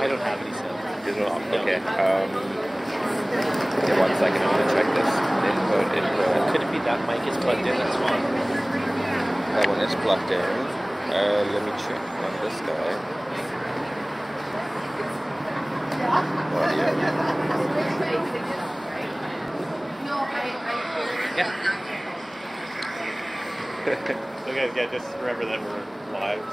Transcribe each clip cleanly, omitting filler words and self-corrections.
I don't have any sound. There's no. Okay. Okay, 1 second. I'm gonna check this. Input. Could it be that mic is plugged in as well? That one is plugged in. Let me check on this guy. Audio. Yeah. So guys, yeah, just remember that we're live. So.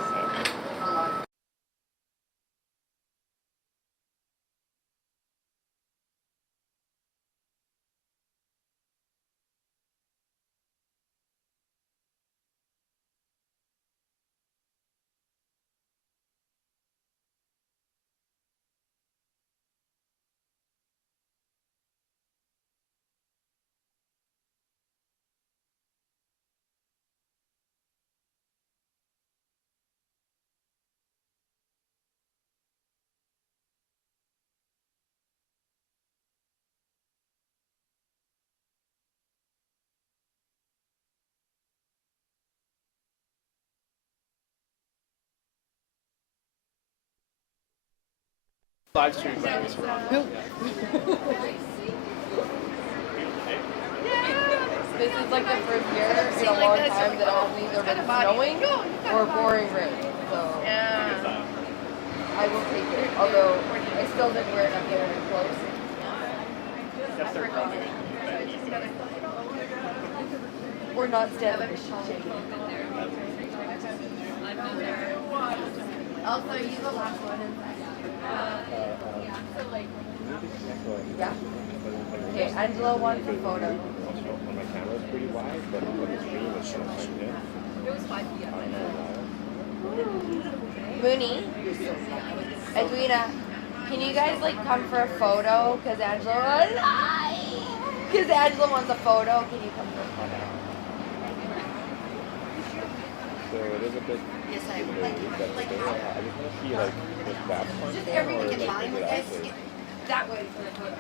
Live stream by this one. This is like the first year in a long time that I've either been snowing or pouring rain. So I will take it. Although I still didn't wear enough gear and clothes. We're not standing. Also, you the last one. Yeah. Okay, Angela wants a photo. On my camera it's pretty wide, but on the screen it's so much good. It was 5 p.m. Mooney, Edwina, can you guys like come for a photo? Cause Angela wants a photo. Can you come for a photo? So it is a bit. Yes, I would. I just want to see like the back one. Just everything in line. That way for the photo.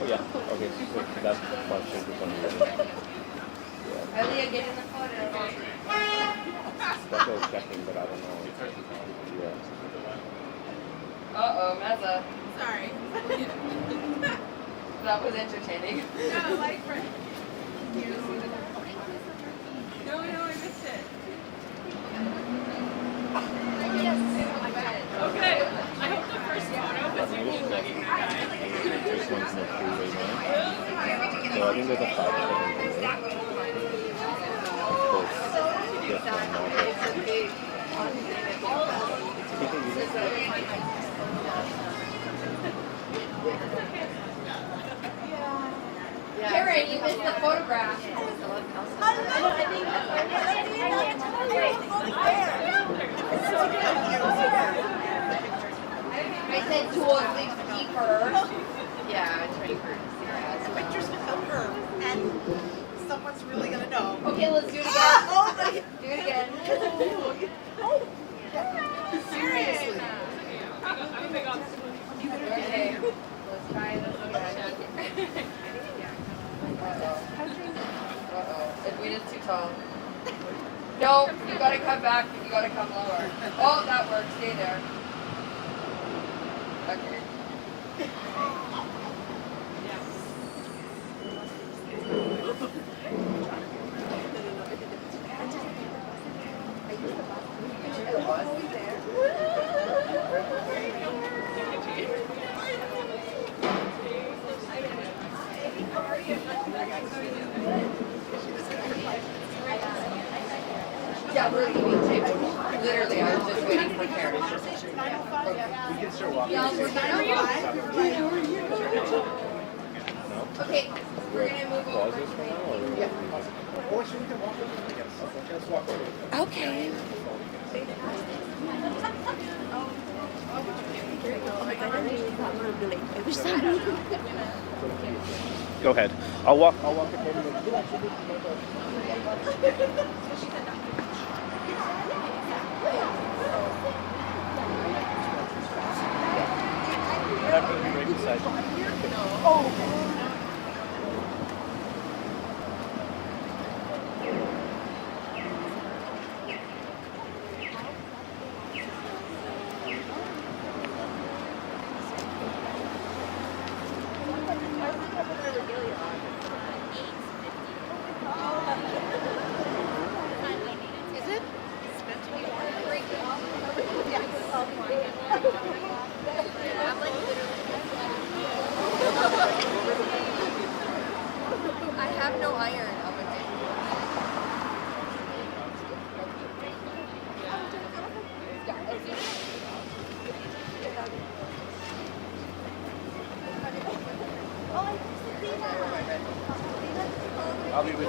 Oh yeah. Okay. So that's question for some reason. Yeah. Aaliyah, get in the photo. That's what I was checking, but I don't know. Yeah. Mazza. Sorry. That was entertaining. No, like for you. No, I missed it. Okay. I hope the first photo was you hugging that guy. This one's not free right now. So I think there's a 5 second delay. Of course, this one now. Karen, you missed the photograph. I said 2 or 6 deeper. Yeah, it's ready for Pictures without her, and someone's really gonna know. Okay, let's do it again. Oh my! Do it again. Oh, seriously? Okay, let's try this again. Uh-oh. Edwina's too tall. No, you gotta come back. You gotta come lower. Oh, that works. Stay there. Okay. Yeah, we're leaving too. Literally, I was just waiting for Karen. We can start walking. Yeah, we're gonna Okay, we're gonna move over. Okay. Go ahead. I'll walk.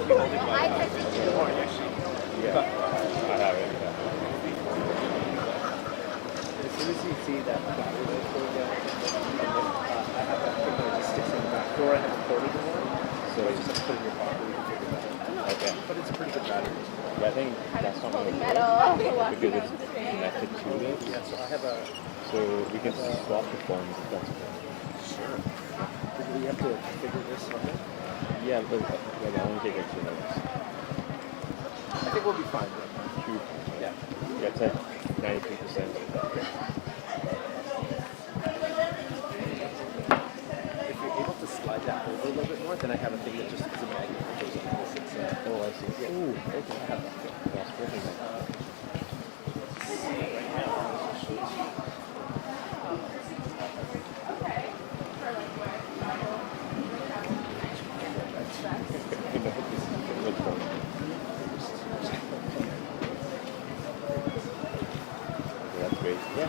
be holding my horn, actually. Yeah, I have it. Yeah. As soon as you see that battery light going down, I have that thing that just sticks in the back door. I have a portable one, so I just have to put it in your pocket. You can figure that out. Okay. But it's a pretty good battery. Yeah, I think that's not going to Metal. work because it's connected to this. Yeah, so I have a... So we can swap the phones if that's okay. Sure. Do we have to figure this out? Yeah, but I only take extra notes. I think we'll be fine. True. Yeah. Yeah, it's at 93%. If you're able to slide that over a little bit more, then I have a thing that just is a magnet that goes on this. It's, Oh, I see. Ooh, okay. I have that. That's perfect. That's great. Yeah,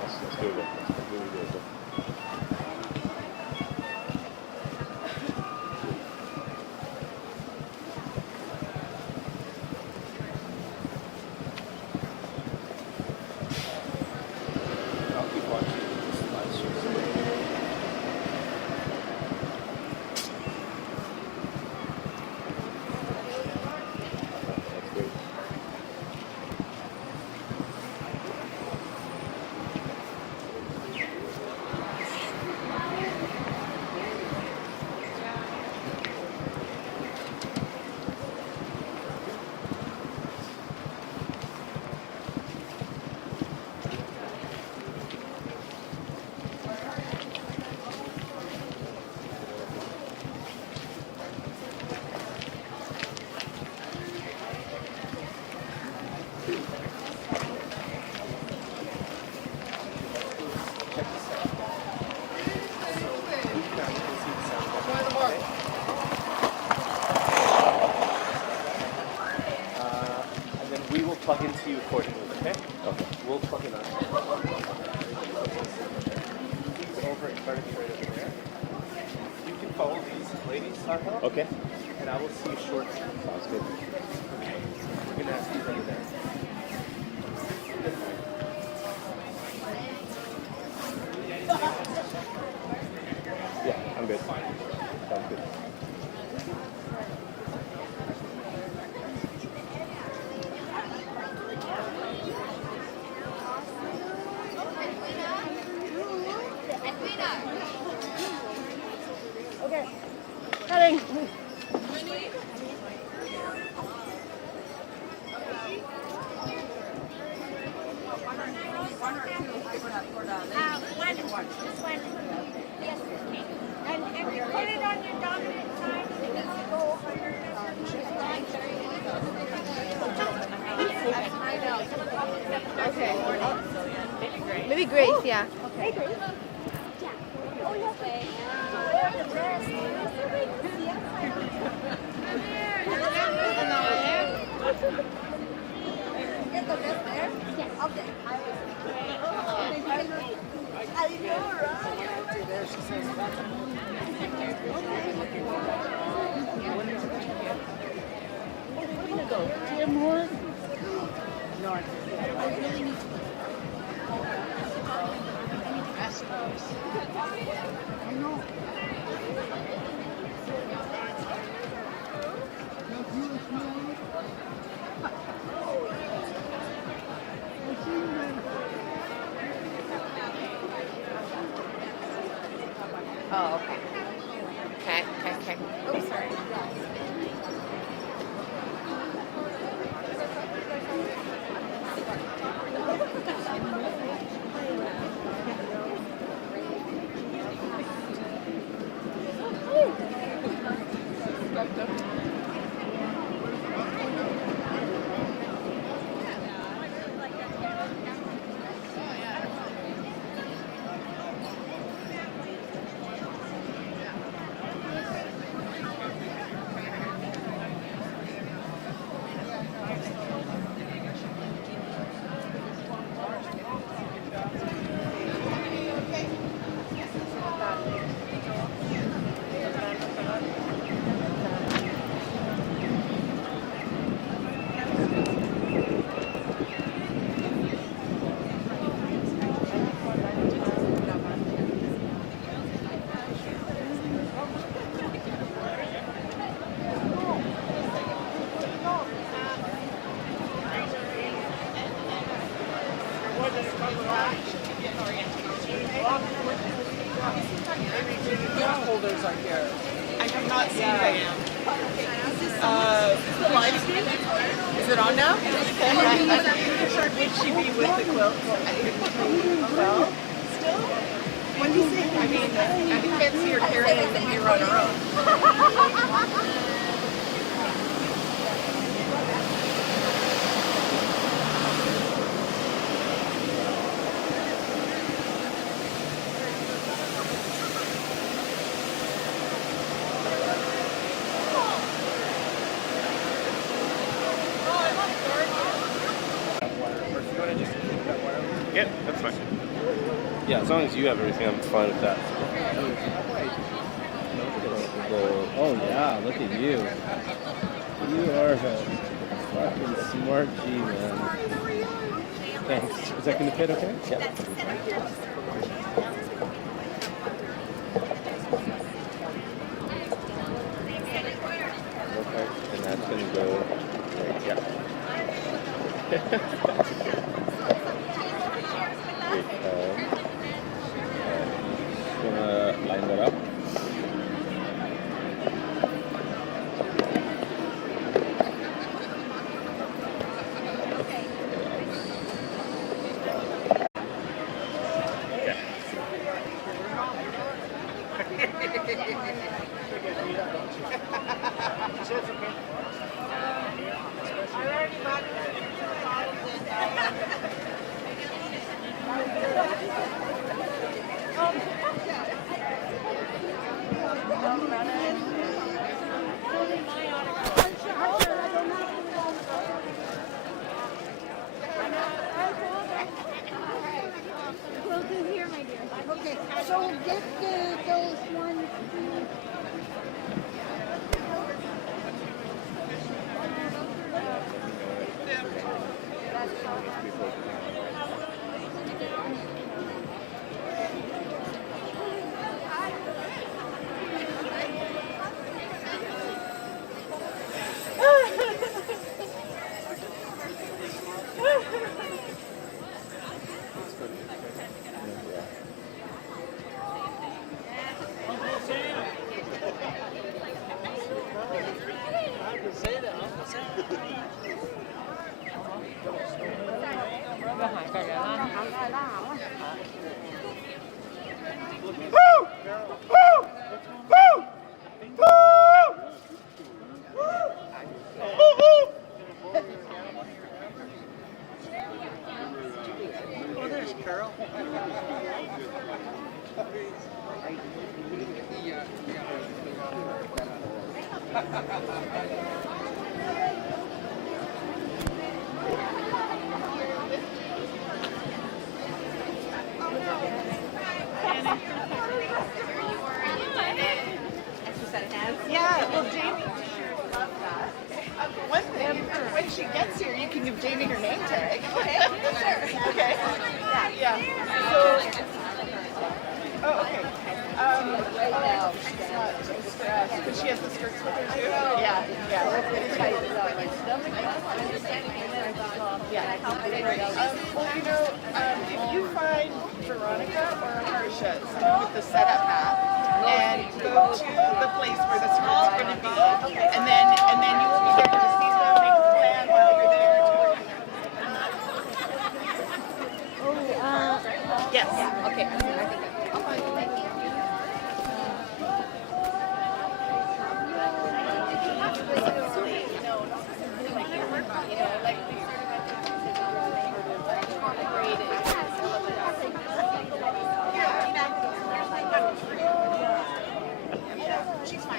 that's doable. That's completely doable. I'll keep watching this live stream. That's great. Check this out. So, now you can see the sound. Enjoy the work. And then we will plug into you accordingly, okay? Okay. We'll plug in on He's over in front of you right over there. You can follow these ladies, Sarko, Okay. and I will see you shortly. Sounds good. Okay. We're going to ask you over there. Yeah, I'm good. Sounds good. Okay. Cutting. This one. Yes. And if you put it on your dominant side, it needs to go over your Okay. Maybe Grace, yeah. Hey, Grace. Oh, yes. Get the best there? Yes. Okay. I know, right? There, she says Tim Horn? No, I really need to. I know. Oh, okay. Okay. Oh, sorry. Holders are here. I have not seen Diane. The live stream? Is it on now? Would she be with the quilt? Well, still? When do you think? I mean, I can't see her carrying the mirror on her own. Yeah, that's fine. Yeah, as long as you have everything, I'm fine with that. Oh yeah, look at you. You are a fucking smart G, man. Thanks. Is that gonna fit okay? Yeah. Okay, and that's gonna go right, yeah. Wait, just gonna line that up. Okay, so get those ones. Yeah, well, Jamie loves that. One thing, when she gets here, you can give Jamie her name tag. Okay, sure. Okay. Yeah. So, oh, okay. Right now. She's not too stressed, but she has the skirts with her too. Yeah, yeah. My stomach Yeah. Well, you know, if you find Veronica or Harsha, someone with the setup map, and go to the place where the skirt's going to be, and then you will be there to see them, make a plan while you're there. Yes. Okay. I think She's fine.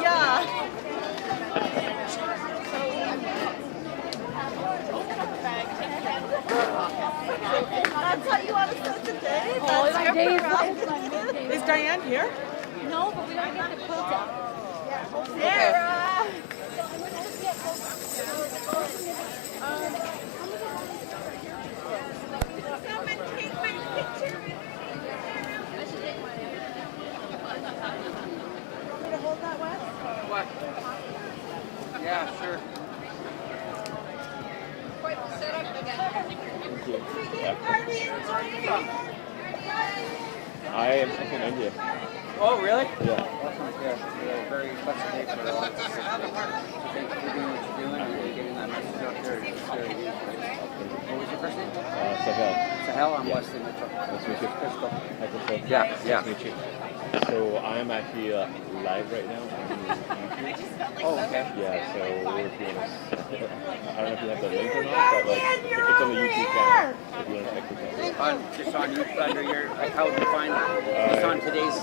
Yeah. That's what you want to say today? Oh, my days. Is Diane here? No, but we don't get to quilt it. Sarah! Come and take my picture with me. I am from India. Oh, really? Yeah. Awesome. Yeah, you're very flexible nature. Thank you for doing what you're doing and really getting that message out there. It's very huge. What was your first name? Sahel. Sahel, I'm Wesley Mitchell. Nice to meet you. Crystal. Hi, Crystal. Yeah, yeah. Nice to meet you. So I'm actually live right now on YouTube. Oh, okay. Yeah, so we're doing this. I don't know if you have the link or not, but like it's on the YouTube channel. If you want to check this out. Just on you, under your, like how would you find just on today's?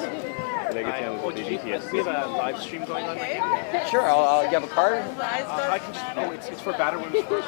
Like it's on the DTES. We have a live stream going on right now. Sure, I'll you have a card? I can just, oh, it's for battered women's sports.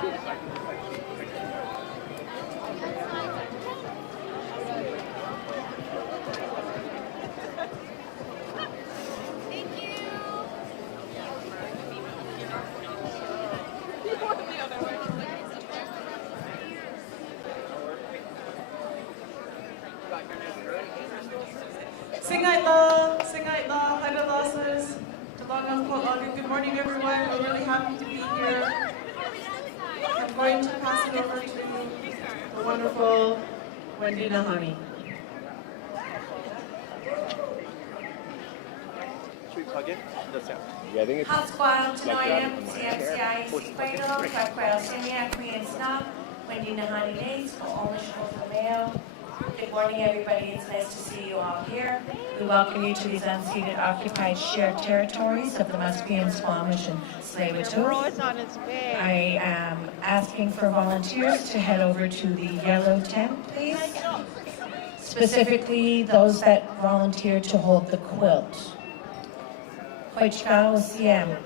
Good morning, everyone. We're really happy to be here. I'm going to pass it over to the wonderful Wendy Nahani. Should we plug in? The sound. Yeah, I think it's Hasquam like that Tanoyam, on my CMCI, Sikwano, Kakwel, Simiak, Queen Snap, Wendy Nahani Days, for Olish Mayo. Good morning, everybody. It's nice to see you all here. We welcome you to these unceded, occupied, shared territories of the Musqueam, Squamish, and Tsleil-Waututh. I am asking for volunteers to head over to the yellow tent, please. Specifically, those that volunteer to hold the quilt. Hoichka Osiem.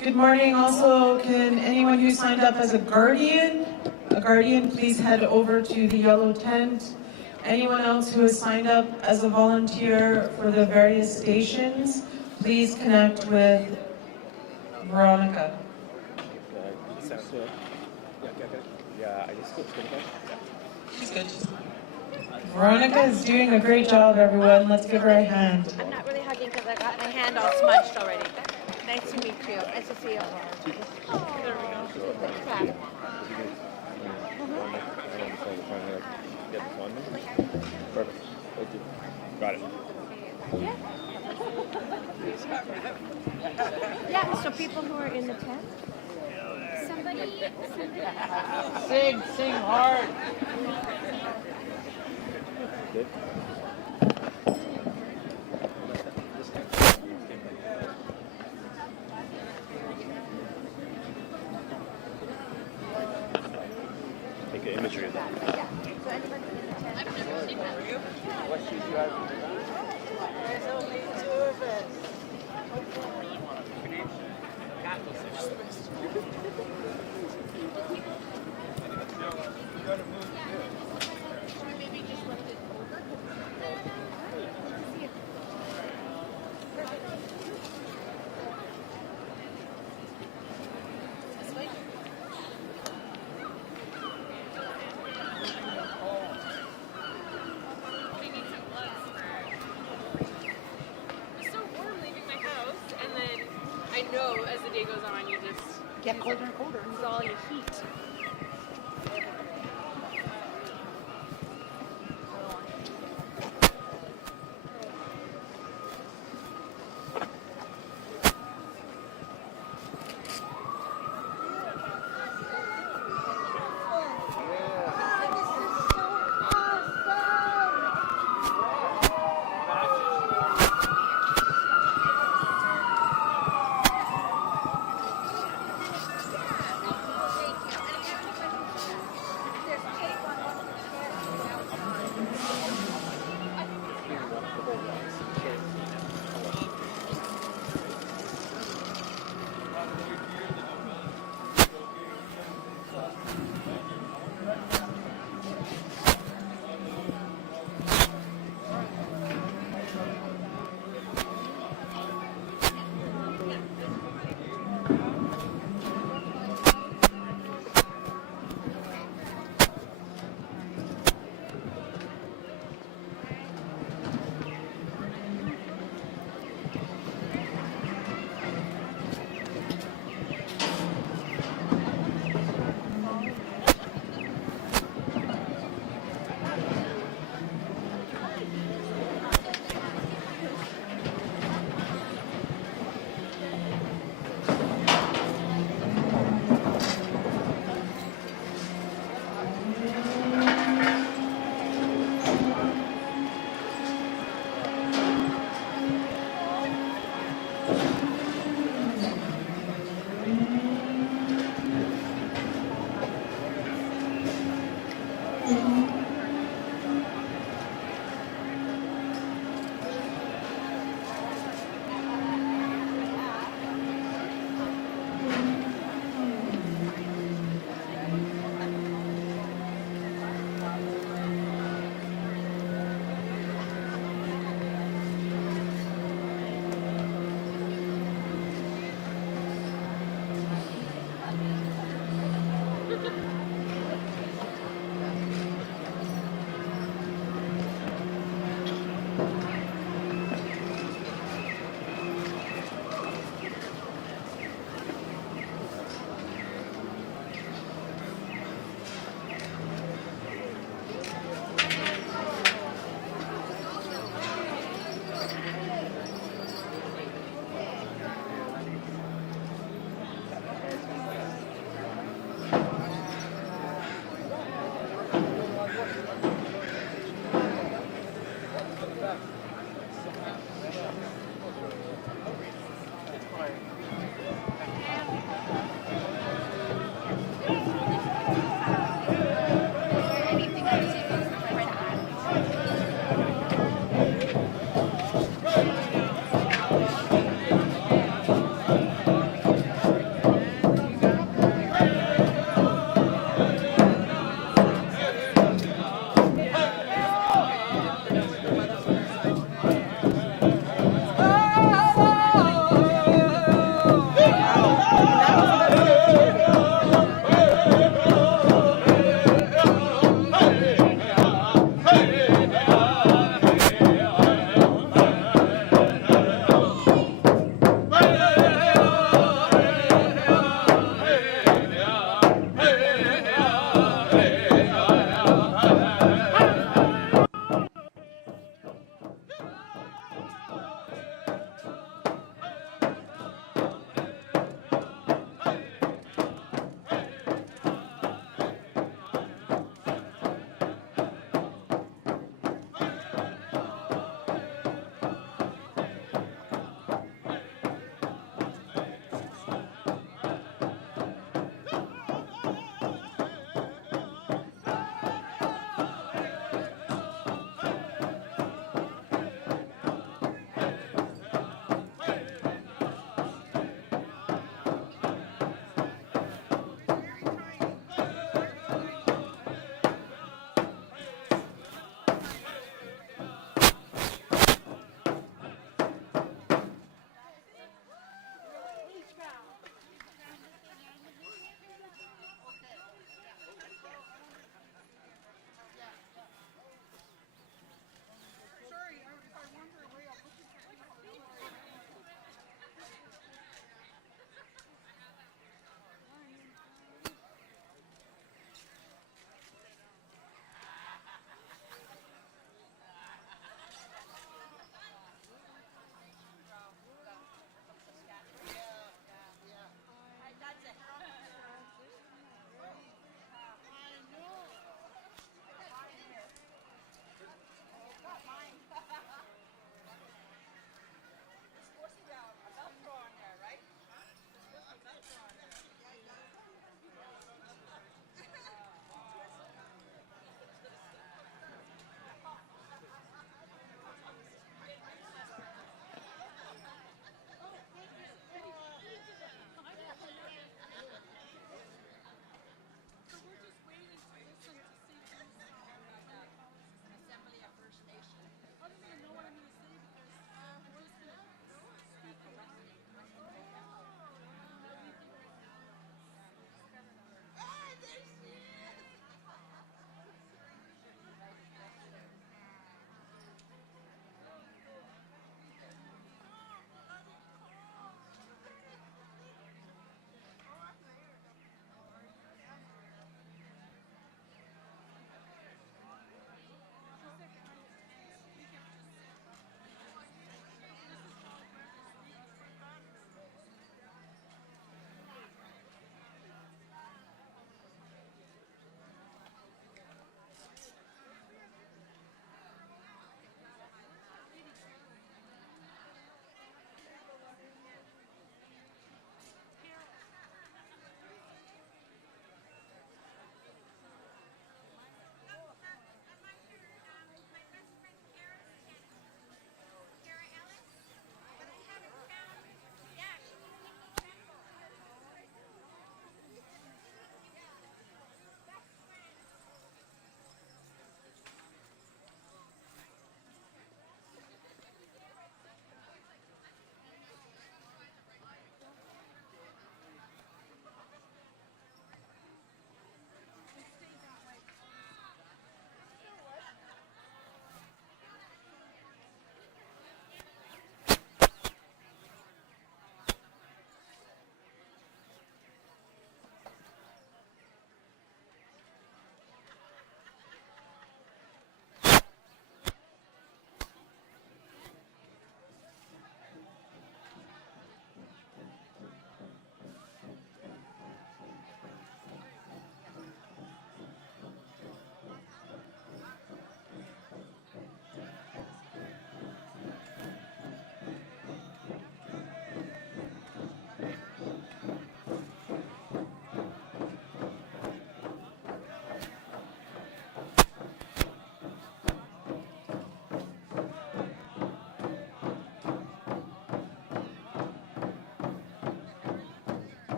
Good morning. Also, can anyone who signed up as a guardian, please head over to the yellow tent. Anyone else who has signed up as a volunteer for the various stations, please connect with Veronica. Yeah, I just skipped it. She's good. Veronica is doing a great job, everyone. Let's give her a hand. I'm not really hugging because I got my hand all smudged already. Nice to meet you. Nice to see you. Oh, there we go. Perfect. Thank you. Got it. Yeah, so people who are in the tent. Somebody. Sing hard. Good. Take an imagery of that. Yeah. So anybody in the tent. I've never seen that. What shoes you have? There's only two of us. I know as the day goes on, you just Get colder and colder. lose all your heat.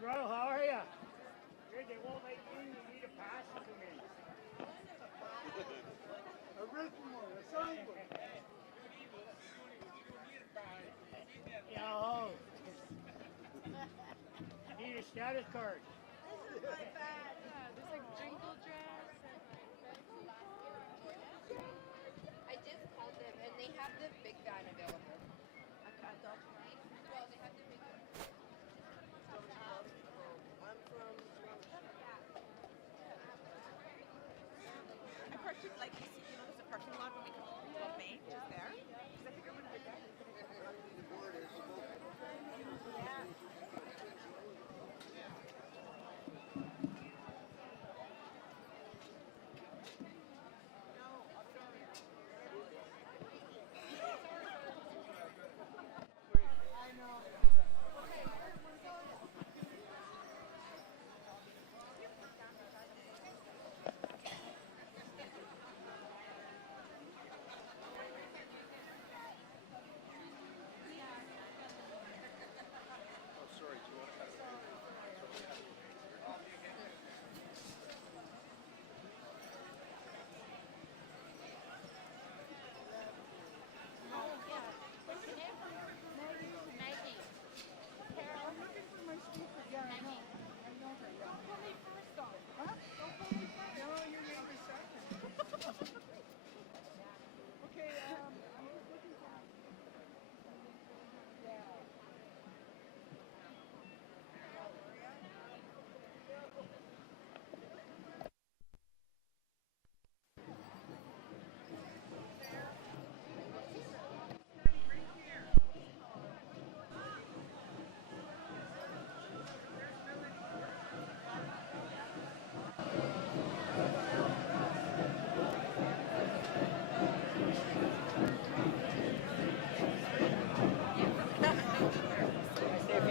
Bro, how are ya? Good, they won't let you need a pass to me. A written one, a signed one. Yo. Need a status card. This is not bad. Yeah, there's like wrinkle dress and I just called them and they have the big van available. Adult. Well, they have the big van. I'm from I parked it like, you know, there's a parking lot when we come to Maine, just there. Because I think I would have been back.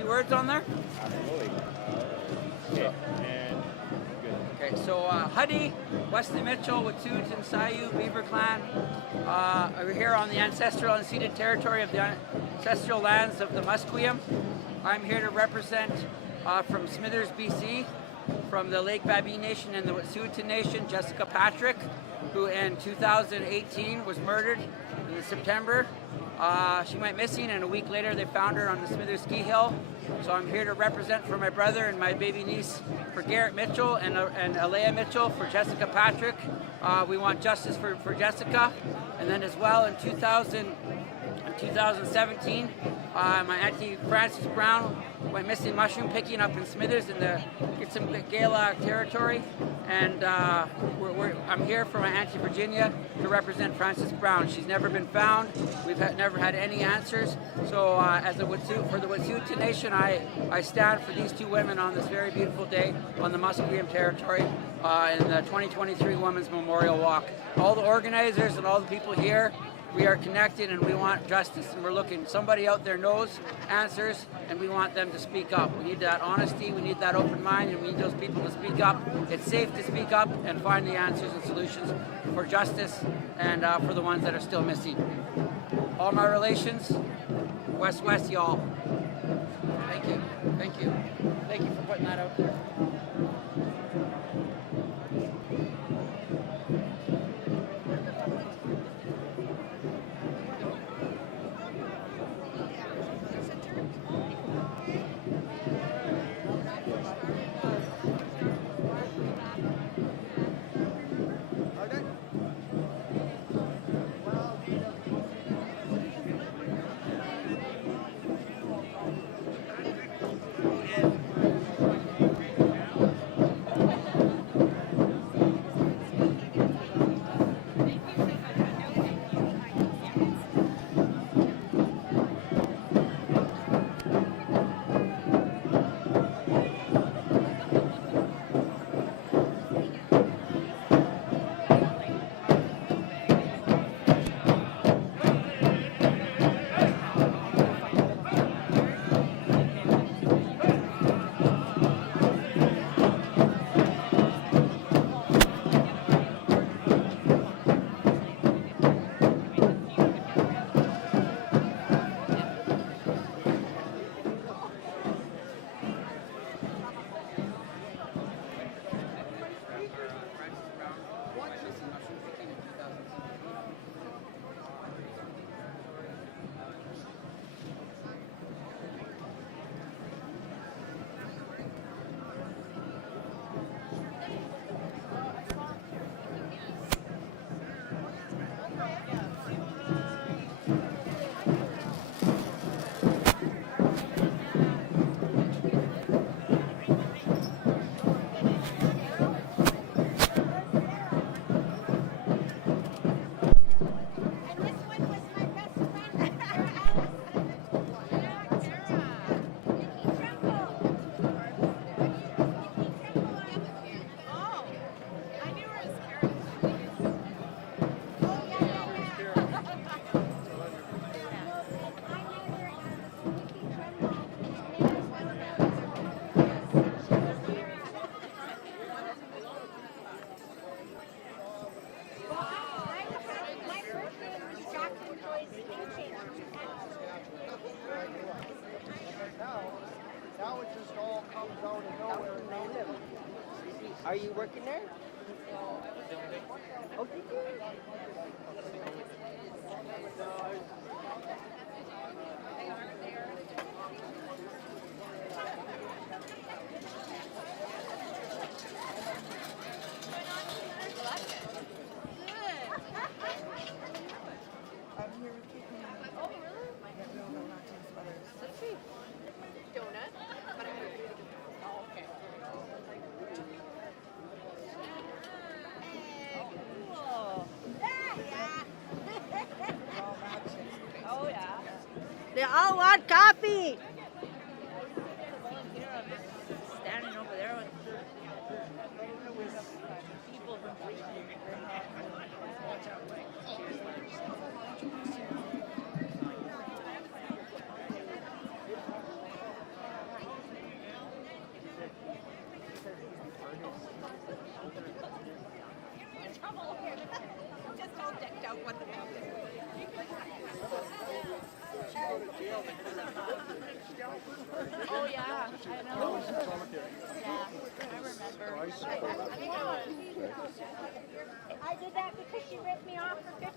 Words on there? Absolutely. Okay, and good. Okay, so Huddy, Wesley Mitchell, Wet'suwet'en, Sayu, Beaver Clan. We're here on the ancestral unceded territory of the ancestral lands of the Musqueam. I'm here to represent from Smithers, BC, from the Lake Babine Nation and the Wet'suwet'en Nation, Jessica Patrick, who in 2018 was murdered in September. She went missing, and a week later they found her on the Smithers Ski Hill. So I'm here to represent for my brother and my baby niece, for Garrett Mitchell and Alea Mitchell, for Jessica Patrick. We want justice for Jessica. And then as well in 2017, my auntie Frances Brown went missing mushroom picking up in Smithers in the Gitsim territory. And I'm here for my auntie Virginia to represent Frances Brown. She's never been found. We've never had any answers. So as a for the Wet'suwet'en Nation, I stand for these two women on this very beautiful day on the Musqueam territory in the 2023 Women's Memorial Walk. All the organizers and all the people here, we are connected and we want justice, and we're looking. Somebody out there knows answers, and we want them to speak up. We need that honesty, we need that open mind, and we need those people to speak up. It's safe to speak up and find the answers and solutions for justice and for the ones that are still missing. All my relations, West y'all. Thank you. Thank you. Thank you for putting that out there. Are you working there? Oh, did you? Donut. But I'm going to oh, okay. Oh, yeah. They all want coffee. Standing over there with people from Just all decked out with the Oh, yeah. I know. Yeah. I remember. I did that because she ripped me off for $50.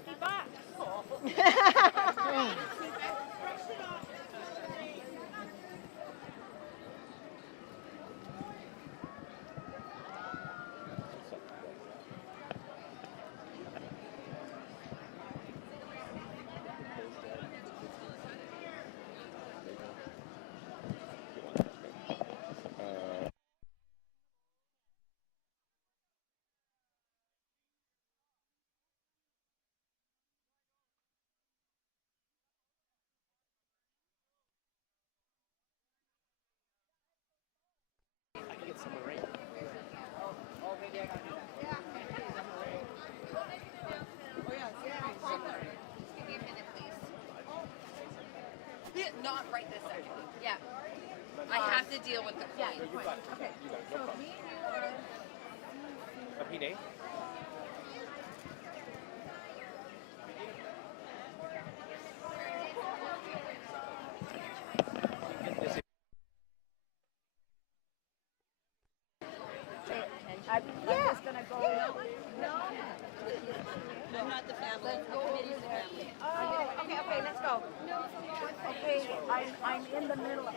I can get some rain. Oh, maybe I got to do that. Oh, yeah. Just give me a minute, please. Yeah, not right this second. Yeah. I have to deal with the queen. No, you got it. Okay. You got it. No So problem. me and you are... A P-Day? I'm just going to go. I'm not the family. The committee's the family. Oh, okay, let's go. Okay, I'm in the middle. I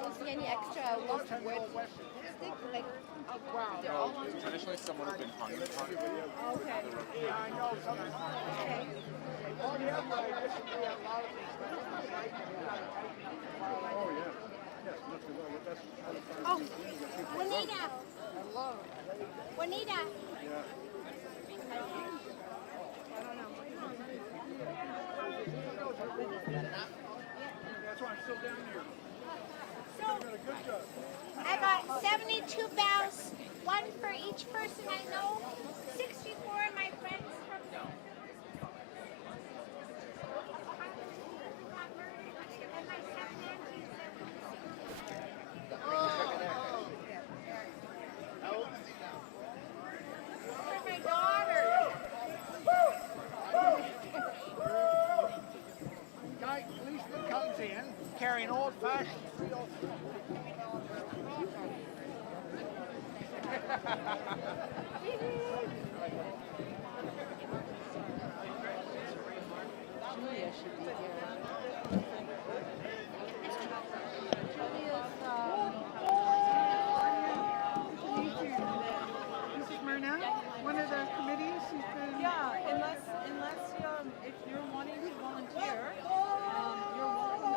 don't see any extra lost wood. Like, wow. They're all on. Traditionally, someone has been hung in the park. Okay. Yeah, I know. Okay. Oh, yeah, but I guess we have a lot of things. Oh, yeah. Yes, look, that's Oh, Juanita. Juanita. yeah. That's why I'm still down here. So, Doing a good job. I got 72 bells, one for each person I know. 64 of my friends from and my 7 aunties. For my daughter. Guy, policeman comes in carrying old-fashioned 303. Julia should be here. This is Myrna, one of the committees. She's been... Yeah, unless if you're wanting to volunteer, you're welcome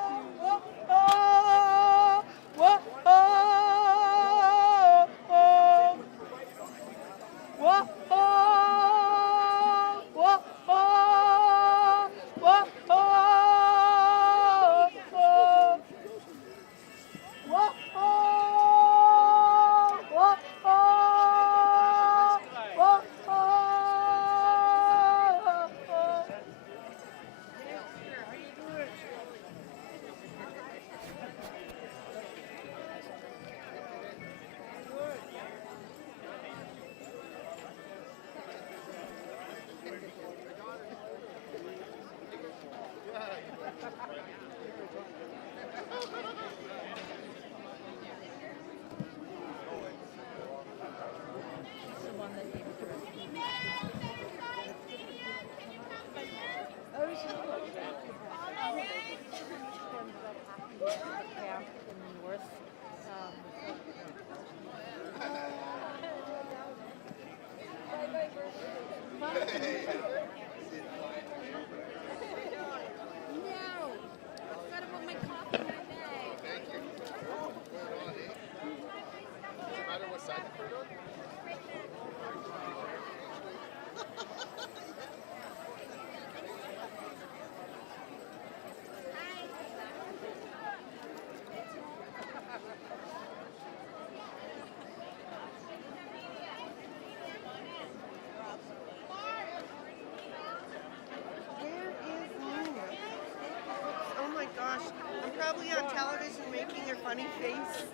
probably on television making a funny face.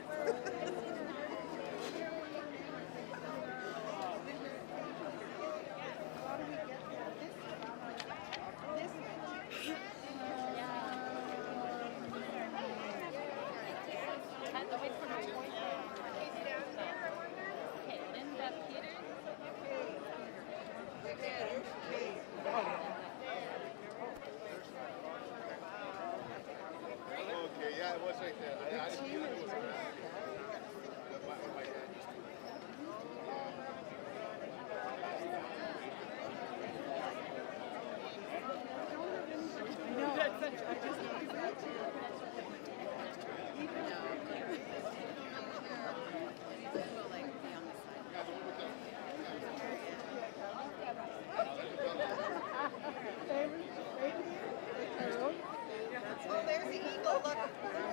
Okay, yeah, it was right there. I didn't know it was Oh, there's the eagle. Look,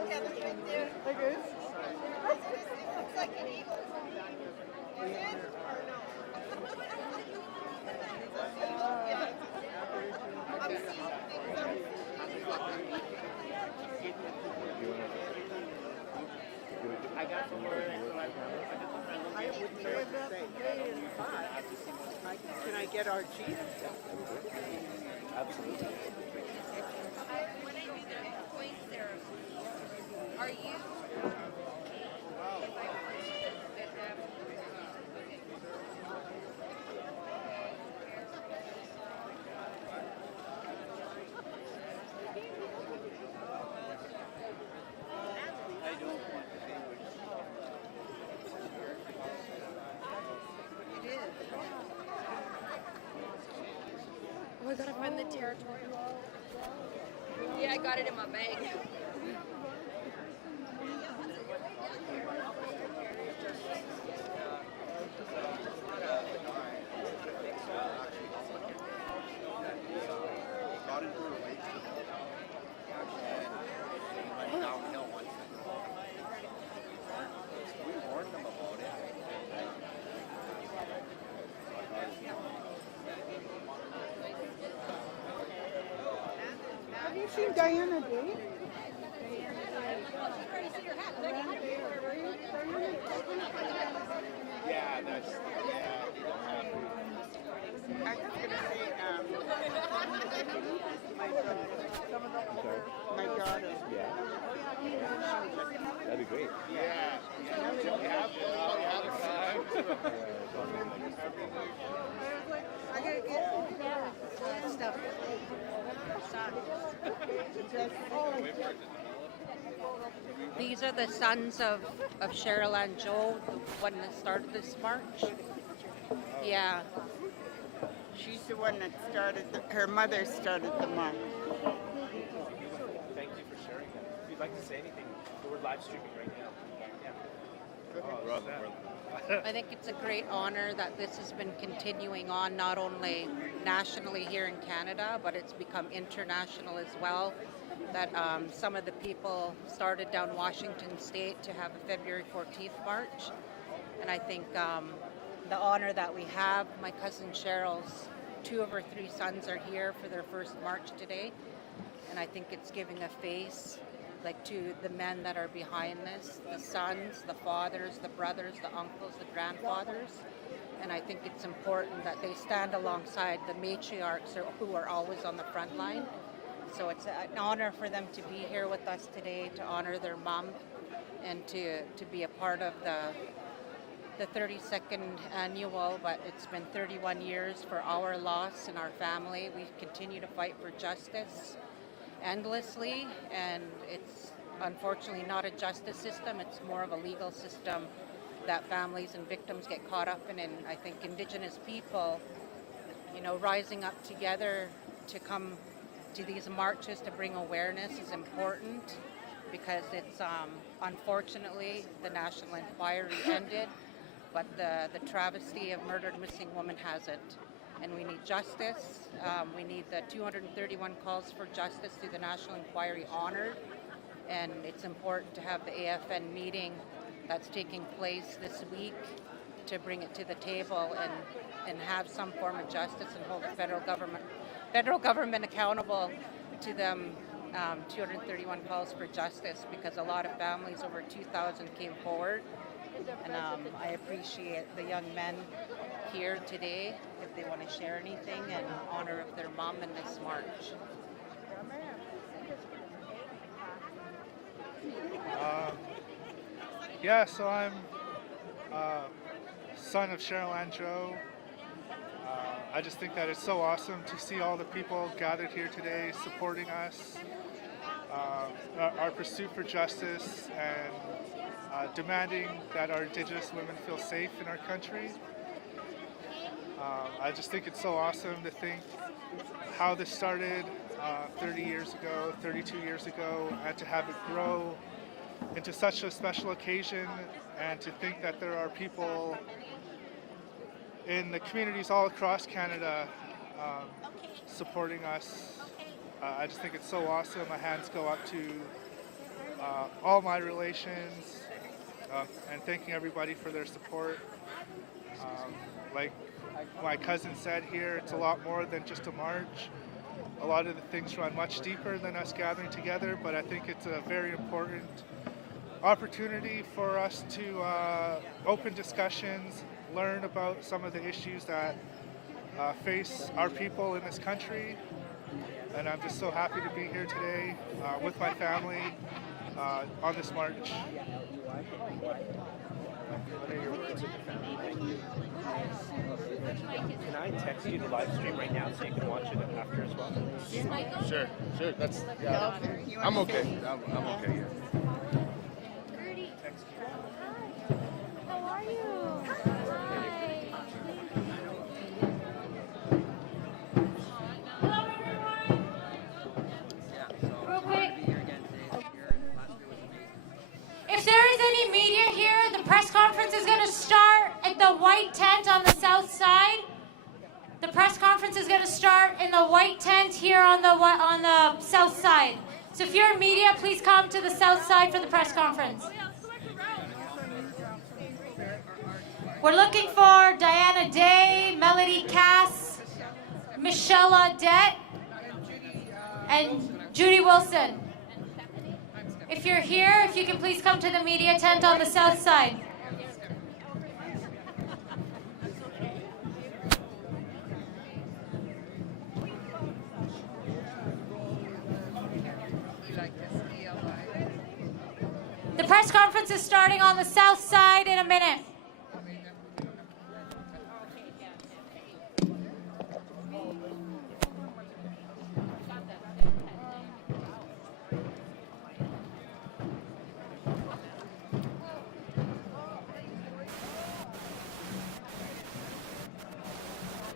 Kevin's right there. Like this? It looks like an eagle. Is it? Or no? I'm seeing things. I got some more. I would live up today in 5. Can I get our chief? Absolutely. When I do the point therapy, are you? Oh, I gotta find the territory. Yeah, I got it in my bag. got into her lake and went downhill once. We warned them about it. Have you seen Diana Day? Yeah, that's, yeah, they don't have I was going to say, my daughter. Yeah. That'd be great. Yeah. We have I gotta get stuff. These are the sons of Cheryl and Joe, the one that started this march. Yeah. She's the one that started, her mother started the march. Thank you for sharing that. If you'd like to say anything, we're live streaming right now. Yeah. I think it's a great honor that this has been continuing on not only nationally here in Canada, but it's become international as well. That some of the people started down Washington State to have a February 14th march. And I think the honor that we have, my cousin Cheryl's 2 of her 3 sons are here for their first march today. And I think it's giving a face like to the men that are behind this, the sons, the fathers, the brothers, the uncles, the grandfathers. And I think it's important that they stand alongside the matriarchs who are always on the front line. So it's an honor for them to be here with us today, to honor their mom and to be a part of the 32nd annual, but it's been 31 years for our loss and our family. We continue to fight for justice endlessly, and it's unfortunately not a justice system, it's more of a legal system that families and victims get caught up in. And I think Indigenous people, rising up together to come to these marches to bring awareness is important, because it's unfortunately the national inquiry ended, but the travesty of murdered missing woman hasn't. And we need justice. We need the 231 calls for justice through the National Inquiry honored. And it's important to have the AFN meeting that's taking place this week to bring it to the table and have some form of justice and hold the federal government accountable to them 231 calls for justice, because a lot of families, over 2,000, came forward. And I appreciate the young men here today, if they want to share anything in honor of their mom in this march. Yeah, so I'm son of Cheryl Ann Joe. I just think that it's so awesome to see all the people gathered here today supporting us, our pursuit for justice, and demanding that our Indigenous women feel safe in our country. I just think it's so awesome to think how this started 30 years ago, 32 years ago, and to have it grow into such a special occasion, and to think that there are people in the communities all across Canada supporting us. I just think it's so awesome. My hands go up to all my relations, and thanking everybody for their support. Like my cousin said here, it's a lot more than just a march. A lot of the things run much deeper than us gathering together, but I think it's a very important opportunity for us to open discussions, learn about some of the issues that face our people in this country. And I'm just so happy to be here today with my family on this march. What are your words of the family? Thank you. Can I text you the live stream right now so you can watch it after as well? Sure. That's yeah. I'm okay. I'm okay. Yeah. How are you? Real quick. If there is any media here, the press conference is going to start at the white tent on the south side. The press conference is going to start in the white tent here on the south side. So if you're media, please come to the south side for the press conference. We're looking for Diana Day, Melody Cass, Michelle Audette, and Judy Wilson. If you're here, if you can please come to the media tent on the south side. The press conference is starting on the south side in a minute.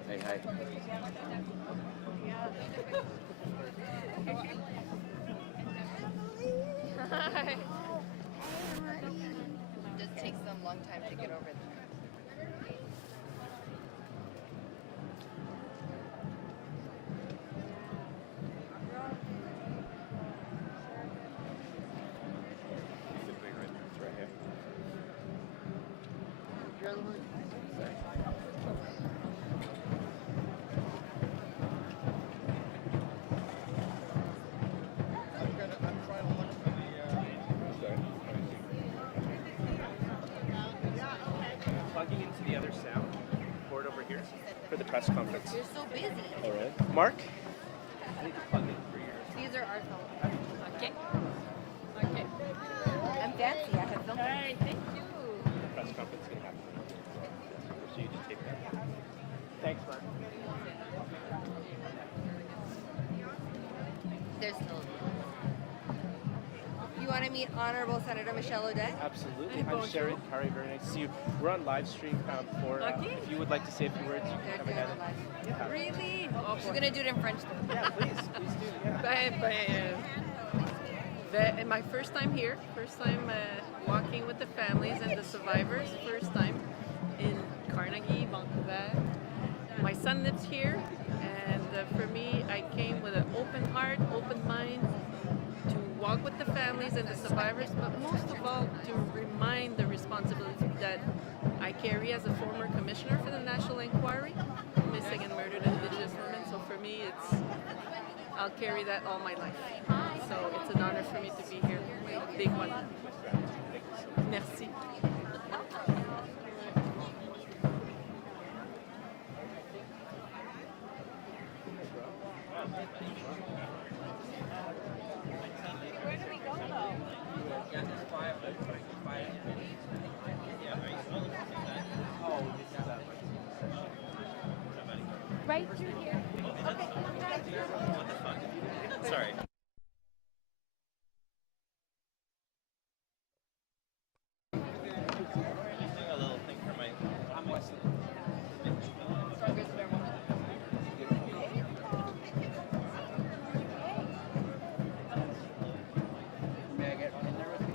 Hey, hi. Hi. It just takes them a long time to get over there. It's right here. Plugging into the other sound board over here for the press conference. You're so busy. All right. Mark? I need to plug in for yours. These are our phones. Okay. Okay. I'm fancy. I have filmed. Hey, thank you. The press conference is going to happen. So you just take that. Thanks, Mark. There's still. You want to meet Honorable Senator Michelle Audette? Absolutely. I'm Sharon. Kari, very nice to see you. We're on live stream for, if you would like to say a few words, you can come ahead. Yeah. Really? Oh, she's going to do it in French though. Yeah, please do. My first time here, first time walking with the families and the survivors, first time in Carnegie, Vancouver. My son lives here, and for me, I came with an open heart, open mind, to walk with the families and the survivors, but most of all, to remind the responsibility that I carry as a former commissioner for the National Inquiry, missing and murdered Indigenous women. So for me, I'll carry that all my life. So it's an honor for me to be here. A big one. Merci. Right through here. Okay. Sorry. A little thing for my. May I get in there with you?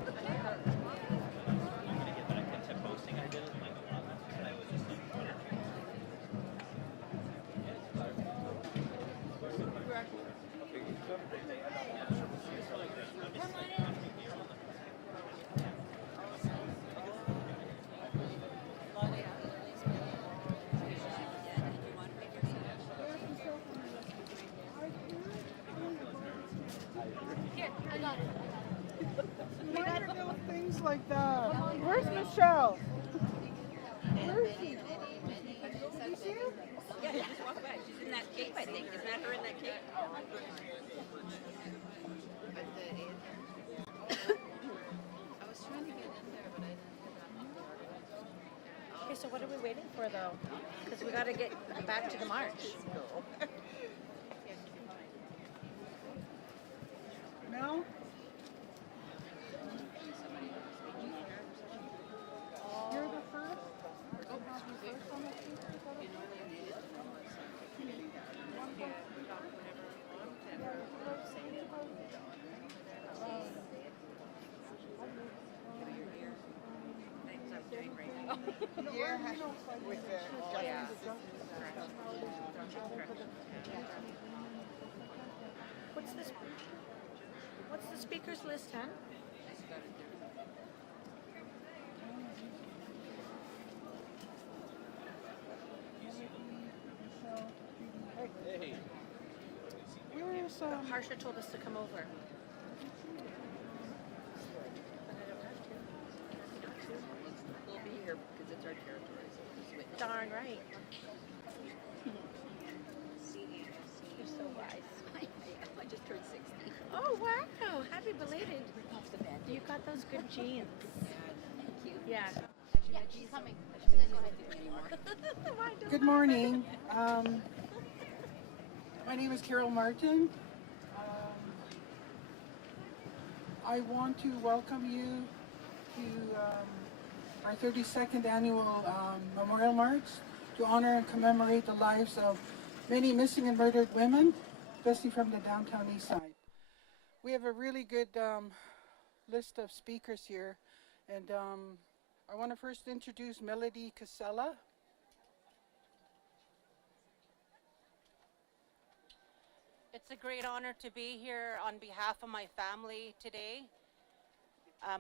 Minor little things like that. Where's Michelle? Where is she? Yeah, just walk by. She's in that cave, I think. Isn't that her in that cave? Okay, so what are we waiting for though? Because we got to get back to the march. No? You're the first? Yeah, with the What's the speakers list, huh? Hey. Where's Harsha told us to come over. We'll be here because it's our territory, so we'll just wait. Darn right. You're so wise. I just turned 60. Oh wow! Happy belated. You got those good genes. Thank you. Yeah. Yeah, she's coming. She doesn't have to anymore. Good morning. My name is Carol Martin. I want to welcome you to our 32nd annual Memorial March to honor and commemorate the lives of many missing and murdered women, especially from the Downtown Eastside. We have a really good list of speakers here, and I want to first introduce Melody Casella. It's a great honor to be here on behalf of my family today.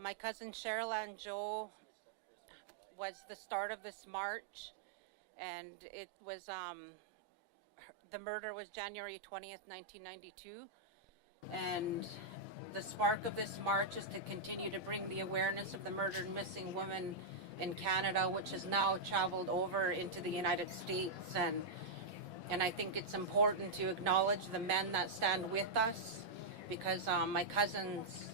My cousin Cheryl and Joe was the start of this march, and it was the murder was January 20th, 1992, and the spark of this march is to continue to bring the awareness of the murdered missing women in Canada, which has now traveled over into the United States, and I think it's important to acknowledge the men that stand with us, because my cousins,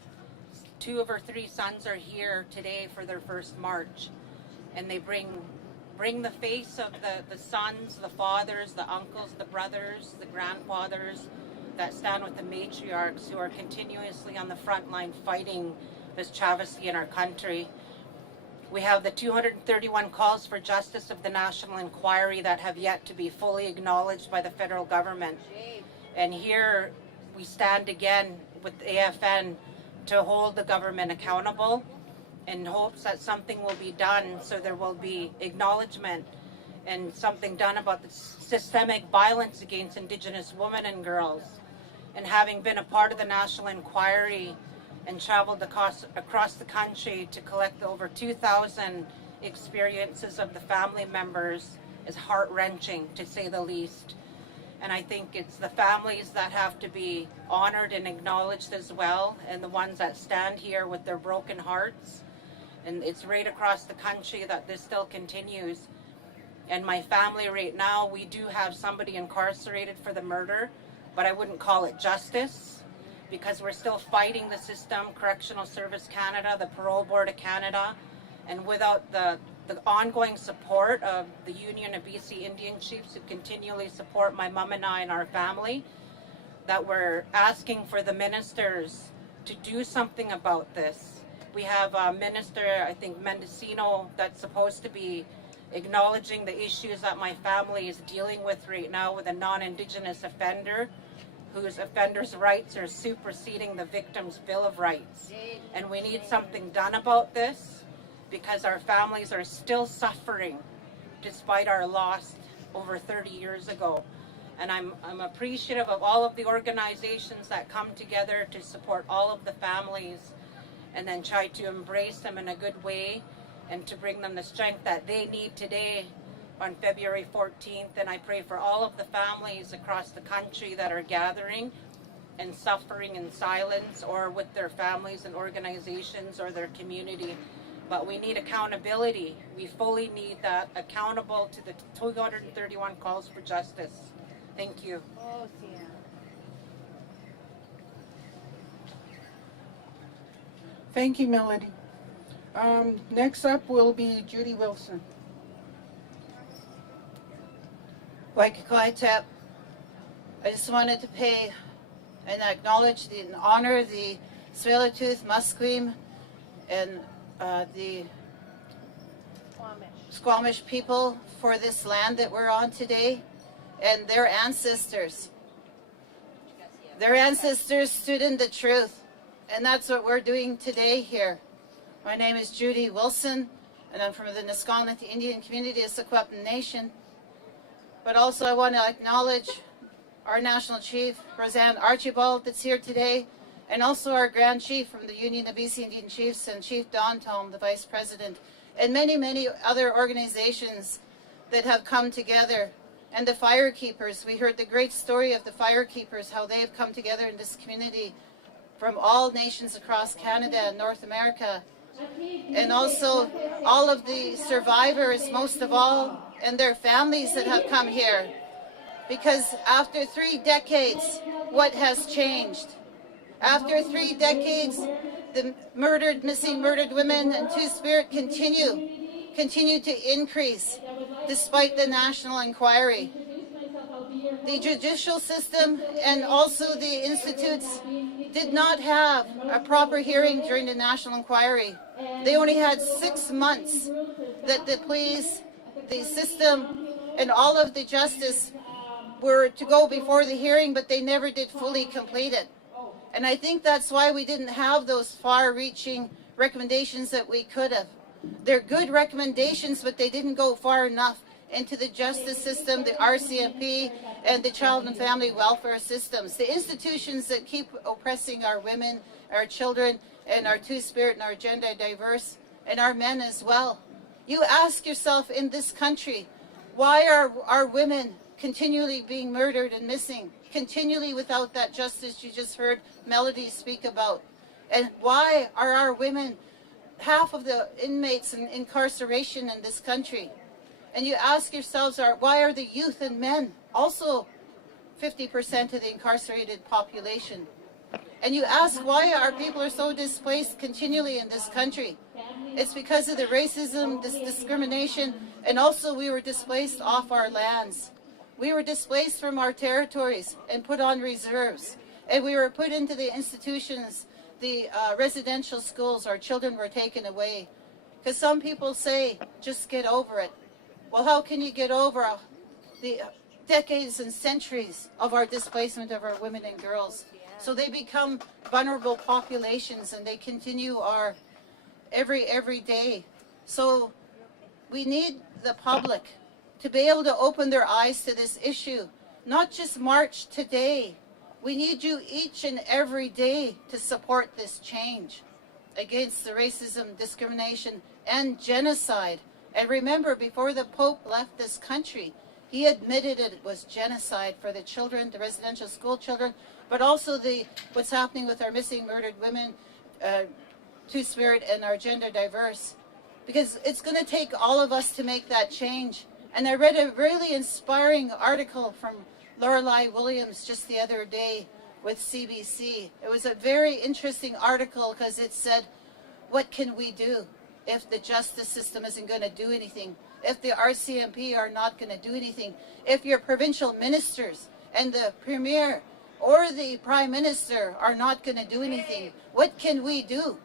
2 of her 3 sons are here today for their first march, and they bring the face of the sons, the fathers, the uncles, the brothers, the grandfathers that stand with the matriarchs who are continuously on the front line fighting this travesty in our country. We have the 231 calls for justice of the National Inquiry that have yet to be fully acknowledged by the federal government. And here we stand again with AFN to hold the government accountable in hopes that something will be done, so there will be acknowledgement and something done about the systemic violence against Indigenous women and girls. And having been a part of the National Inquiry and traveled across the country to collect over 2,000 experiences of the family members is heart-wrenching, to say the least. And I think it's the families that have to be honored and acknowledged as well, and the ones that stand here with their broken hearts. And it's right across the country that this still continues. And my family right now, we do have somebody incarcerated for the murder, but I wouldn't call it justice, because we're still fighting the system, Correctional Service Canada, the Parole Board of Canada, and without the ongoing support of the Union of BC Indian Chiefs, who continually support my mom and I and our family, that we're asking for the ministers to do something about this. We have a minister, I think Mendocino, that's supposed to be acknowledging the issues that my family is dealing with right now with a non-Indigenous offender, whose offenders' rights are superseding the victim's Bill of Rights. And we need something done about this, because our families are still suffering despite our loss over 30 years ago. And I'm appreciative of all of the organizations that come together to support all of the families and then try to embrace them in a good way and to bring them the strength that they need today on February 14th. And I pray for all of the families across the country that are gathering and suffering in silence, or with their families and organizations or their community. But we need accountability. We fully need that, accountable to the 231 calls for justice. Thank you. Thank you, Melody. Next up will be Judy Wilson. Waikikaitep. I just wanted to pay and acknowledge and honor the Tsleil-Waututh, Musqueam, and the Squamish people for this land that we're on today, and their ancestors. Their ancestors stood in the truth, and that's what we're doing today here. My name is Judy Wilson, and I'm from the Nisqually Indian community of Secwepemc Nation. But also I want to acknowledge our National Chief, Roseanne Archibald, that's here today, and also our Grand Chief from the Union of BC Indian Chiefs, and Chief Don Tom, the Vice President, and many, many other organizations that have come together. And the firekeepers, we heard the great story of the firekeepers, how they have come together in this community from all nations across Canada and North America. And also all of the survivors, most of all, and their families that have come here. Because after 3 decades, what has changed? After 3 decades, the missing, murdered women and Two-Spirit continue to increase despite the national inquiry. The judicial system and also the institutes did not have a proper hearing during the national inquiry. They only had 6 months that the police, the system, and all of the justice were to go before the hearing, but they never did fully complete it. And I think that's why we didn't have those far-reaching recommendations that we could have. They're good recommendations, but they didn't go far enough into the justice system, the RCMP, and the child and family welfare systems. The institutions that keep oppressing our women, our children, and our Two-Spirit and our gender diverse, and our men as well. You ask yourself in this country, why are our women continually being murdered and missing, continually without that justice you just heard Melody speak about? And why are our women half of the inmates in incarceration in this country? And you ask yourselves, why are the youth and men also 50% of the incarcerated population? And you ask why our people are so displaced continually in this country. It's because of the racism, this discrimination, and also we were displaced off our lands. We were displaced from our territories and put on reserves. And we were put into the institutions, the residential schools. Our children were taken away. Because some people say, just get over it. Well, how can you get over the decades and centuries of our displacement of our women and girls? So they become vulnerable populations, and they continue our every day. So we need the public to be able to open their eyes to this issue, not just march today. We need you each and every day to support this change against the racism, discrimination, and genocide. And remember, before the Pope left this country, He admitted it was genocide for the children, the residential school children, but also what's happening with our missing, murdered women, Two-Spirit, and our gender diverse. Because it's going to take all of us to make that change. And I read a really inspiring article from Lorelei Williams just the other day with CBC. It was a very interesting article because it said, what can we do if the justice system isn't going to do anything? If the RCMP are not going to do anything? If your provincial ministers and the premier or the prime minister are not going to do anything, what can we do?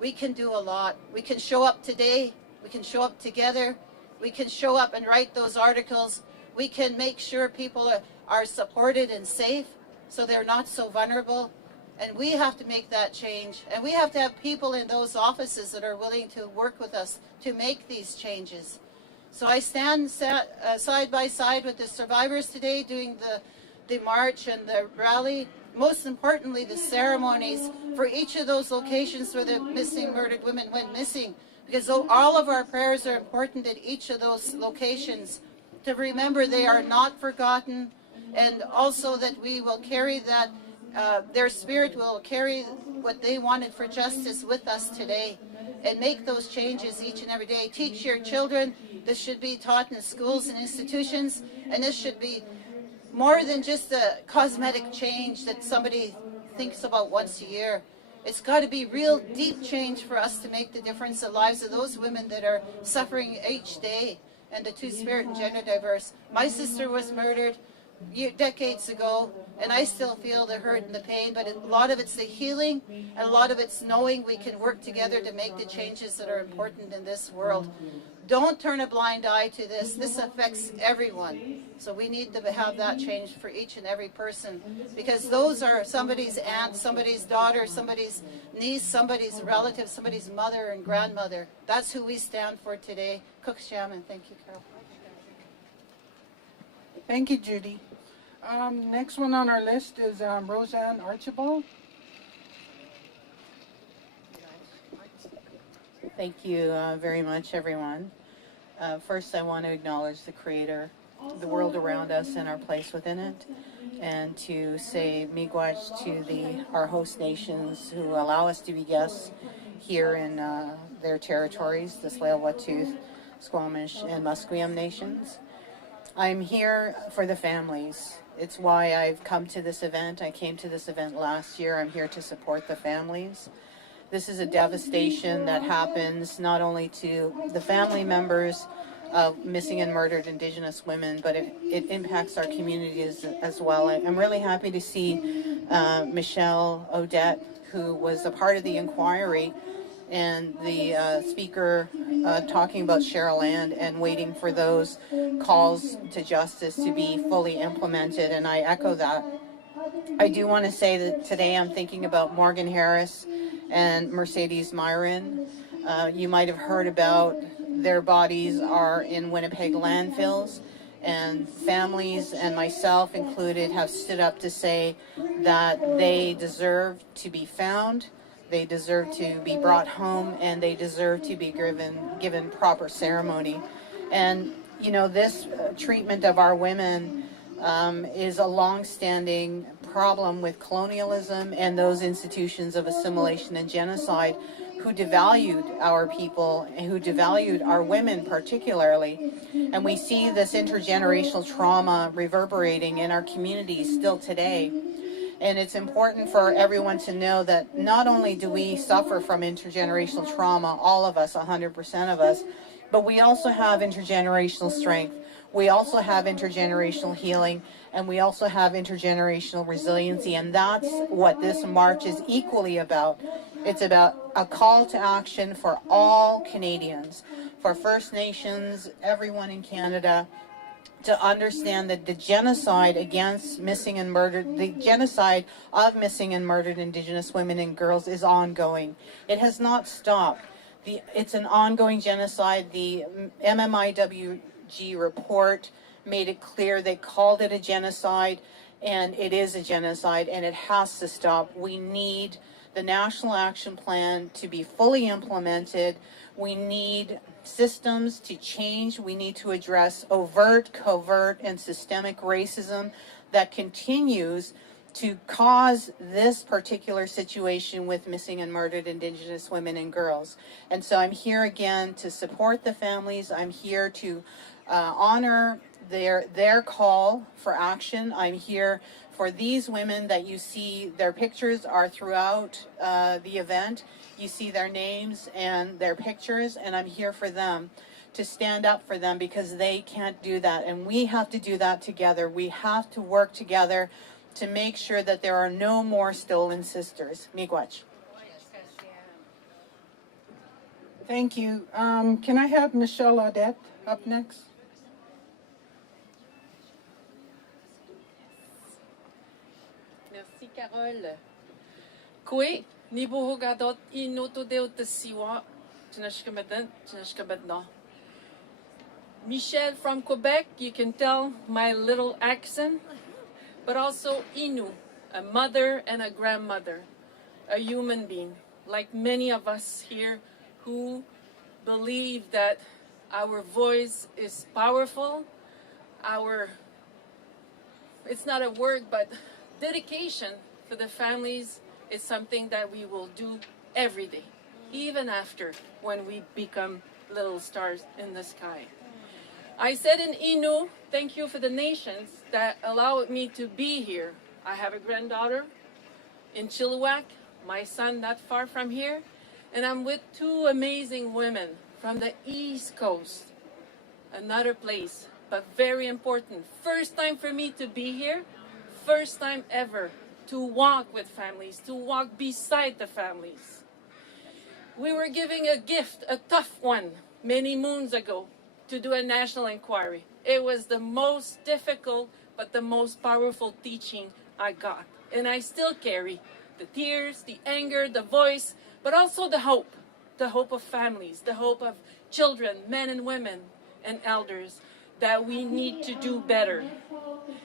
We can do a lot. We can show up today. We can show up together. We can show up and write those articles. We can make sure people are supported and safe so they're not so vulnerable. And we have to make that change. And we have to have people in those offices that are willing to work with us to make these changes. So I stand side by side with the survivors today doing the march and the rally. Most importantly, the ceremonies for each of those locations where the missing, murdered women went missing. Because all of our prayers are important at each of those locations to remember they are not forgotten, and also that we will carry that, their spirit will carry what they wanted for justice with us today and make those changes each and every day. Teach your children. This should be taught in schools and institutions, and this should be more than just a cosmetic change that somebody thinks about once a year. It's got to be real deep change for us to make the difference in the lives of those women that are suffering each day, and the Two-Spirit and gender diverse. My sister was murdered decades ago, and I still feel the hurt and the pain, but a lot of it's the healing, and a lot of it's knowing we can work together to make the changes that are important in this world. Don't turn a blind eye to this. This affects everyone. So we need to have that change for each and every person, because those are somebody's aunt, somebody's daughter, somebody's niece, somebody's relative, somebody's mother and grandmother. That's who we stand for today. Cook Shaman. Thank you, Carol. Thank you, Judy. Next one on our list is Roseanne Archibald. Thank you very much, everyone. First, I want to acknowledge the Creator, the world around us, and our place within it, and to say miigwech to our host nations who allow us to be guests here in their territories, the Tsleil-Waututh, Squamish, and Musqueam nations. I'm here for the families. It's why I've come to this event. I came to this event last year. I'm here to support the families. This is a devastation that happens not only to the family members of missing and murdered Indigenous women, but it impacts our communities as well. I'm really happy to see Michelle Odette, who was a part of the inquiry, and the speaker talking about Cheryl Land and waiting for those calls to justice to be fully implemented, and I echo that. I do want to say that today I'm thinking about Morgan Harris and Mercedes Myron. You might have heard about their bodies are in Winnipeg landfills, and families, and myself included, have stood up to say that they deserve to be found, they deserve to be brought home, and they deserve to be given proper ceremony. And you know, this treatment of our women is a long-standing problem with colonialism and those institutions of assimilation and genocide who devalued our people and who devalued our women particularly. And we see this intergenerational trauma reverberating in our communities still today. And it's important for everyone to know that not only do we suffer from intergenerational trauma, all of us, 100% of us, but we also have intergenerational strength. We also have intergenerational healing, and we also have intergenerational resiliency, and that's what this march is equally about. It's about a call to action for all Canadians, for First Nations, everyone in Canada, to understand that the genocide against missing and murdered, the genocide of missing and murdered Indigenous women and girls is ongoing. It has not stopped. It's an ongoing genocide. The MMIWG report made it clear. They called it a genocide, and it is a genocide, and it has to stop. We need the National Action Plan to be fully implemented. We need systems to change. We need to address overt, covert, and systemic racism that continues to cause this particular situation with missing and murdered Indigenous women and girls. And so I'm here again to support the families. I'm here to honor their call for action. I'm here for these women that you see. Their pictures are throughout the event. You see their names and their pictures, and I'm here for them, to stand up for them, because they can't do that. And we have to do that together. We have to work together to make sure that there are no more stolen sisters. Miigwech. Thank you. Can I have Michelle Audette up next? Merci, Carole. Kwe, ni buhugadot inoto de siwa, no. Michelle from Quebec, you can tell my little accent, but also Inu, a mother and a grandmother, a human being, like many of us here who believe that our voice is powerful, it's not a word, but dedication for the families is something that we will do every day, even after when we become little stars in the sky. I said in Innu, thank you for the nations that allowed me to be here. I have a granddaughter in Chilliwack, my son not far from here, and I'm with two amazing women from the East Coast, another place, but very important. First time for me to be here, first time ever to walk with families, to walk beside the families. We were giving a gift, a tough one, many moons ago, to do a national inquiry. It was the most difficult, but the most powerful teaching I got. And I still carry the tears, the anger, the voice, but also the hope of families, the hope of children, men and women, and elders, that we need to do better.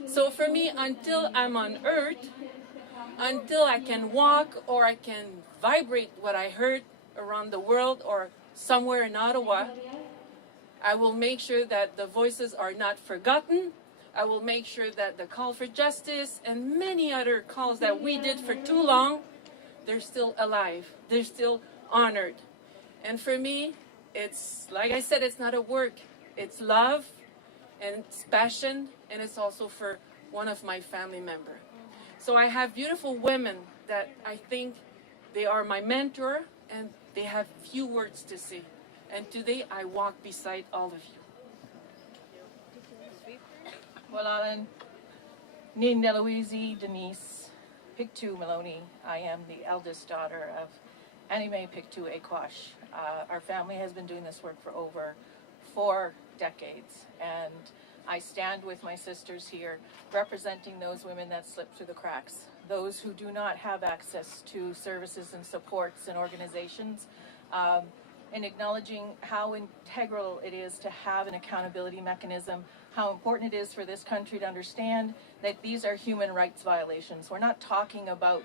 So for me, until I'm on earth, until I can walk or I can vibrate what I heard around the world or somewhere in Ottawa, I will make sure that the voices are not forgotten. I will make sure that the call for justice and many other calls that we did for too long, they're still alive. They're still honored. And for me, it's, like I said, it's not a work. It's love and it's passion, and it's also for one of my family members. So I have beautiful women that I think they are my mentor and they have few words to say. And today I walk beside all of you. Well, Alan, Nin Deloise Denise Pictou Maloney. I am the eldest daughter of Anime Pictou Ekwash. Our family has been doing this work for over 4 decades, and I stand with my sisters here representing those women that slip through the cracks, those who do not have access to services and supports and organizations, and acknowledging how integral it is to have an accountability mechanism, how important it is for this country to understand that these are human rights violations. We're not talking about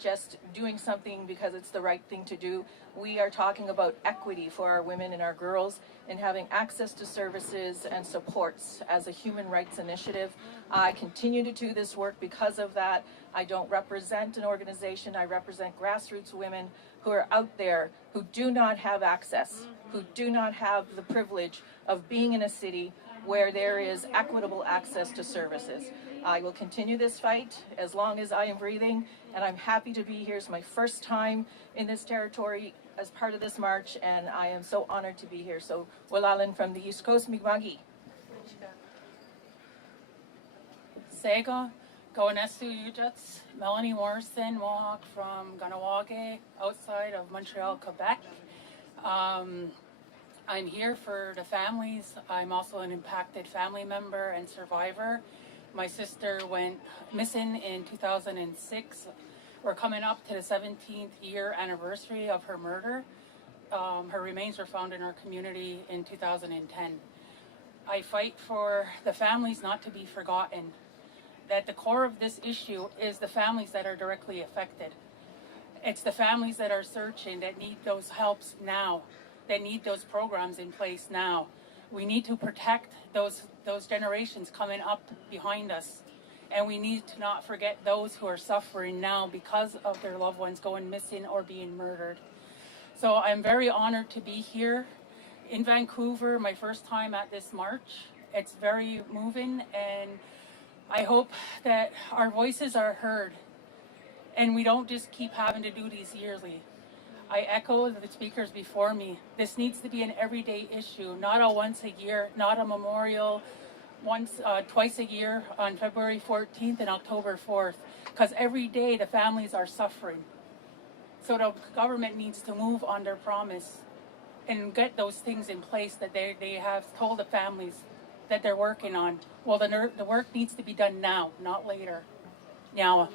just doing something because it's the right thing to do. We are talking about equity for our women and our girls and having access to services and supports as a human rights initiative. I continue to do this work because of that. I don't represent an organization. I represent grassroots women who are out there who do not have access, who do not have the privilege of being in a city where there is equitable access to services. I will continue this fight as long as I am breathing, and I'm happy to be here. It's my first time in this territory as part of this march, and I am so honored to be here. So, Walalan from the East Coast, Mi'kmaq. Sega, Goanesu Ujats, Melanie Morrison, Mohawk from Ganawage, outside of Montreal, Quebec. I'm here for the families. I'm also an impacted family member and survivor. My sister went missing in 2006. We're coming up to the 17th year anniversary of her murder. Her remains were found in our community in 2010. I fight for the families not to be forgotten. At the core of this issue is the families that are directly affected. It's the families that are searching, that need those helps now. that need those programs in place now. We need to protect those generations coming up behind us. And we need to not forget those who are suffering now because of their loved ones going missing or being murdered. So I'm very honored to be here in Vancouver, my first time at this march. It's very moving, and I hope that our voices are heard and we don't just keep having to do these yearly. I echo the speakers before me. This needs to be an everyday issue, not a once a year, not a memorial twice a year on February 14th and October 4th, because every day the families are suffering. So the government needs to move on their promise and get those things in place that they have told the families that they're working on. Well, the work needs to be done now, not later. Nyawa.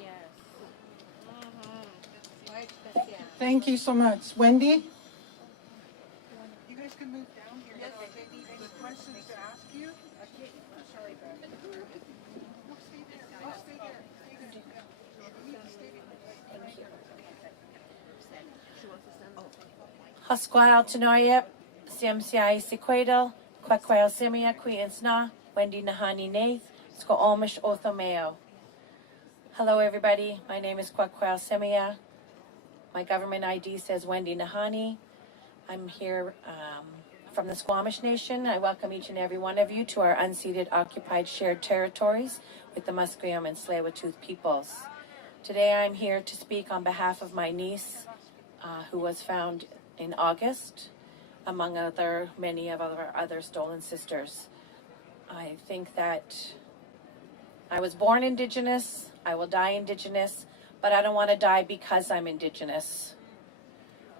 Thank you so much. Wendy? You guys can move down here. Yes. They need any questions to ask you? Sorry, Beth. No, stay there. Oh, stay there. Stay there. Thank you. Hasqual Tanoya, CMCI Sequedal, Quaquail Simia, Queensna, Wendy Nahani Nath, Sko Almish Othomeo. Hello, everybody. My name is Quaquail Simia. My government ID says Wendy Nahani. I'm here from the Squamish Nation. I welcome each and every one of you to our unceded occupied shared territories with the Musqueam and Tsleil-Waututh peoples. Today I'm here to speak on behalf of my niece who was found in August, among many of our other stolen sisters. I think that I was born Indigenous, I will die Indigenous, but I don't want to die because I'm Indigenous.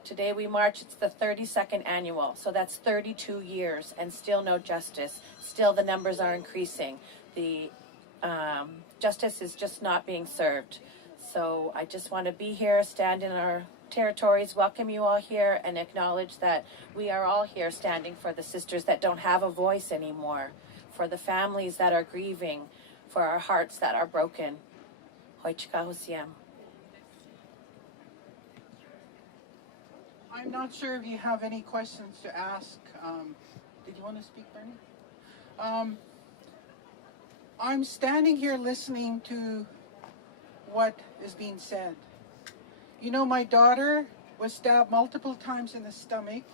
Today we march, it's the 32nd annual, so that's 32 years and still no justice. Still the numbers are increasing. The justice is just not being served. So I just want to be here, stand in our territories, welcome you all here, and acknowledge that we are all here standing for the sisters that don't have a voice anymore, for the families that are grieving, for our hearts that are broken. Hoichika Hosiem. I'm not sure if you have any questions to ask. Did you want to speak, Bernie? I'm standing here listening to what is being said. You know, my daughter was stabbed multiple times in the stomach.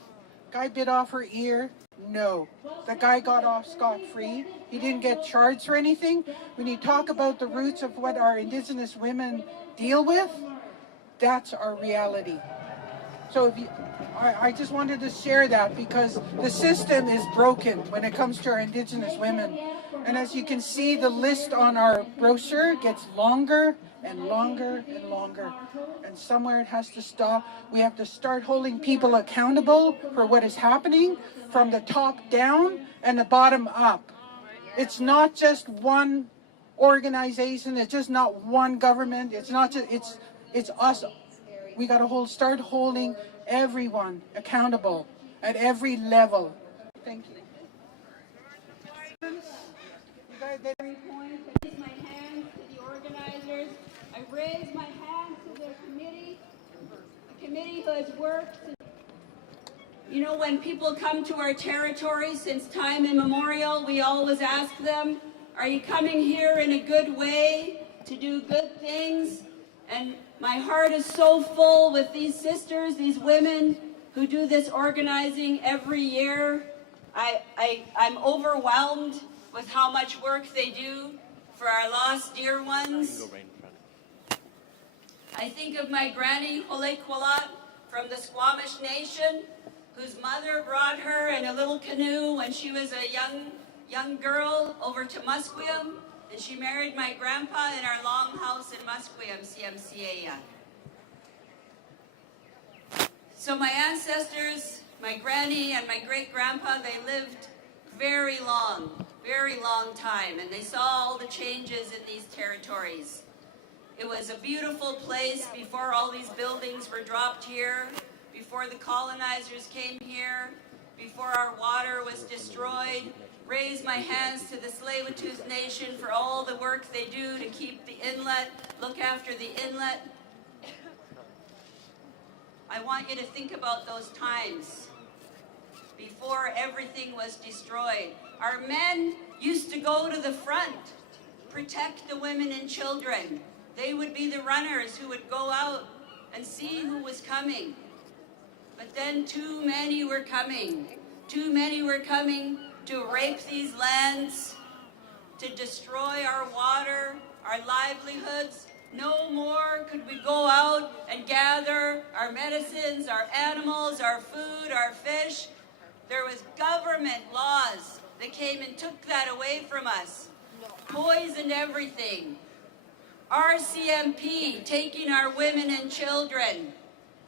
Guy bit off her ear. No. The guy got off scot-free. He didn't get charged for anything. When you talk about the roots of what our Indigenous women deal with, that's our reality. So I just wanted to share that because the system is broken when it comes to our Indigenous women. And as you can see, the list on our brochure gets longer and longer and longer. And somewhere it has to stop. We have to start holding people accountable for what is happening from the top down and the bottom up. It's not just one organization. It's just not one government. It's not just, it's us. We got to start holding everyone accountable at every level. Thank you. I raise my hand to the organizers. I raise my hand to the committee who has worked. You know, when people come to our territory since time immemorial, we always ask them, are you coming here in a good way to do good things? And my heart is so full with these sisters, these women who do this organizing every year. I'm overwhelmed with how much work they do for our lost dear ones. I think of my granny, Holekwalot, from the Squamish Nation, whose mother brought her in a little canoe when she was a young girl over to Musqueam, and she married my grandpa in our long house in Musqueam, CMCA. So my ancestors, my granny and my great-grandpa, they lived very long time, and they saw all the changes in these territories. It was a beautiful place before all these buildings were dropped here, before the colonizers came here, before our water was destroyed. Raise my hands to the Tsleil-Waututh Nation for all the work they do to keep the inlet, look after the inlet. I want you to think about those times. before everything was destroyed. Our men used to go to the front, protect the women and children. They would be the runners who would go out and see who was coming. But then too many were coming. Too many were coming to rape these lands, to destroy our water, our livelihoods. No more could we go out and gather our medicines, our animals, our food, our fish. There was government laws that came and took that away from us, poisoned everything. RCMP taking our women and children,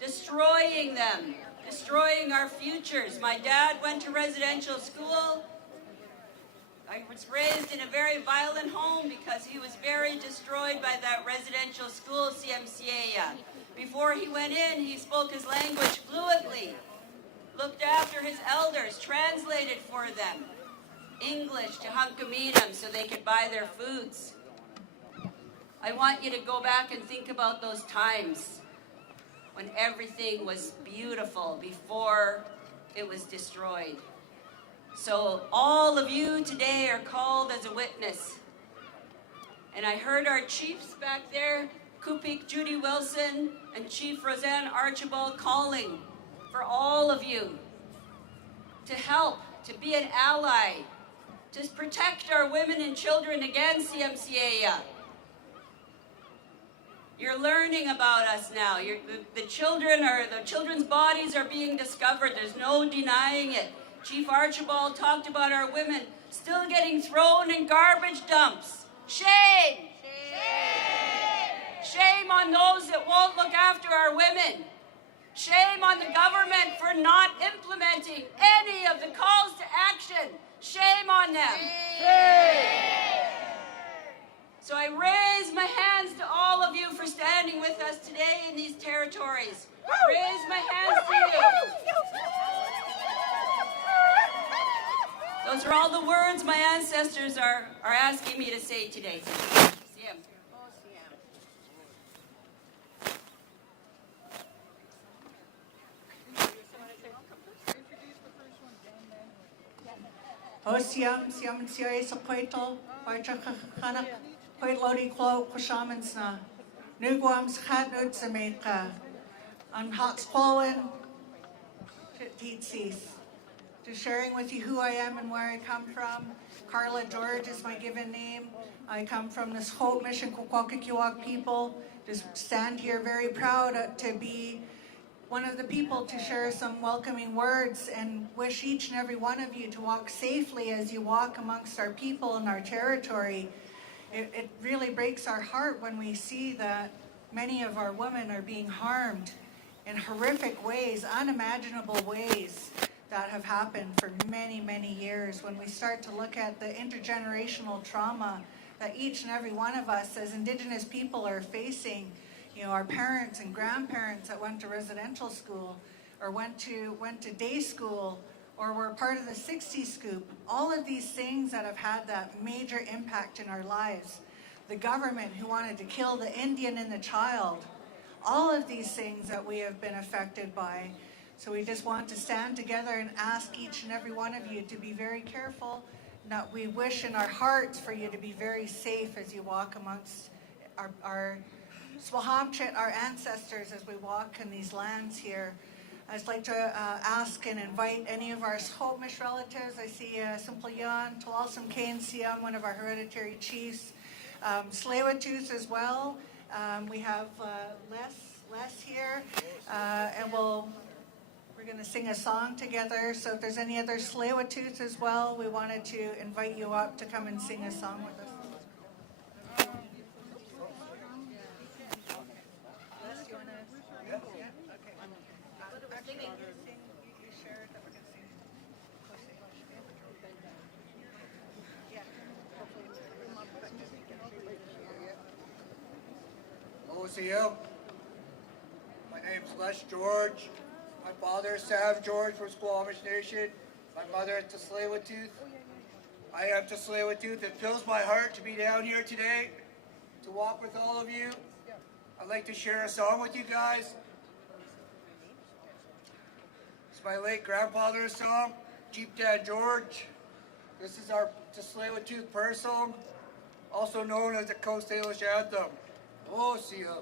destroying them, destroying our futures. My dad went to residential school. I was raised in a very violent home because he was very destroyed by that residential school, CMCA. Before he went in, he spoke his language fluently, looked after his elders, translated for them English to Hunkaminam so they could buy their foods. I want you to go back and think about those times when everything was beautiful before it was destroyed. So all of you today are called as a witness. And I heard our chiefs back there, Kupik Judy Wilson and Chief Roseanne Archibald, calling for all of you to help, to be an ally, to protect our women and children against CMCA. You're learning about us now. The children's bodies are being discovered. There's no denying it. Chief Archibald talked about our women still getting thrown in garbage dumps. Shame! Shame! Shame on those that won't look after our women. Shame on the government for not implementing any of the calls to action. Shame on them. Shame! So I raise my hands to all of you for standing with us today in these territories. Raise my hands to you. Those are all the words my ancestors are asking me to say today. Osiam, siam siai saquatal, Barchakanak, Quailodi Clo, Quashamansna, Nuguams Hatnud Sameka, on Hotspolen, DTES. To sharing with you who I am and where I come from. Carla George is my given name. I come from this Hope Mission Kwakwaka'wakw people. Just stand here very proud to be one of the people to share some welcoming words and wish each and every one of you to walk safely as you walk amongst our people in our territory. It really breaks our heart when we see that many of our women are being harmed in horrific ways, unimaginable ways that have happened for many, many years. When we start to look at the intergenerational trauma that each and every one of us as Indigenous people are facing, you know, our parents and grandparents that went to residential school or went to day school or were part of the 60s scoop, all of these things that have had that major impact in our lives. The government who wanted to kill the Indian and the child, all of these things that we have been affected by. So we just want to stand together and ask each and every one of you to be very careful. That we wish in our hearts for you to be very safe as you walk amongst our Swahamchit, our ancestors, as we walk in these lands here. I'd like to ask and invite any of our Hopish relatives. I see Simplayan, Talalsam Kane Siam, one of our hereditary chiefs. Tsleil-Waututh as well. We have Les here, and we're going to sing a song together. So if there's any other Tsleil-Waututh as well, we wanted to invite you up to come and sing a song with us. OCU. My name's Les George. My father, Sav George, from Squamish Nation. My mother, Tsleil-Waututh. I am Tsleil-Waututh. It fills my heart to be down here today, to walk with all of you. I'd like to share a song with you guys. It's my late grandfather's song. Jeeptan George. This is our Tsleil-Waututh prayer song, also known as the Coast Salish Anthem. Oh, see ya.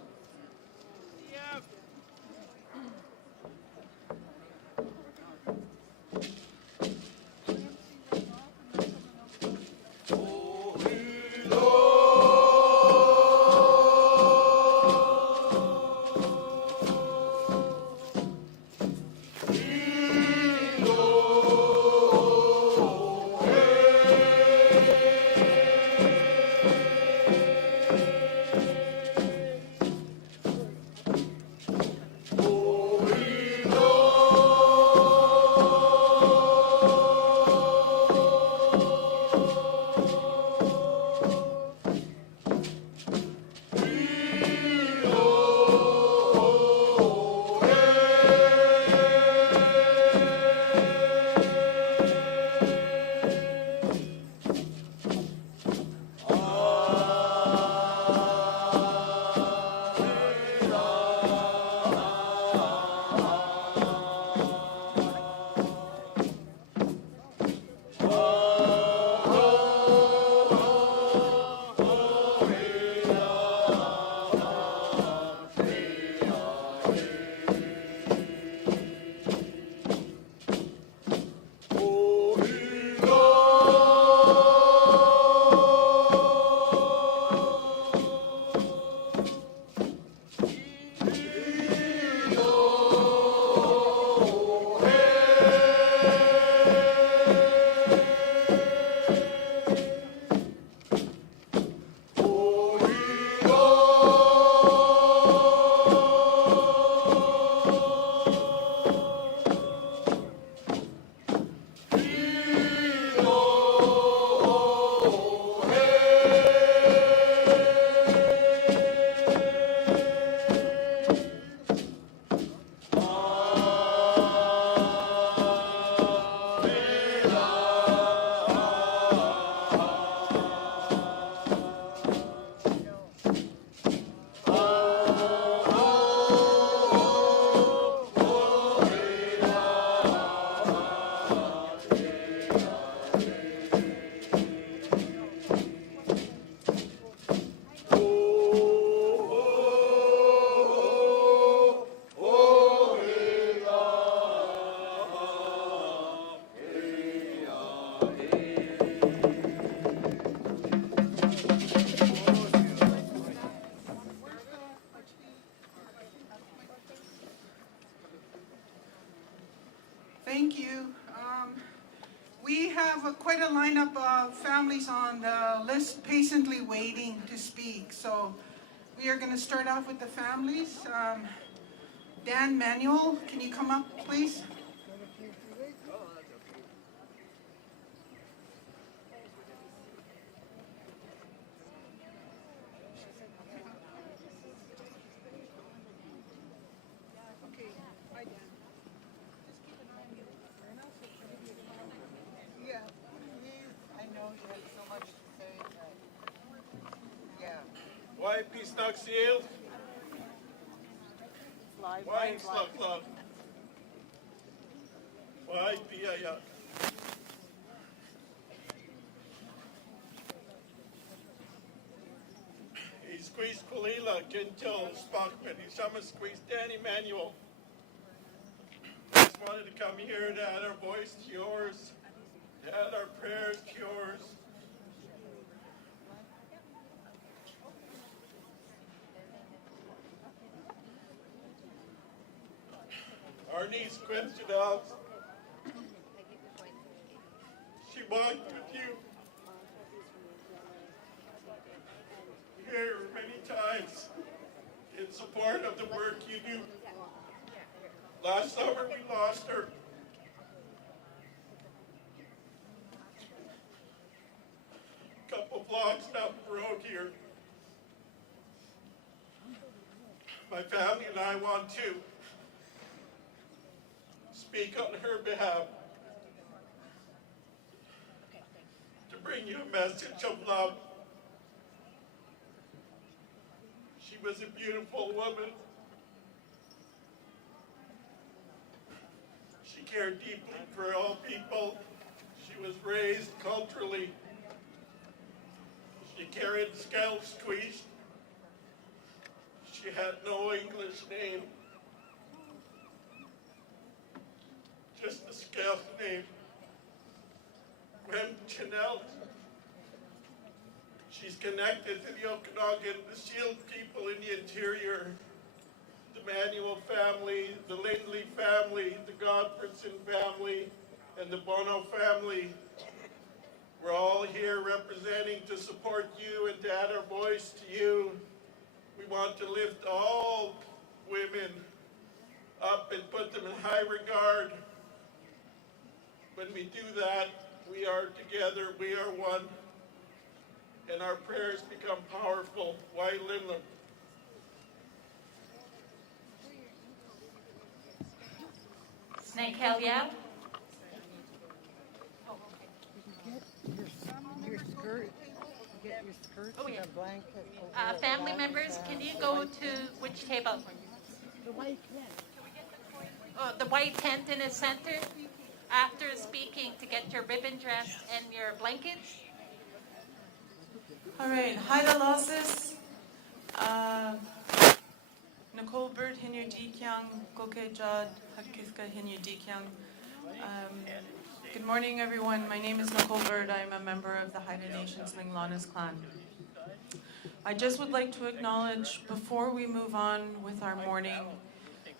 Thank you. We have quite a lineup of families on the list patiently waiting to speak. So we are going to start off with the families. Dan Manuel, can you come up, please? Why peace not sealed? Why sluck love? Why piaya? He squeezed Kalila, Kintil, Spockman, he summoned squeezed Dan Emanuel. Just wanted to come here to add our voice to yours, to add our prayers to yours. Our niece Quincy Dobbs, she walked with you here many times in support of the work you do. Last summer we lost her. A couple blocks down the road here. My family and I want to speak on her behalf, to bring you a message of love. She was a beautiful woman. She cared deeply for all people. She was raised culturally. She carried scalps tweezed. She had no English name, just a scalp name. Rem Chanel. She's connected to the Okanagan, the Shield people in the interior, the Manuel family, the Lindley family, the Godfredson family, and the Bono family. We're all here representing to support you and to add our voice to you. We want to lift all women up and put them in high regard. When we do that, we are together, we are one, and our prayers become powerful. Why Linlum? Snake Helia. Your skirt. Get your skirt Oh, yeah. and a blanket. Family members, can you go to which table? The white tent. Oh, the white tent in the center. After speaking, to get your ribbon dress and your blankets. All right, Haida Losses, Nicole Bird, Hinyu Dikyang, Goke Jad, Hadkiska Hinyu Dikyang. Good morning, everyone. My name is Nicole Bird. I'm a member of the Haida Nations Linglanas clan. I just would like to acknowledge, before we move on with our mourning,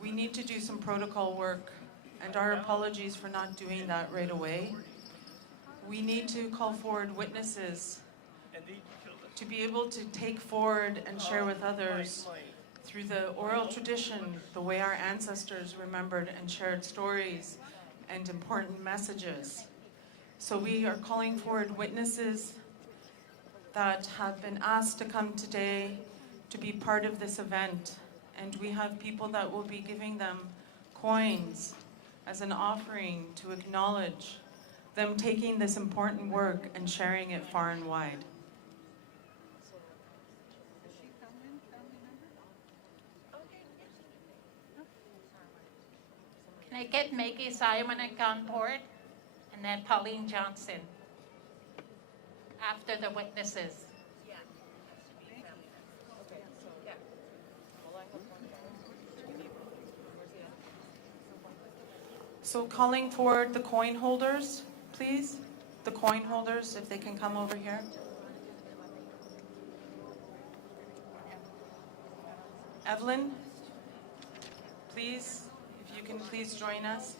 we need to do some protocol work, and our apologies for not doing that right away. We need to call forward witnesses to be able to take forward and share with others through the oral tradition, the way our ancestors remembered and shared stories and important messages. So we are calling forward witnesses that have been asked to come today to be part of this event. And we have people that will be giving them coins as an offering to acknowledge them taking this important work and sharing it far and wide. Can I get Maggie Simon on board? And then Pauline Johnson after the witnesses. So calling forward the coin holders, please. The coin holders, if they can come over here. Evelyn, please, if you can please join us.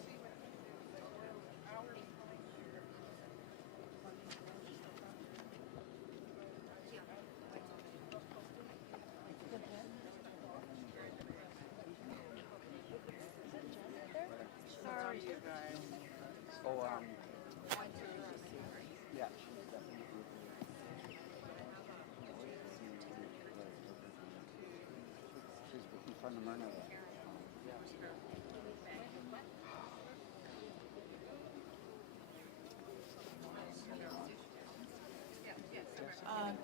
Sorry, you guys. Oh, yeah, she's definitely. She's in front of Myrna.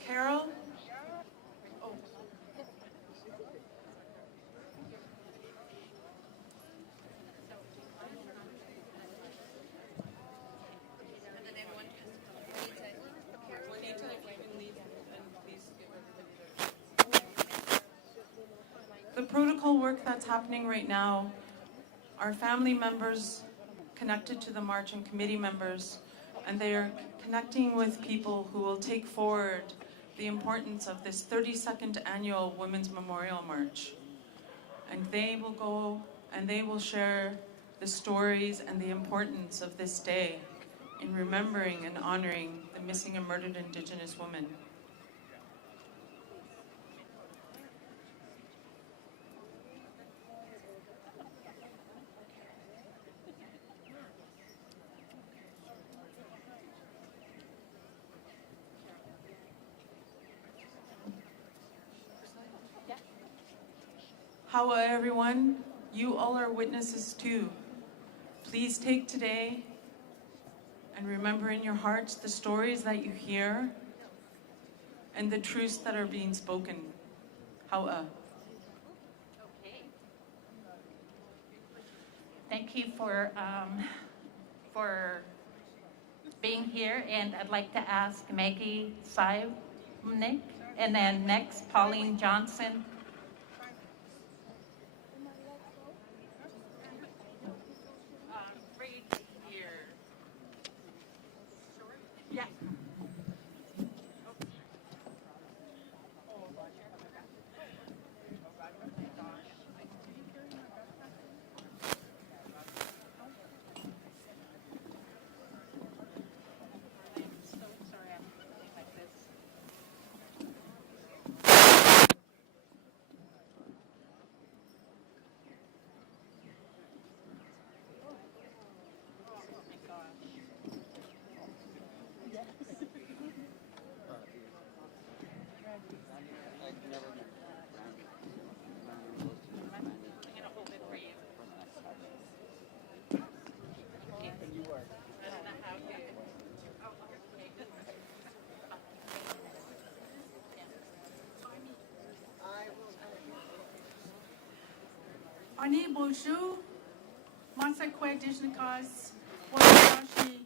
Carol? The protocol work that's happening right now, our family members connected to the march and committee members, and they are connecting with people who will take forward the importance of this 32nd annual Women's Memorial March. And they will go and they will share the stories and the importance of this day in remembering and honoring the missing and murdered Indigenous women. Hawa, everyone, you all are witnesses too. Please take today and remember in your hearts the stories that you hear and the truths that are being spoken. Hawa. Okay. Thank you for for being here, and I'd like to ask Maggie Sivnik, and then next Pauline Johnson. Right here. Yeah. Ani bonjour, Mansakwe Dijnakas, Wanashi,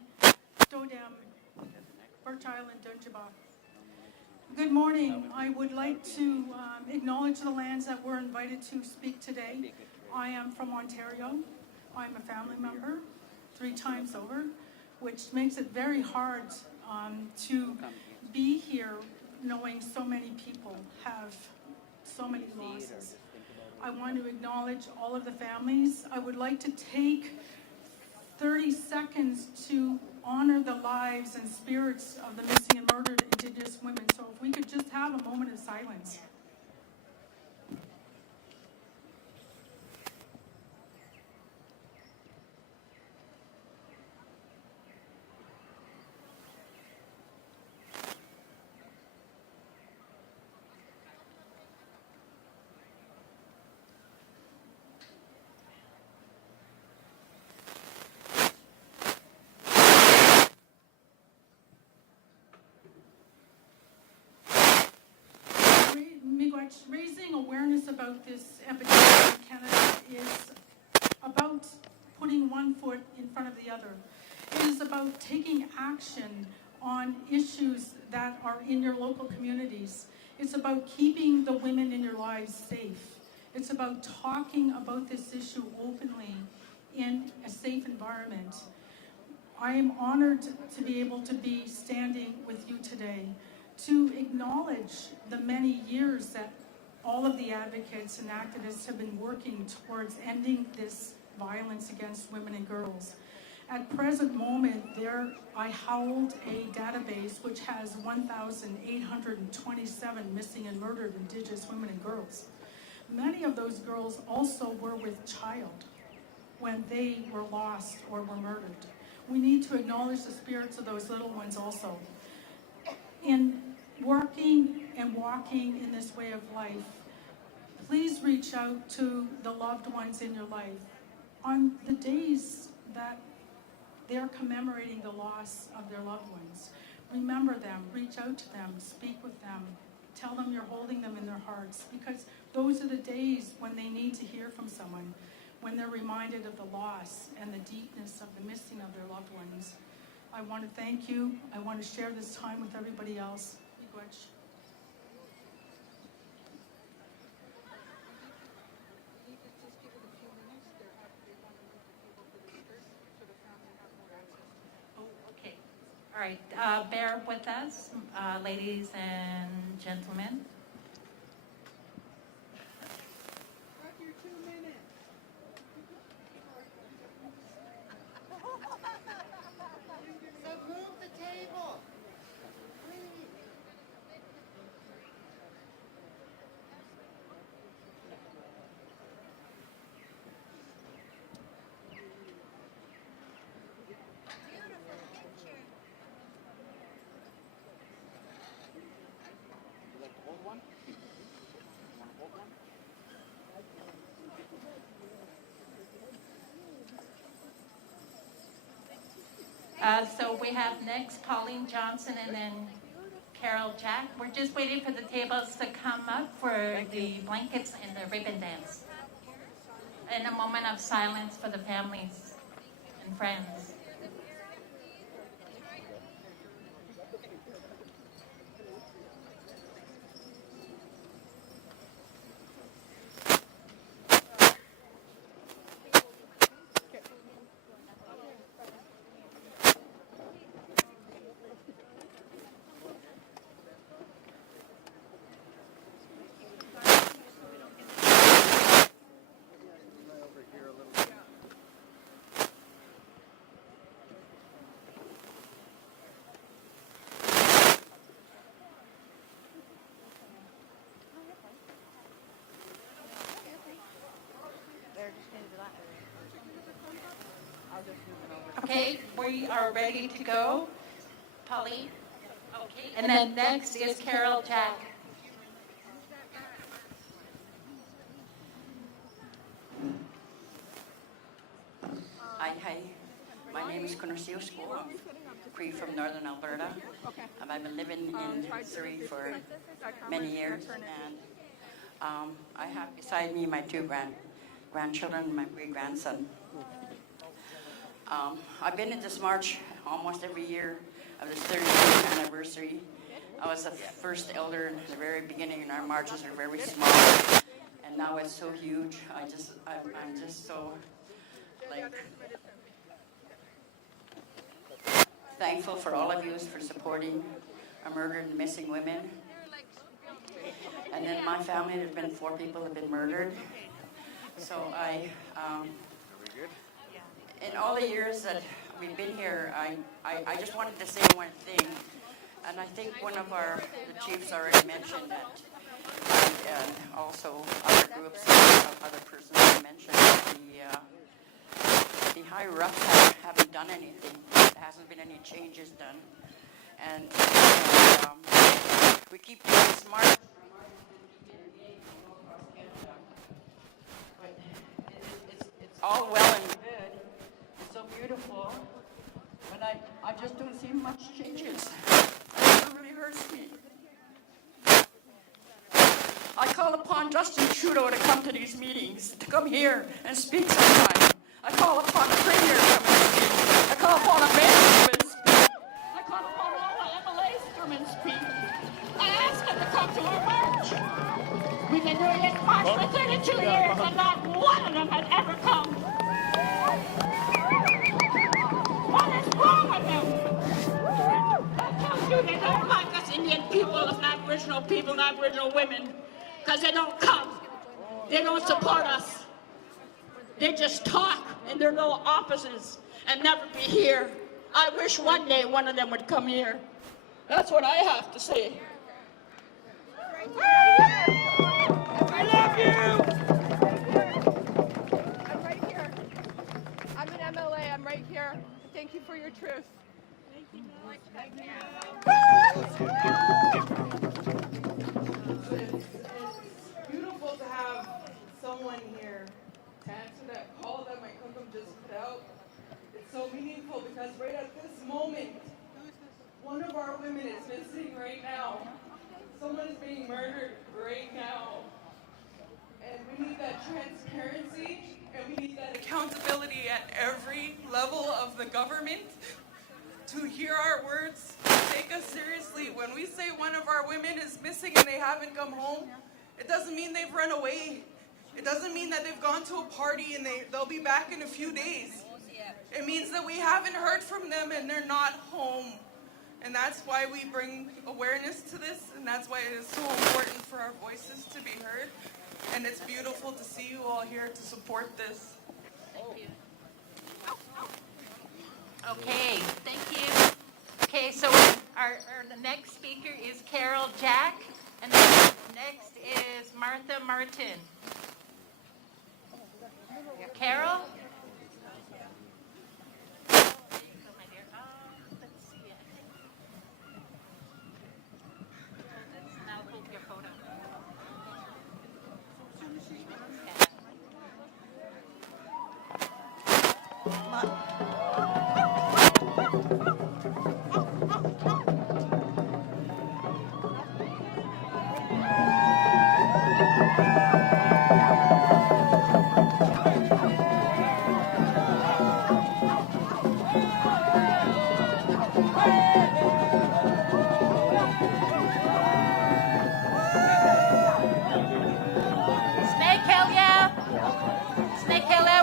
Stodem, Birch Island, Dunjaba. Good morning. I would like to acknowledge the lands that we're invited to speak today. I am from Ontario. I'm a family member 3 times over, which makes it very hard to be here knowing so many people have so many losses. I want to acknowledge all of the families. I would like to take 30 seconds to honor the lives and spirits of the missing and murdered Indigenous women. So if we could just have a moment of silence. Raising awareness about this epidemic in Canada is about putting one foot in front of the other. It is about taking action on issues that are in your local communities. It's about keeping the women in your lives safe. It's about talking about this issue openly in a safe environment. I am honored to be able to be standing with you today to acknowledge the many years that all of the advocates and activists have been working towards ending this violence against women and girls. At present moment, I hold a database which has 1,827 missing and murdered Indigenous women and girls. Many of those girls also were with child when they were lost or were murdered. We need to acknowledge the spirits of those little ones also. In working and walking in this way of life, please reach out to the loved ones in your life. On the days that they're commemorating the loss of their loved ones, remember them, reach out to them, speak with them, tell them you're holding them in their hearts, because those are the days when they need to hear from someone, when they're reminded of the loss and the deepness of the missing of their loved ones. I want to thank you. I want to share this time with everybody else. Miigwech. Okay. All right. Bear with us, ladies and gentlemen. So move the table. So we have next Pauline Johnson and then Carol Jack. We're just waiting for the tables to come up for the blankets and the ribbon dance. And a moment of silence for the families and friends. three are ready to go. Pauline? Okay. And then next is Carol Jack. Hi. My name is Kunarsio School. I'm Cree from Northern Alberta. I've been living in Surrey for many years, and I have beside me my two grandchildren and my great-grandson. I've been at this march almost every year of this 30th anniversary. I was the first elder in the very beginning, and our marches are very small, and now it's so huge. I'm just so thankful for all of you for supporting our murdered and missing women. And in my family, there's been 4 people have been murdered. So in all the years that we've been here, I just wanted to say one thing. And I think one of the chiefs already mentioned that, and also other groups, other persons have mentioned that the higher ups haven't done anything. There hasn't been any changes done. And we keep doing this march. It's all well and good. It's so beautiful. But I just don't see much changes. It really hurts me. I call upon Justin Trudeau to come to these meetings, to come here and speak sometime. I call upon the Premier to come and speak. I call upon a mayor to come and speak. I call upon all my MLAs to come and speak. I ask them to come to our march. We've been doing this march for 32 years and not one of them has ever come. What is wrong with them? I tell you, they don't like us Indian people, us Aboriginal people and Aboriginal women, because they don't come. They don't support us. They just talk in their little offices and never be here. I wish one day one of them would come here. That's what I have to say. I love you! I'm right here. I'm an MLA. I'm right here. Thank you for your truth. Thank you It's beautiful to have someone here to answer that call that my Kunkum just put out. It's so meaningful because right at this moment, one of our women is missing right now. Someone is being murdered right now. And we need that transparency and we need that accountability at every level of the government to hear our words, take us seriously. When we say one of our women is missing and they haven't come home, it doesn't mean they've run away. It doesn't mean that they've gone to a party and they'll be back in a few days. It means that we haven't heard from them and they're not home. And that's why we bring awareness to this, and that's why it is so important for our voices to be heard. And it's beautiful to see you all here to support this. Thank you. Okay, thank you. Okay, so the next speaker is Carol Jack, and then next is Martha Martin. Carol?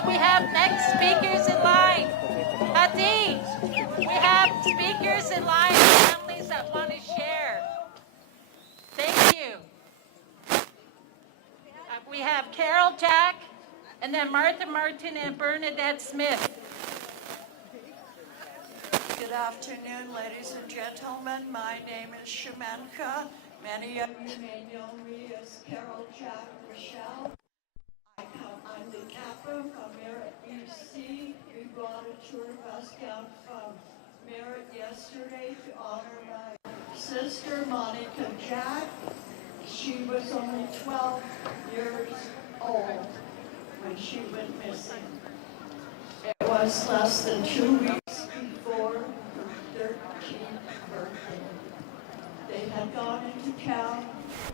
We have next speakers in line. Hadi, we have speakers in line, families that want to share. Thank you. We have Carol Jack, and then Martha Martin and Bernadette Smith. Good afternoon, ladies and gentlemen. My name is Shemenka. Many of you may know me as Carol Jack Rochelle. I'm the captain from Merritt, BC. We brought a tour bus down from Merritt yesterday to honor my sister, Monica Jack. She was only 12 years old when she went missing. It was less than 2 weeks before her 13th birthday. They had gone into town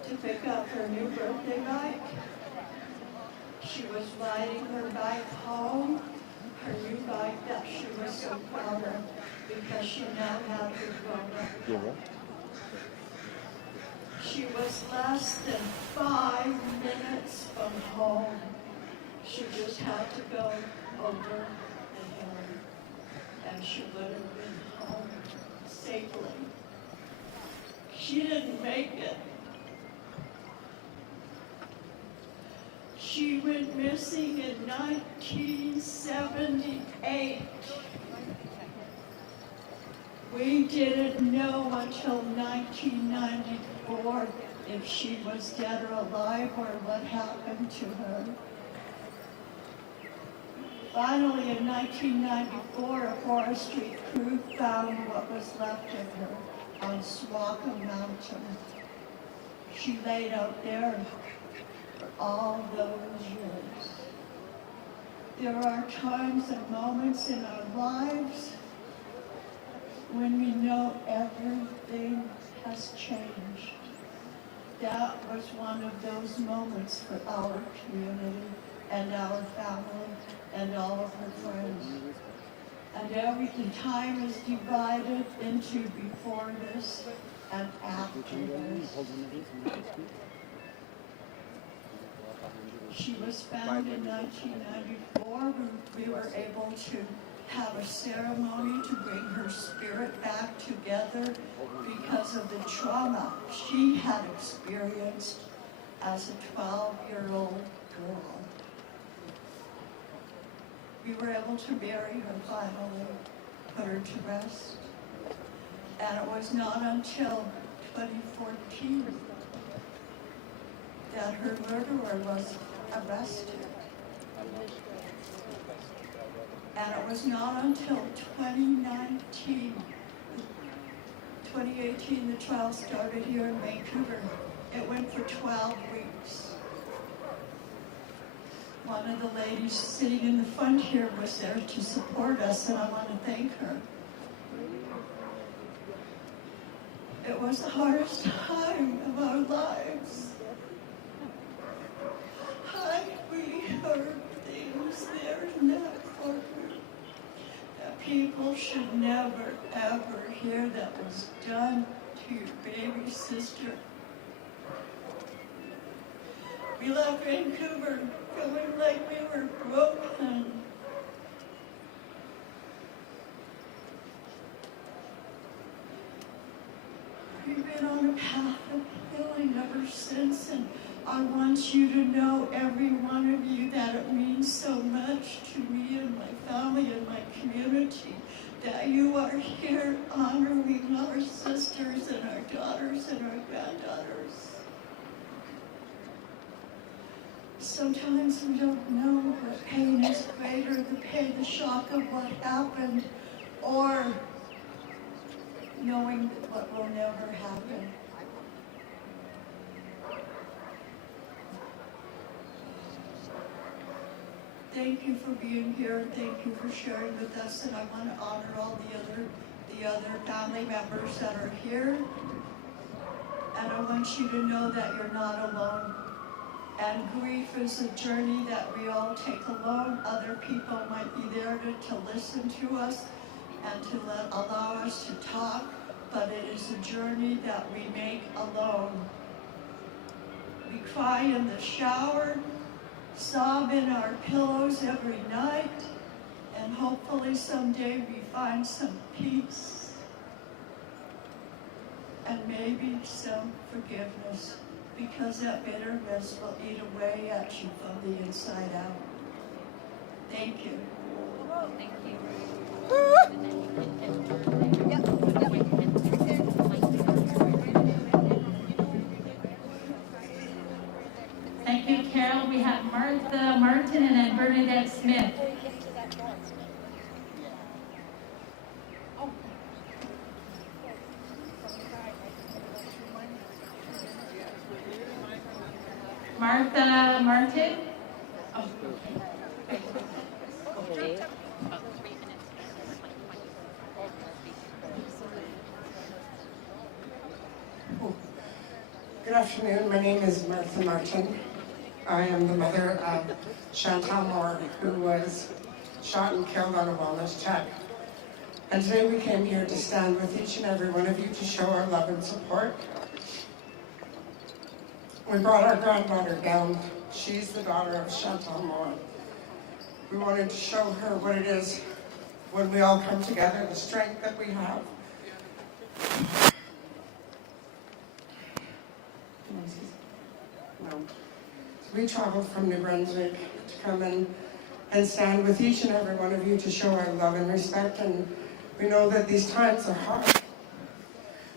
to pick up her new birthday bike. She was riding her bike home, her new bike that she was so proud of because she now had her grown-up. She was less than 5 minutes from home. She just had to go over the hill, and she would have been home safely. She didn't make it. She went missing in 1978. We didn't know until 1994 if she was dead or alive or what happened to her. Finally, in 1994, a Forest Street crew found what was left of her on Swaka Mountain. She laid out there for all those years. There are times and moments in our lives when we know everything has changed. That was one of those moments for our community and our family and all of her friends. And every time is divided into before this and after this. She was found in 1994. We were able to have a ceremony to bring her spirit back together because of the trauma she had experienced as a 12-year-old girl. We were able to bury her finally, put her to rest. And it was not until 2014 that her murderer was arrested. And it was not until 2018, the trial started here in Vancouver. It went for 12 weeks. One of the ladies sitting in the front here was there to support us, and I want to thank her. It was the hardest time of our lives. We heard things there in that courtroom that people should never, ever hear that was done to your baby sister. We left Vancouver feeling like we were broken. We've been on a path of healing ever since, and I want you to know, every one of you, that it means so much to me and my family and my community, that you are here honoring our sisters and our daughters and our granddaughters. Sometimes we don't know what pain is greater, the shock of what happened, or knowing what will never happen. Thank you for being here. Thank you for sharing with us, and I want to honor all the other family members that are here. And I want you to know that you're not alone. And grief is a journey that we all take alone. Other people might be there to listen to us and to allow us to talk, but it is a journey that we make alone. We cry in the shower, sob in our pillows every night, and hopefully someday we find some peace and maybe some forgiveness, because that bitterness will eat away at you from the inside out. Thank you. Thank you. Thank you, Carol. we have Martha Martin and then Bernadette Smith. Martha Martin. Oh, okay. Good afternoon. My name is Martha Martin. I am the mother of Chantal Moore, who was shot and killed on a Walnut Tech. And today we came here to stand with each and every one of you to show our love and support. We brought our granddaughter down. She's the daughter of Chantal Moore. We wanted to show her what it is when we all come together, the strength that we have. No. We traveled from New Brunswick to come and stand with each and every one of you to show our love and respect, and we know that these times are hard.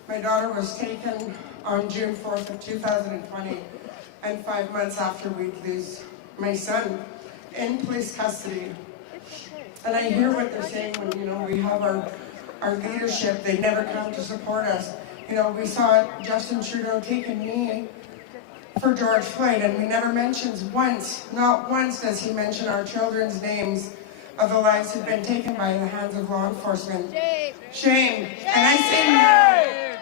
My daughter was taken on June 4th of 2020, and 5 months after we'd lose my son in police custody. And I hear what they're saying when, we have our leadership, they never come to support us. We saw Justin Trudeau take a knee for George Floyd, and he never mentions once, not once does he mention our children's names of the lives who've been taken by the hands of law enforcement. Shame. Shame. And I say no.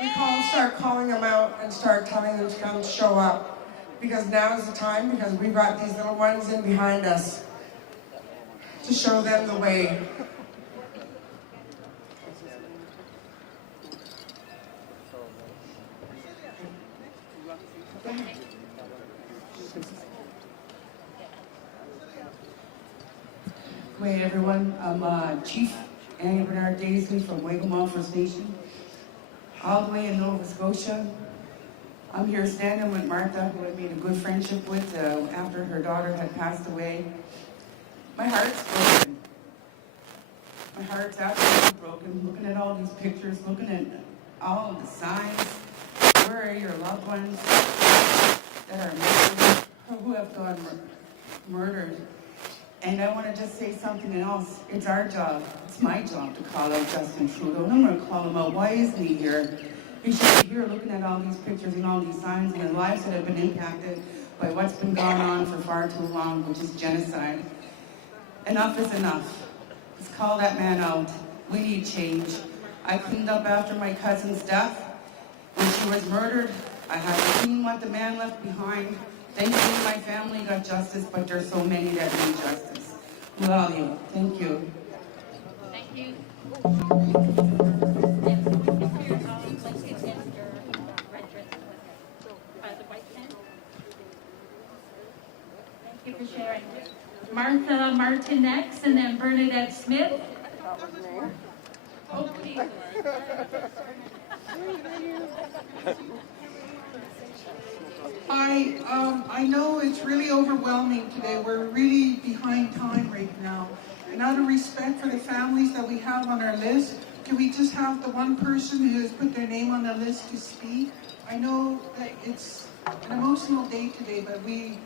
We start calling them out and start telling them to come show up, because now is the time, because we've got these little ones in behind us to show them the way. Hey everyone, I'm Chief Annie Bernard Daisley from Wagamon First Nation, all the way in Nova Scotia. I'm here standing with Martha, who I made a good friendship with after her daughter had passed away. My heart's broken. My heart's absolutely broken, looking at all these pictures, looking at all of the signs. Where are your loved ones that are murdered, or who have gone murdered? And I want to just say something else. It's our job. It's my job to call out Justin Trudeau. And I'm going to call him out. Why isn't he here? He should be here looking at all these pictures and all these signs and the lives that have been impacted by what's been going on for far too long, which is genocide. Enough is enough. Let's call that man out. We need change. I cleaned up after my cousin's death. When she was murdered, I had to clean what the man left behind. Thankfully, my family got justice, but there's so many that need justice. We love you. Thank you. Thank you. Thank you for sharing. Martha Martin next, and then Bernadette Smith. Oh, please. I know it's really overwhelming today. We're really behind time right now. And out of respect for the families that we have on our list, can we just have the one person who has put their name on the list to speak? I know that it's an emotional day today, but we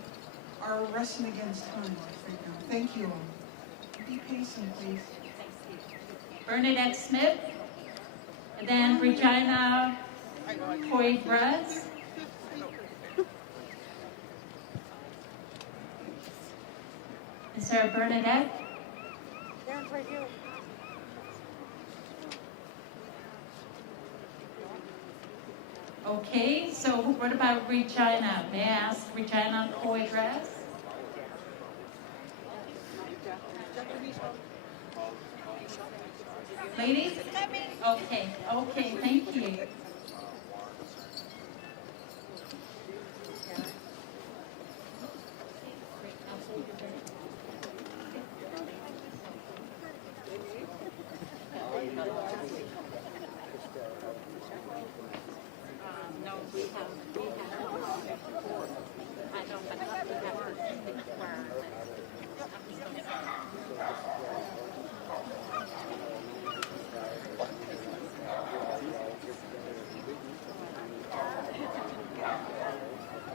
are wrestling against time right now. Thank you all. Be patient, please. Bernadette Smith, and then Regina Poitras. Is there a Bernadette? Okay, so what about Regina? May I ask Regina Poitras? Ladies? Okay, thank you.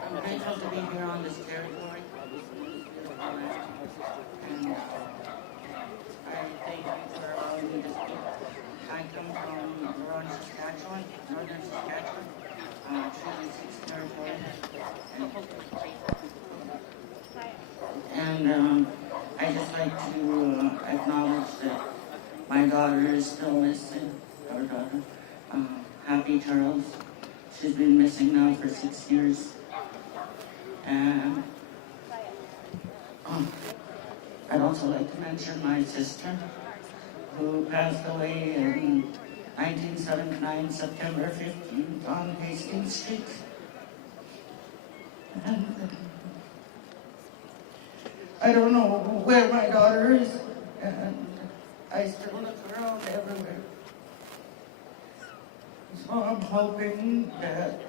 I'm grateful to be here on this territory. And I thank you for allowing me to speak. I come from rural Saskatchewan, northern Saskatchewan, Treaty 6 Territories. And I just like to acknowledge that my daughter is still missing, our daughter, Happy Charles. She's been missing now for 6 years. And I'd also like to mention my sister, who passed away in 1979, September 15th on Hastings Street. And I don't know where my daughter is, and I still look around everywhere. So I'm hoping that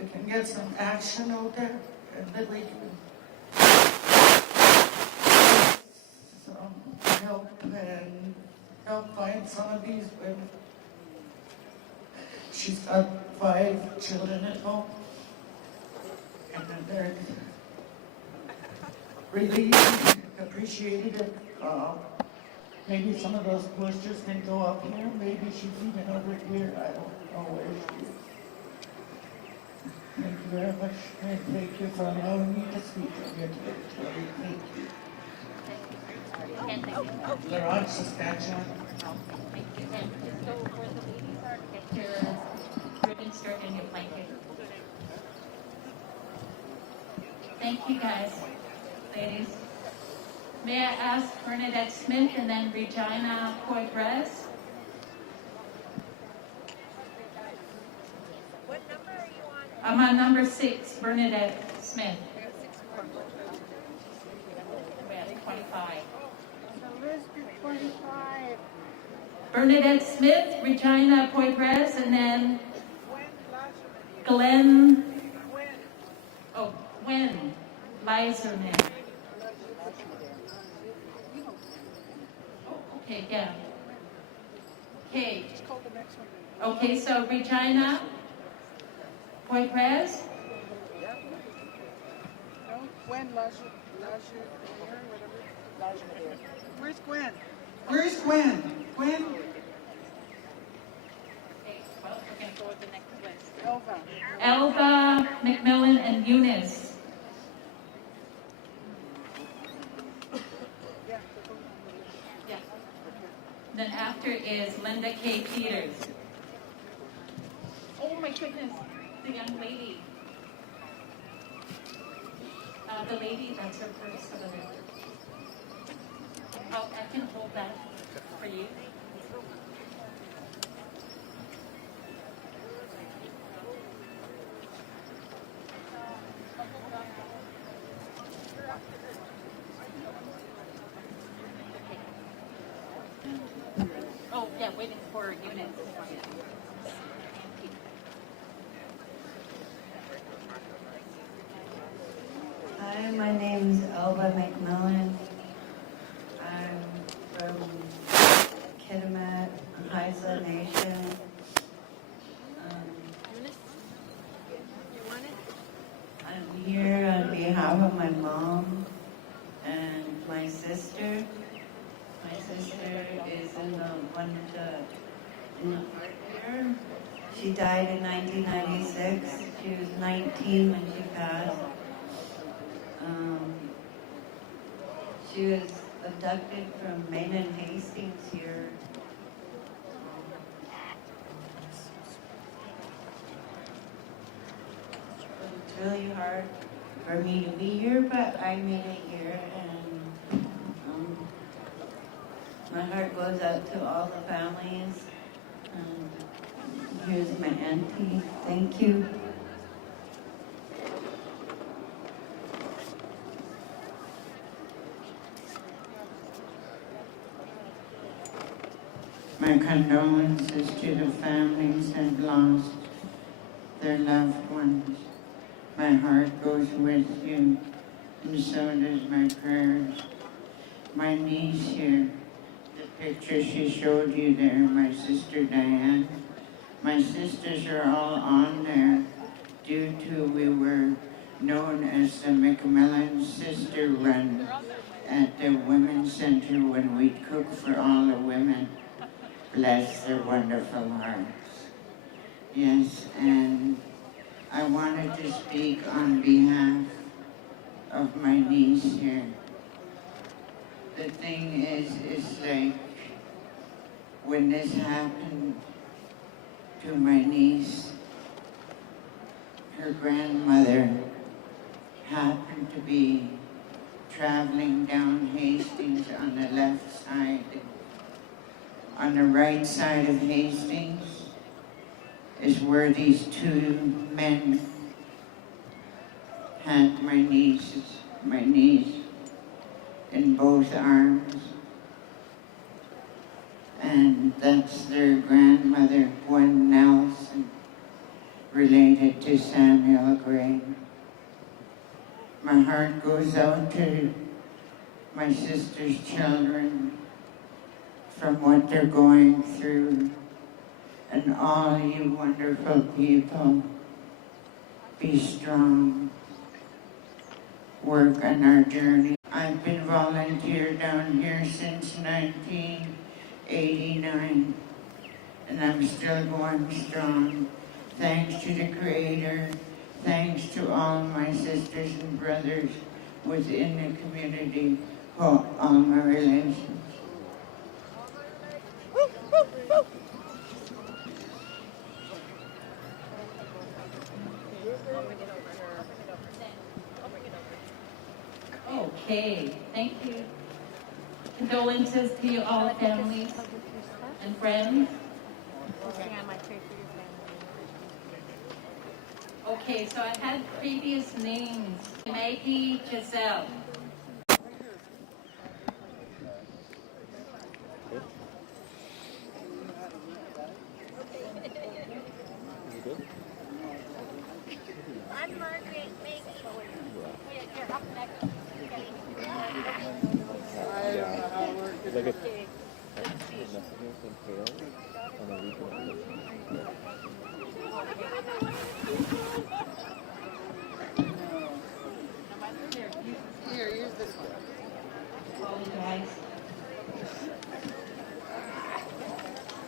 we can get some action out there, and that we can help find some of these women. She's got 5 children at home, and they're really appreciated it. Maybe some of those posters can go up here. Maybe she's even over here. I don't know where she is. Thank you very much. And thank you for allowing me to speak on here today. Thank you. Laurent, Saskatchewan. Thank you. And just go where the ladies are, get your ribbon skirt and your blanket. Thank you, guys, ladies. May I ask Bernadette Smith and then Regina Poitras? What number are you on? I'm on number 6, Bernadette Smith. We're at 25. Elizabeth 25. Bernadette Smith, Regina Poitras, and then Gwen Leiserman. Okay, yeah. Okay. Okay, so Regina Poitras. Gwen Where's Gwen? Where's Gwen? Gwen? Okay, well, we're going to go with the next list. Elva. Elva, McMillan, and Eunice. Yeah. Then after is Linda K. Peters. Oh my goodness, the young lady. The lady, that's her first over there. Oh, I can hold that for you. Oh, yeah, waiting for Eunice. Hi, my name is Elva McMillan. I'm from Kitimat, Haisla Nation. I'm here on behalf of my mom and my sister. My sister is in the art here. She died in 1996. She was 19 when she passed. She was abducted from Maine and Hastings here. It's really hard for me to be here, but I made it here, and my heart goes out to all the families. Here's my auntie. Thank you. My condolences to the families that lost their loved ones. My heart goes with you, and so does my prayers. My niece here, the picture she showed you there, my sister Diane. My sisters are all on there due to we were known as the Macmillan Sister Run at the Women's Center when we cook for all the women. Bless their wonderful hearts. Yes, and I wanted to speak on behalf of my niece here. The thing is like when this happened to my niece, her grandmother happened to be traveling down Hastings on the left side. On the right side of Hastings is where these two men had my niece in both arms. And that's their grandmother, Gwen Nelson, related to Samuel Gray. My heart goes out to my sister's children from what they're going through, and all you wonderful people, be strong, work on our journey. I've been volunteer down here since 1989, and I'm still going strong. Thanks to the Creator, thanks to all my sisters and brothers within the community, all my relations. Okay, thank you. Condolences to you all families and friends. Okay, so I had previous names. Maggie Giselle. I'm Margaret Maggie. You're up next. Here, use this one. Apologize.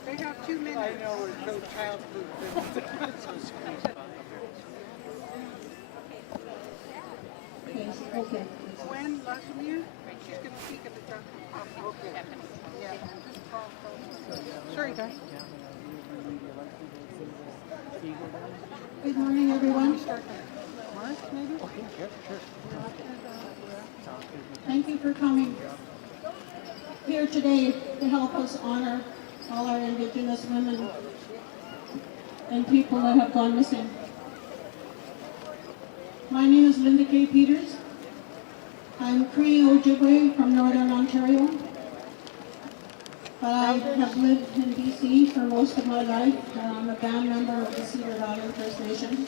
They have too many. I know, we're so childproof. Okay. Gwen Lasmier, she's going to speak at the top. Okay. Yeah. Sorry, guys. Good morning, everyone. Mark, maybe? Okay, sure. Thank you for coming here today to help us honor all our Indigenous women and people that have gone missing. My name is Linda K. Peters. I'm Cree Ojibwe from Northern Ontario, but I have lived in BC for most of my life, and I'm a band member of the Cedar Valley First Nation.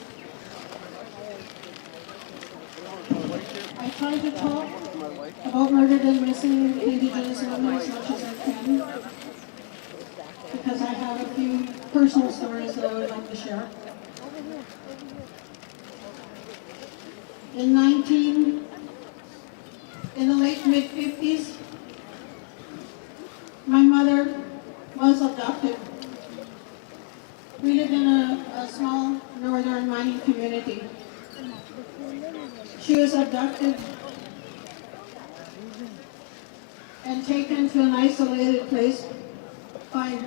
I try to talk about murdered and missing Indigenous women as much as I can, because I have a few personal stories that I would like to share. In the late mid-50s, my mother was abducted. We lived in a small northern mining community. She was abducted and taken to an isolated place by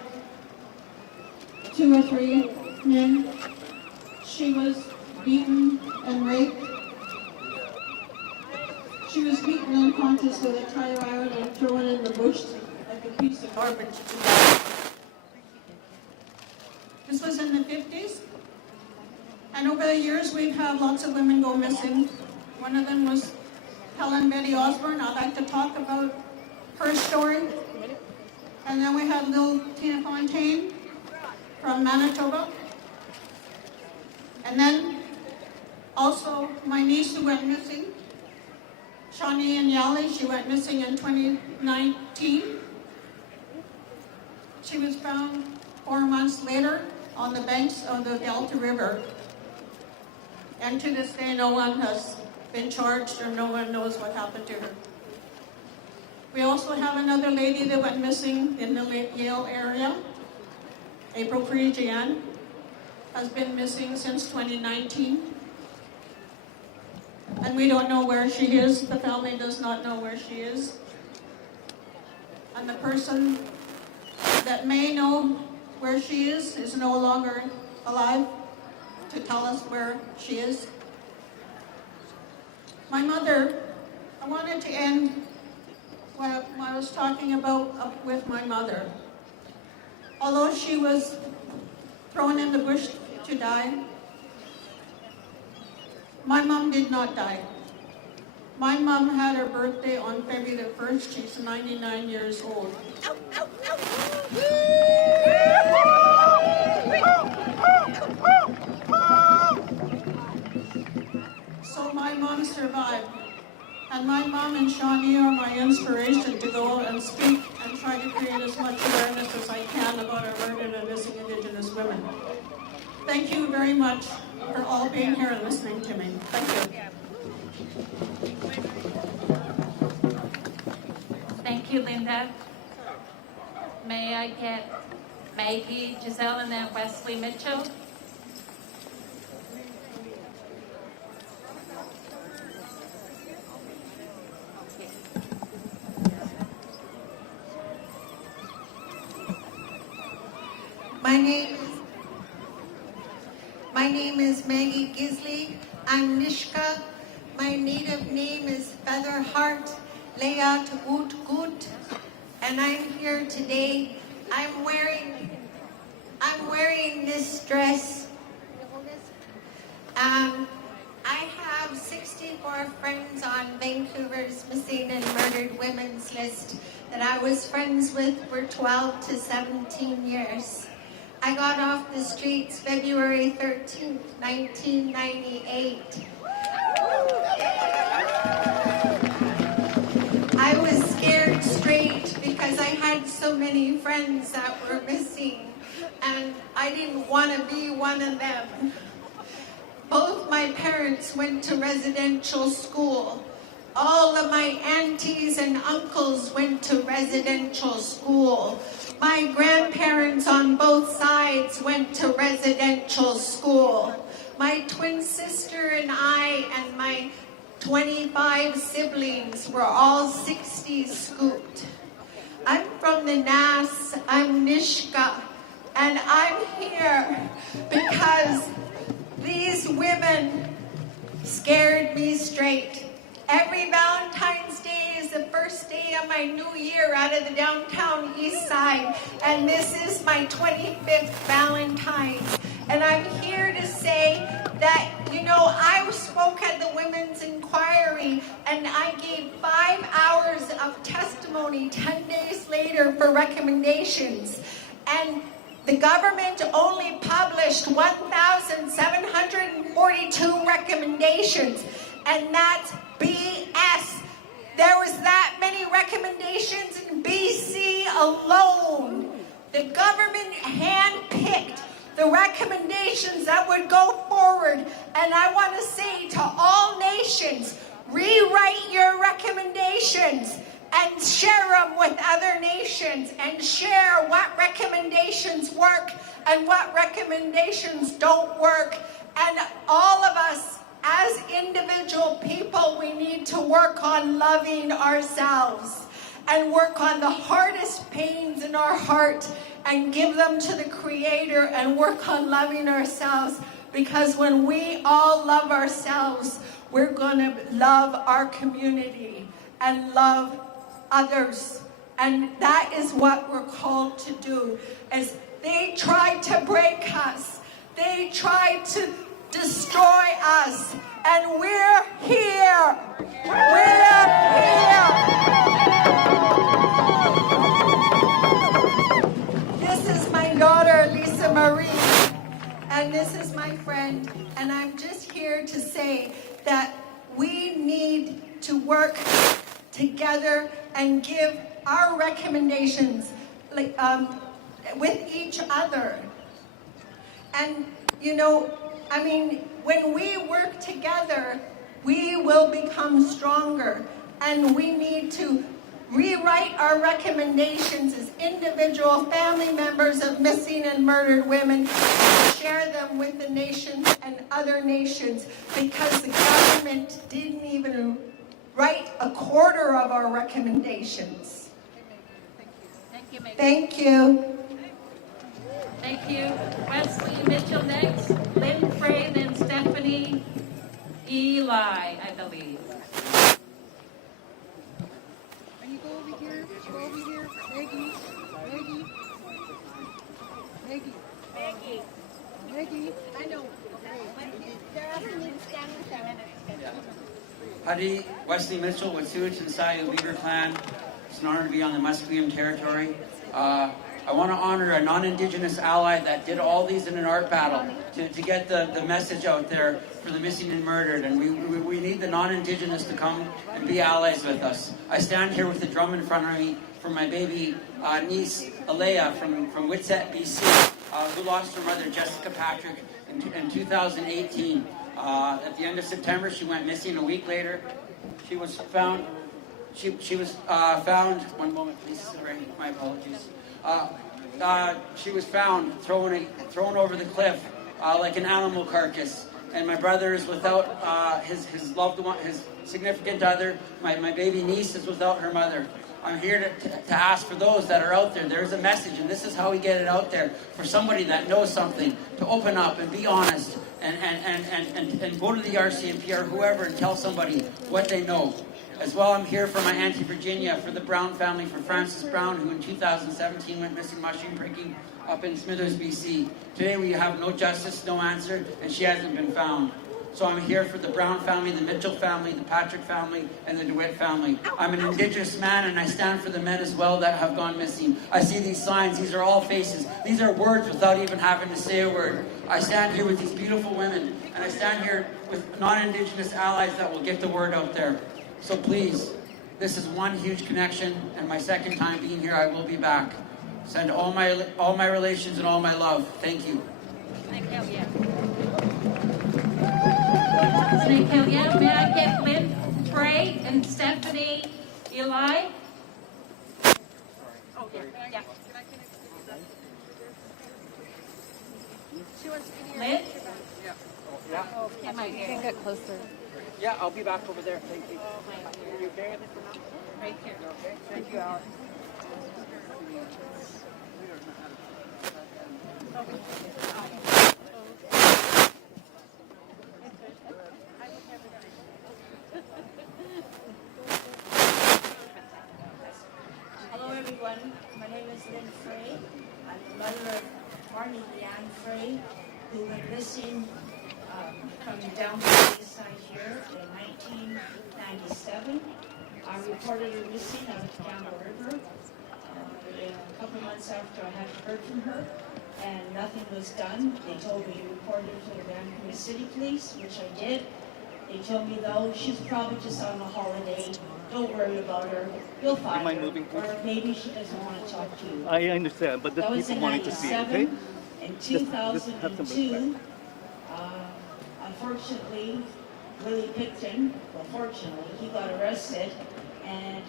2 or 3 men. She was beaten and raped. She was beaten unconscious with a tire iron and thrown in the bush like a piece of garbage. This was in the 50s. And over the years, we've had lots of women go missing. One of them was Helen Betty Osborne. I'd like to talk about her story. And then we had little Tina Fontaine from Manitoba. And then also my niece who went missing, Shawnee and Yali. She went missing in 2019. She was found 4 months later on the banks of the Delta River. And to this day, no one has been charged or no one knows what happened to her. We also have another lady that went missing in the Yale area. April Prejean has been missing since 2019. And we don't know where she is. The family does not know where she is. And the person that may know where she is no longer alive to tell us where she is. My mother, I wanted to end what I was talking about with my mother. Although she was thrown in the bush to die, my mom did not die. My mom had her birthday on February the 1st. She's 99 years old. So my mom survived. And my mom and Shawnee are my inspiration to go out and speak and try to create as much awareness as I can about our murdered and missing Indigenous women. Thank you very much for all being here and listening to me. Thank you. Thank you, Linda. May I get Maggie, Giselle, and then Wesley Mitchell? My name is Maggie Gisley. I'm Nishka. My native name is Featherheart Leat Utgut, and I'm here today. I'm wearing this dress. I have 64 friends on Vancouver's missing and murdered women's list that I was friends with for 12 to 17 years. I got off the streets February 13th, 1998. I was scared straight because I had so many friends that were missing, and I didn't want to be one of them. Both my parents went to residential school. All of my aunties and uncles went to residential school. My grandparents on both sides went to residential school. My twin sister and I and my 25 siblings were all 60 scooped. I'm from the Nass, I'm Nishka, and I'm here because these women scared me straight. Every Valentine's Day is the first day of my new year out of the Downtown Eastside, and this is my 25th Valentine. And I'm here to say that, I spoke at the Women's Inquiry, and I gave 5 hours of testimony 10 days later for recommendations. And the government only published 1,742 recommendations, and that's BS. There was that many recommendations in BC alone. The government handpicked the recommendations that would go forward, and I want to say to all nations, rewrite your recommendations and share them with other nations, and share what recommendations work and what recommendations don't work. And all of us as individual people, we need to work on loving ourselves and work on the hardest pains in our heart and give them to the Creator and work on loving ourselves, because when we all love ourselves, we're going to love our community and love others. And that is what we're called to do. As they tried to break us, they tried to destroy us, and we're here. We're here. This is my daughter, Lisa Marie, and this is my friend, and I'm just here to say that we need to work together and give our recommendations with each other. And When we work together, we will become stronger, and we need to rewrite our recommendations as individual family members of missing and murdered women and share them with the nation and other nations, because the government didn't even write a quarter of our recommendations. Thank you, Megan. Thank you. Thank you. Wesley Mitchell next. Lynn Frey, then Stephanie Eli, I believe. And you go over here, go over here. Maggie, Maggie, Maggie. Maggie. Maggie. I know. They're asking you to stand with them. Howdy, Wesley Mitchell with Sewage and Sayo Beaver Clan. It's an honor to be on the Musqueam territory. I want to honor a non-Indigenous ally that did all these in an art battle to get the message out there for the missing and murdered. And we need the non-Indigenous to come and be allies with us. I stand here with the drum in front of me for my baby niece, Alea, from Whitsett, BC, who lost her mother, Jessica Patrick, in 2018. At the end of September, she went missing. A week later, she was found. She was found. One moment, please. Sorry, my apologies. She was found thrown over the cliff like an animal carcass. And my brother is without his loved one, his significant other. My baby niece is without her mother. I'm here to ask for those that are out there. There's a message, and this is how we get it out there. For somebody that knows something, to open up and be honest, and go to the RCMP or whoever and tell somebody what they know. As well, I'm here for my Auntie Virginia, for the Brown family, for Frances Brown, who in 2017 went missing mushroom breaking up in Smithers, BC. Today we have no justice, no answer, and she hasn't been found. So I'm here for the Brown family, the Mitchell family, the Patrick family, and the DeWitt family. I'm an Indigenous man, and I stand for the men as well that have gone missing. I see these signs. These are all faces. These are words without even having to say a word. I stand here with these beautiful women, and I stand here with non-Indigenous allies that will get the word out there. So please, this is one huge connection, and my second time being here, I will be back. Send all my relations and all my love. Thank you. Thank you, yeah. Thank you, yeah. May I get Lynn Frey and Stephanie Eli? Oh, yeah. Lynn? Yeah. Am I here? Can get closer. Yeah, I'll be back over there. Thank you. Are you okay? Right here. Okay. Thank you, Alex. Hello everyone, my name is Lynn Frey. I'm the mother of Marnie Leanne Frey, who went missing from Downtown Eastside here in 1997. I reported her missing out of Campbell River a couple months after I had heard from her, and nothing was done. They told me to report her to the Vancouver City Police, which I did. They told me though she's probably just on a holiday. Don't worry about her. You'll find her. Or maybe she doesn't want to talk to you. I understand, but the That was people in wanting to see it, okay? 97. In Just have some 2002, unfortunately, Willie Picton, well, fortunately, he got arrested, and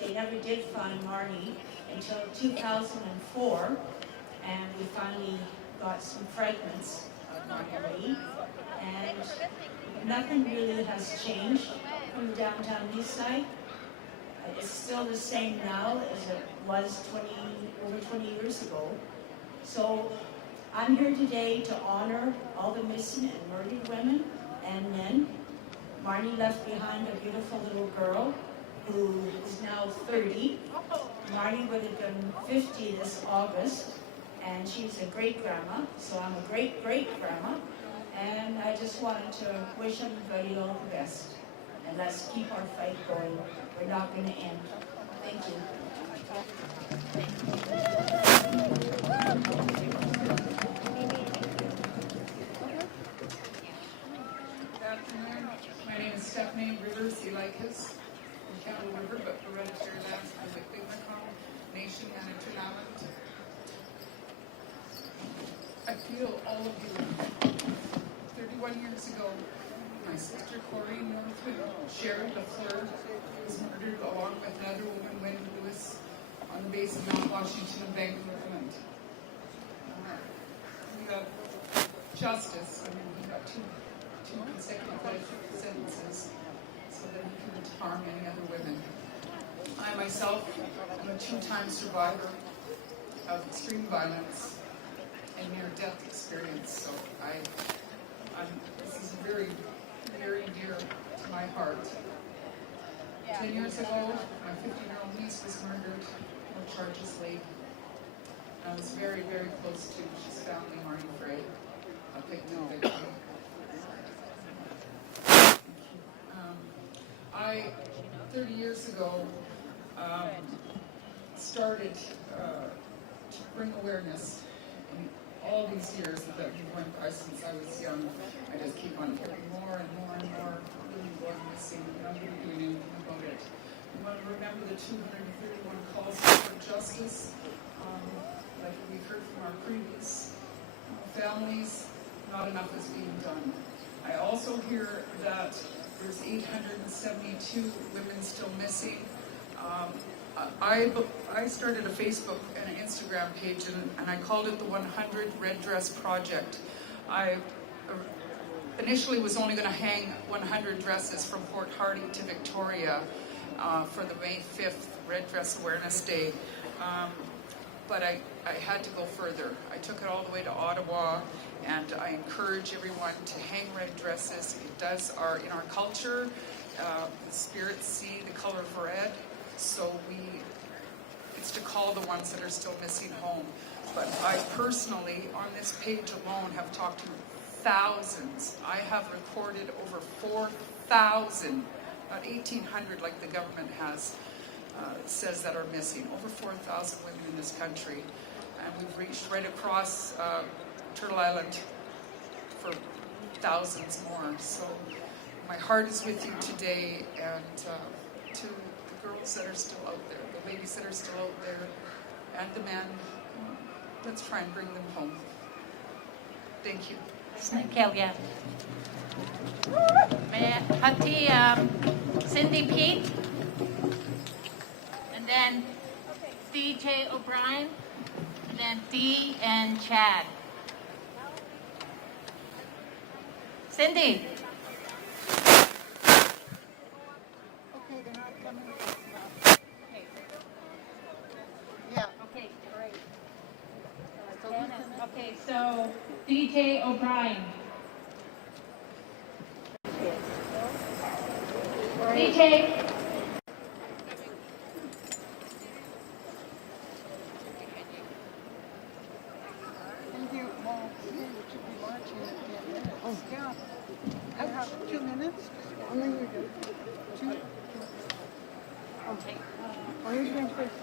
they never did find Marnie until 2004, and we finally got some fragments of Marnie, and nothing really has changed from the Downtown Eastside. It's still the same now as it was over 20 years ago. So I'm here today to honor all the missing and murdered women and men. Marnie left behind a beautiful little girl who is now 30. Marnie would have been 50 this August, and she's a great-grandma, so I'm a great-great-grandma. And I just wanted to wish everybody all the best. And let's keep our fight going. We're not going to end. Thank you. Good afternoon. My name is Stephanie Rivers Elikas from Campbell River, but for registered lands from the Ignakom Nation Manitou Island. I feel all of you, 30 41 years ago, my sister Corrine Northwood, Sharon LaFleur, was murdered along with another woman, Wendy Lewis, on the base of Mount Washington in Vancouver. We got justice. I mean, he got two consecutive life sentences so that he couldn't harm any other women. I myself am a two-time survivor of extreme violence and near-death experience, so this is very, very dear to my heart. 10 years ago, my 15-year-old niece was murdered, no charges laid. I was very, very close to his family, Marty Frey, a victim. I, 30 years ago, started to bring awareness in all these years that we went by since I was young. I just keep on hearing more and more and more women going missing, and I'm going to be doing anything about it. We want to remember the 231 calls for justice. Like we've heard from our previous families, not enough is being done. I also hear that there's 872 women still missing. I started a Facebook and an Instagram page, and I called it the 100 Red Dress Project. I initially was only going to hang 100 dresses from Port Hardy to Victoria for the May 5th Red Dress Awareness Day. But I had to go further. I took it all the way to Ottawa, and I encourage everyone to hang red dresses. It does in our culture, the spirits see the color of red, so it's to call the ones that are still missing home. But I personally, on this page alone, have talked to thousands. I have recorded over 4,000, not 1,800 like the government has. Says that are missing. Over 4,000 women in this country, and we've reached right across Turtle Island for thousands more. So my heart is with you today, and to the girls that are still out there, the ladies that are still out there, and the men, let's try and bring them home. Thank you. Kelly. Cindy Pete. Then DJ O'Brien, and then Dee and Chad. Cindy. Okay, they're not coming. Okay. Yeah. Okay, great. Okay, so DJ O'Brien. DJ. Yeah, I have 2 minutes. And then you do 2. Okay. Oh, who's going first?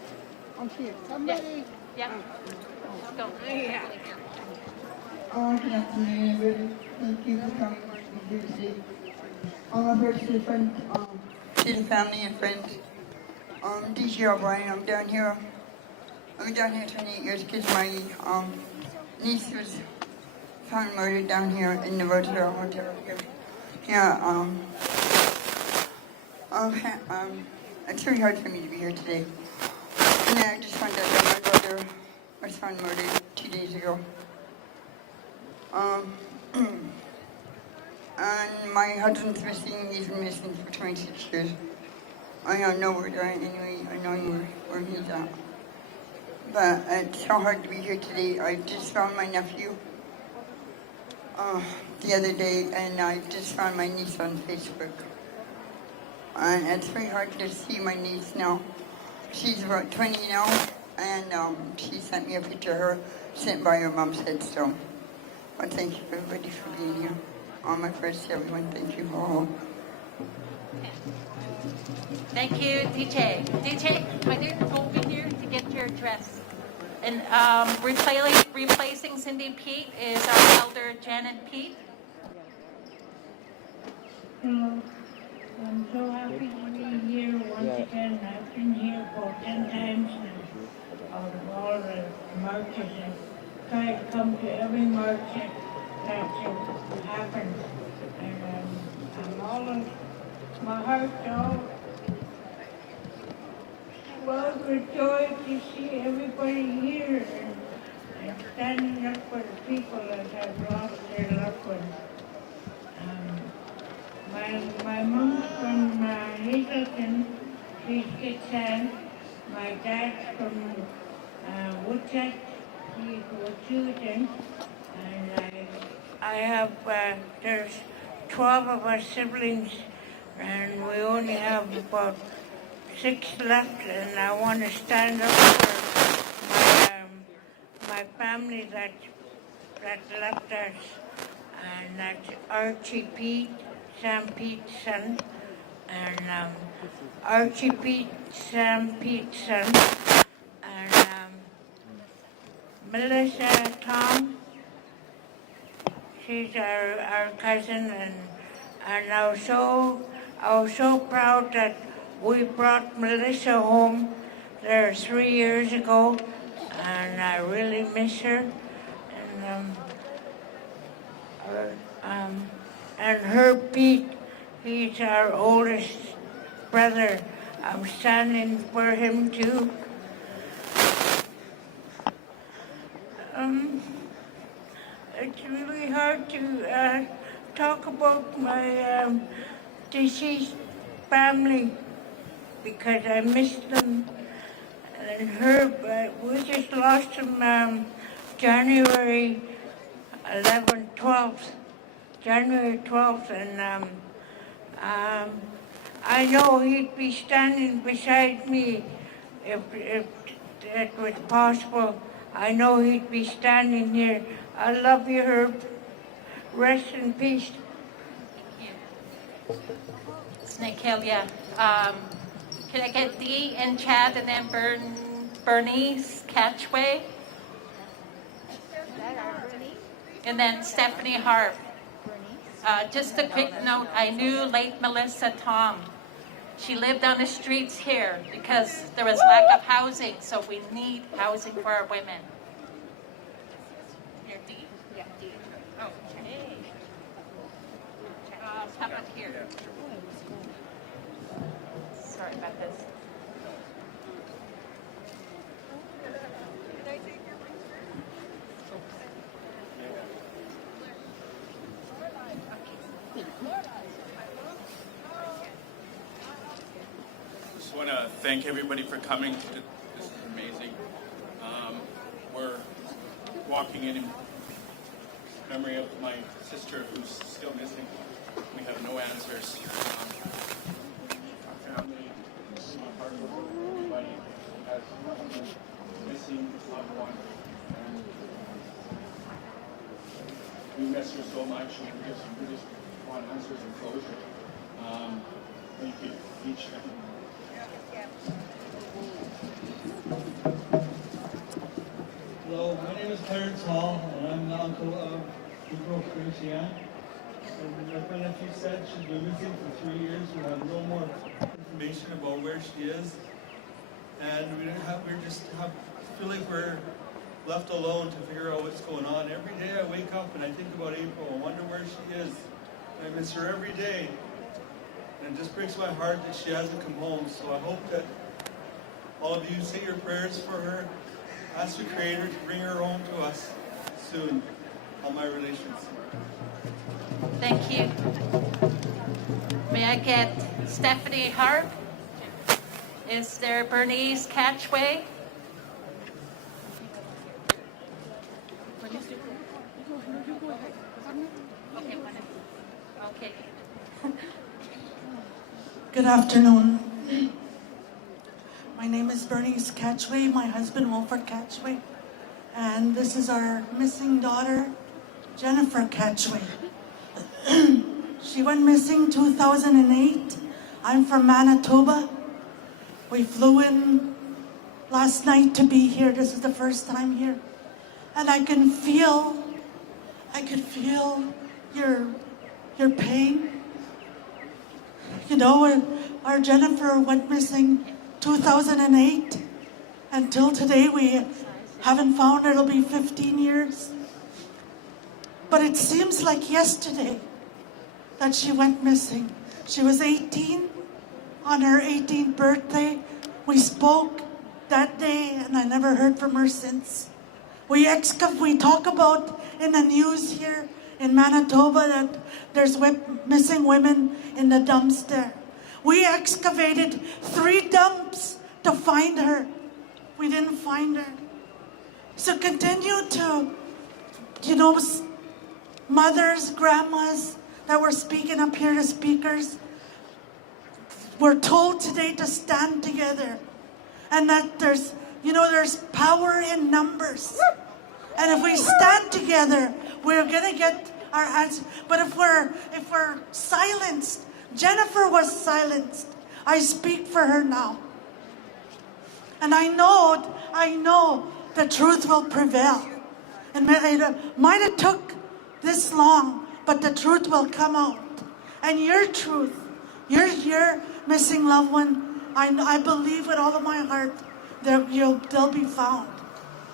I'm here. Somebody. Yeah. Go. Yeah. Good afternoon, everybody. Thank you for coming here today. I'm here to friend, to the family and friends. DJ O'Brien. I'm down here 28 years because my niece was found murdered down here in the Roosevelt Hotel here. Yeah, it's very hard for me to be here today. And then I just found out that my brother was found murdered 2 days ago. And my husband's missing. He's been missing for 26 years. I don't know where they're at anyway. I know where he's at. But it's so hard to be here today. I just found my nephew the other day, and I just found my niece on Facebook. And it's very hard to see my niece now. She's about 20 now, and she sent me a picture of her sent by her mom's headstone. But thank you everybody for being here. On my first, everyone, thank you all. Thank you, DJ. DJ, I didn't go over here to get your address. And replacing Cindy Pete is our elder Janet Pete. Hello. I'm so happy to be here once again. I've been here for 10 times now. Of all the marches and tried to come to every march that happens. And I'm all in my heart all overjoyed to see everybody here and standing up for the people that have lost their loved ones. My mom's from Hazelton, she's Kitsap. My dad's from Woodchuck, he's Wachusett. And I have, there's 12 of us siblings, and we only have about 6 left, and I want to stand up for my family that left us, and that's Archie Pete, Sam Pete's son, and Archie Pete, Sam Pete's son, and Melissa Tom, she's our cousin, and I was so proud that we brought Melissa home there 3 years ago, and I really miss her. And Herb Pete, he's our oldest brother. I'm standing for him too. It's really hard to talk about my deceased family because I miss them. And Herb, we just lost him January 12th, and I know he'd be standing beside me if it was possible. I know he'd be standing here. I love you, Herb. Rest in peace. Snake Hill, yeah. Can I get Dee and Chad and then Bernice Catchway? And then Stephanie Harp. Just a quick note, I knew late Melissa Tom. She lived on the streets here because there was lack of housing, so we need housing for our women. You're Dee? Yeah, Dee. Oh, okay. How about here? Sorry about this. I just want to thank everybody for coming. This is amazing. We're walking in memory of my sister who's still missing. We have no answers. Our family, my heart goes out to everybody who has a missing loved one. And we miss her so much, and we just want answers and closure. Thank you, each family. Hello, my name is Clarence Hall, and I'm the uncle of April Christian. And like my nephew said, she's been missing for 3 years. We have no more information about where she is, and we feel like we're left alone to figure out what's going on. Every day I wake up and I think about April. I wonder where she is. I miss her every day, and it just breaks my heart that she hasn't come home. So I hope that all of you say your prayers for her. Ask the Creator to bring her home to us soon. All my relations. Thank you. May I get Stephanie Harp? Is there Bernice Catchway? Okay. Good afternoon. My name is Bernice Catchway, my husband Wilford Catchway, and this is our missing daughter, Jennifer Catchway. She went missing 2008. I'm from Manitoba. We flew in last night to be here. This is the first time here. And I could feel your pain. You know, our Jennifer went missing 2008. Until today, we haven't found her. It'll be 15 years. But it seems like yesterday that she went missing. She was 18. On her 18th birthday, we spoke that day, and I never heard from her since. We talk about in the news here in Manitoba that there's missing women in the dumpster. We excavated 3 dumps to find her. We didn't find her. So continue to, mothers, grandmas that were speaking up here, the speakers, we're told today to stand together, and that there's power in numbers. And if we stand together, we're gonna get our answer. But if we're silenced, Jennifer was silenced. I speak for her now. And I know the truth will prevail. And it might have took this long, but the truth will come out. And your truth, your missing loved one, I believe with all of my heart they'll be found.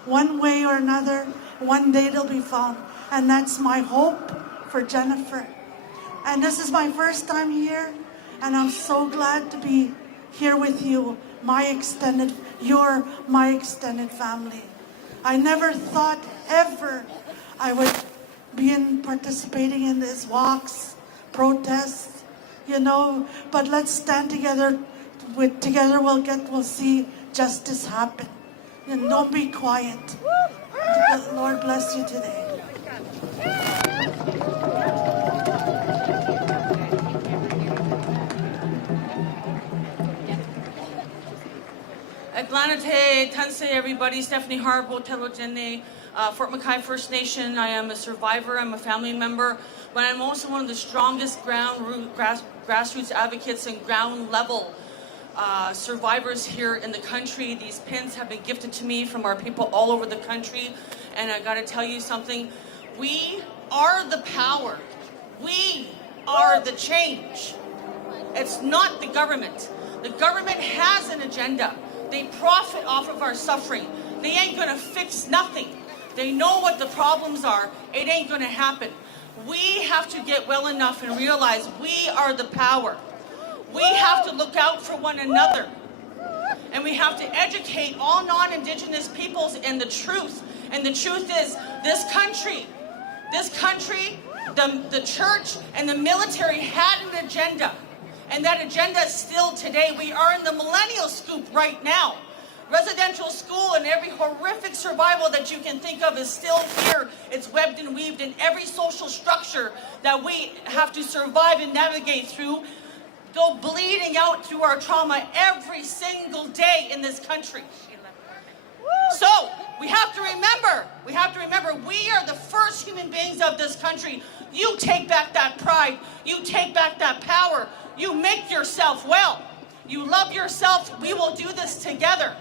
One way or another, one day they'll be found. And that's my hope for Jennifer. And this is my first time here, and I'm so glad to be here with you, my extended family. I never thought ever I would be participating in these walks, protests, but let's stand together. Together we'll see justice happen. And don't be quiet. The Lord bless you today. Atlanate, Tanse, everybody. Stephanie Harbo, Telogene, Fort McKay First Nation. I am a survivor. I'm a family member, but I'm also one of the strongest grassroots advocates and ground level survivors here in the country. These pins have been gifted to me from our people all over the country, and I got to tell you something. We are the power. We are the change. It's not the government. The government has an agenda. They profit off of our suffering. They ain't gonna fix nothing. They know what the problems are. It ain't gonna happen. We have to get well enough and realize we are the power. We have to look out for one another. And we have to educate all non-Indigenous peoples in the truth. And the truth is, this country, the church and the military had an agenda. And that agenda is still today. We are in the millennial scoop right now. Residential school and every horrific survival that you can think of is still here. It's webbed and weaved in every social structure that we have to survive and navigate through, go bleeding out through our trauma every single day in this country. So we have to remember, we are the first human beings of this country. You take back that pride. You take back that power. You make yourself well. You love yourself. We will do this together.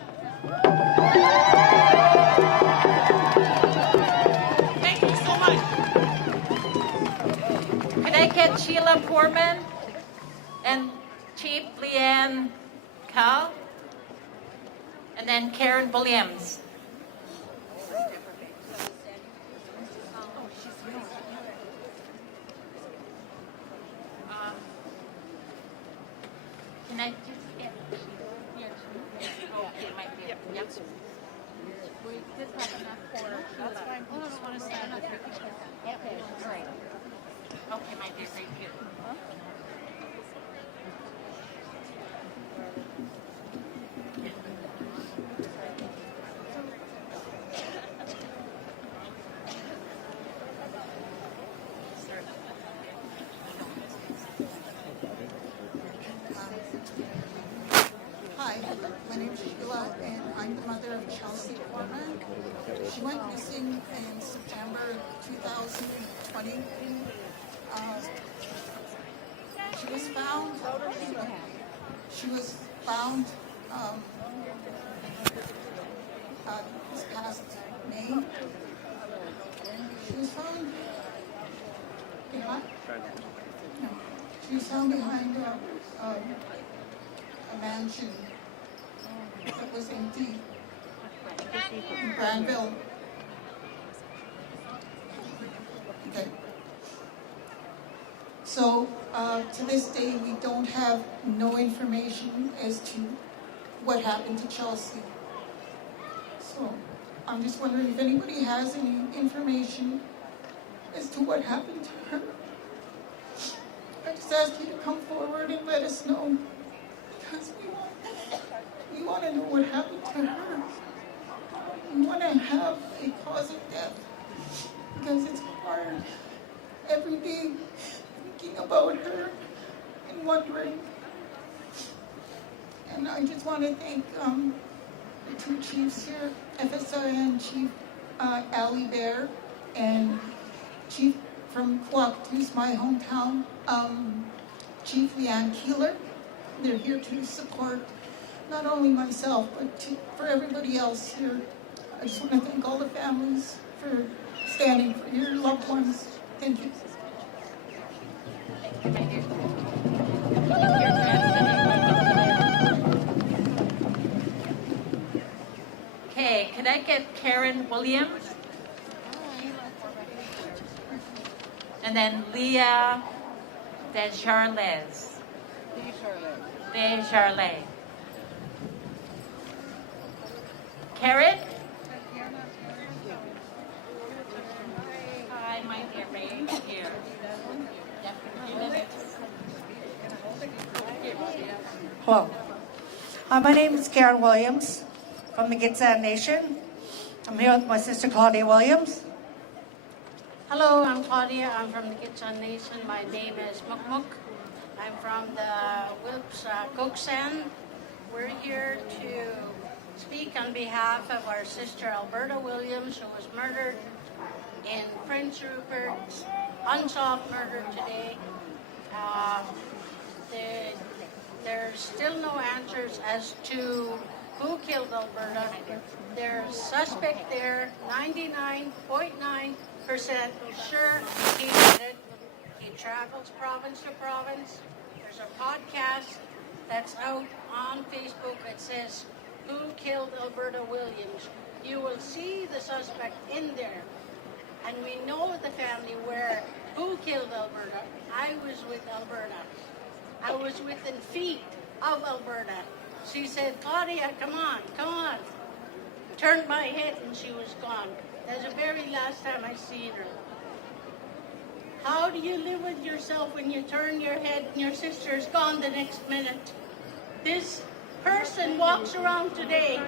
Thank you so much. Can I get Sheila Poorman and Chief Leanne Cal? And then Karen Williams. Can I just get okay, my dear. Yep. We just have enough for That's fine. Oh, I don't want to stand up here. Okay, all right. Okay, my dear, thank you. Hi, my name is Sheila, and I'm the mother of Chelsea Foreman. She went missing in September 2020. She was found this past May. She was found behind. No, she was found behind a mansion that was empty in Granville. Okay. So to this day, we don't have no information as to what happened to Chelsea. So I'm just wondering if anybody has any information as to what happened to her. I just ask you to come forward and let us know, because we want to know what happened to her. We want to have a cause of death, because it's hard every day thinking about her and wondering. And I just want to thank the two chiefs here, FSI and Chief Ali Bear, and Chief from Kwaktus, my hometown, Chief Leanne Keeler. They're here to support not only myself, but for everybody else here. I just want to thank all the families for standing for your loved ones. Thank you. Okay, could I get Karen Williams? And then Leah Descharles. Descharles. Karen? Hi, my dear Ray. Here. Hello. My name is Karen Williams from the Gitxsan Nation. I'm here with my sister Claudia Williams. Hello, I'm Claudia. I'm from the Gitxsan Nation. My name is Mukmuk. I'm from the Wilps Goksan. We're here to speak on behalf of our sister Alberta Williams, who was murdered in Prince Rupert's unsolved murder today. There's still no answers as to who killed Alberta. There's suspect there, 99.9% sure he did it. He travels province to province. There's a podcast that's out on Facebook that says, "Who killed Alberta Williams?" You will see the suspect in there. And we know the family where who killed Alberta. I was with Alberta. I was within feet of Alberta. She said, "Claudia, come on, come on." Turned my head and she was gone. That's the very last time I seen her. How do you live with yourself when you turn your head and your sister's gone the next minute? This person walks around today.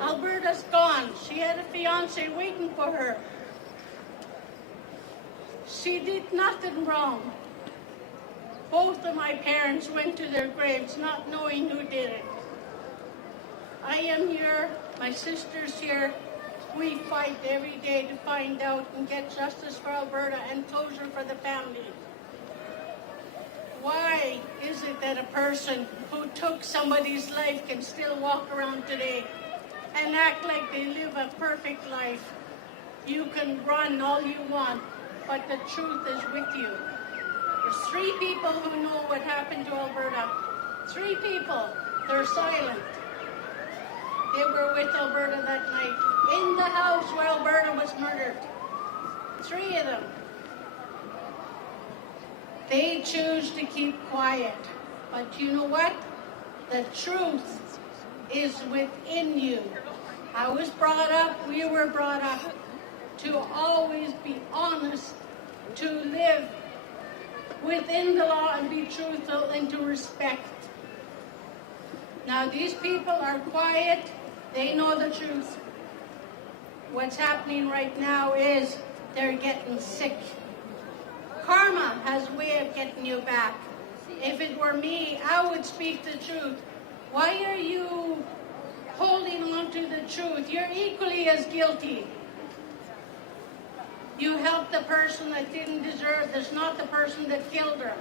Alberta's gone. She had a fiance waiting for her. She did nothing wrong. Both of my parents went to their graves not knowing who did it. I am here, my sister's here. We fight every day to find out and get justice for Alberta and closure for the family. Why is it that a person who took somebody's life can still walk around today and act like they live a perfect life? You can run all you want, but the truth is with you. There's 3 people who know what happened to Alberta. 3 people. They're silent. They were with Alberta that night, in the house where Alberta was murdered. 3 of them. They choose to keep quiet. But you know what? The truth is within you. I was brought up, we were brought up to always be honest, to live within the law and be truthful and to respect. Now these people are quiet, they know the truth. What's happening right now is they're getting sick. Karma has a way of getting you back. If it were me, I would speak the truth. Why are you holding on to the truth? You're equally as guilty. You helped the person that didn't deserve this, not the person that killed her.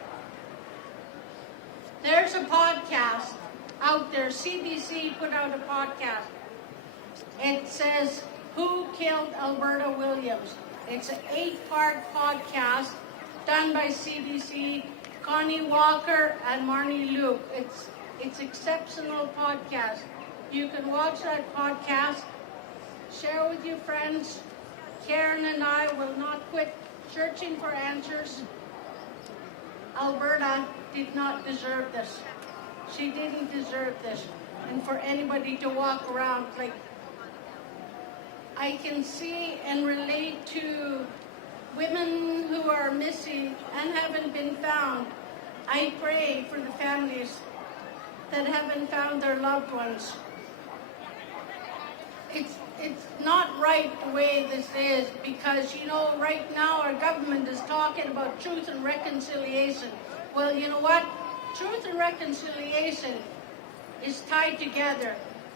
There's a podcast out there. CBC put out a podcast. It says, "Who Killed Alberta Williams?" It's an 8-part podcast done by CBC, Connie Walker and Marnie Luke. It's exceptional podcast. You can watch that podcast, share with your friends. Karen and I will not quit searching for answers. Alberta did not deserve this. She didn't deserve this. And for anybody to walk around like, I can see and relate to women who are missing and haven't been found. I pray for the families that haven't found their loved ones. It's not right the way this is, because, you know, right now our government is talking about truth and reconciliation. Well, you know what? Truth and reconciliation is tied together.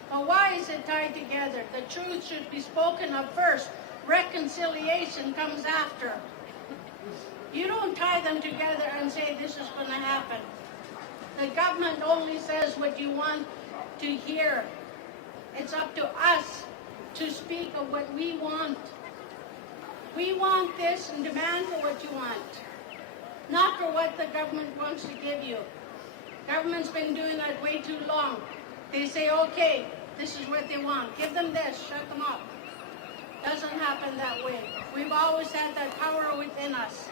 But why is it tied together? The truth should be spoken of first. Reconciliation comes after. You don't tie them together and say this is going to happen. The government only says what you want to hear. It's up to us to speak of what we want. We want this and demand for what you want, not for what the government wants to give you. Government's been doing that way too long. They say, okay, this is what they want. Give them this, shut them up. Doesn't happen that way. We've always had that power within us.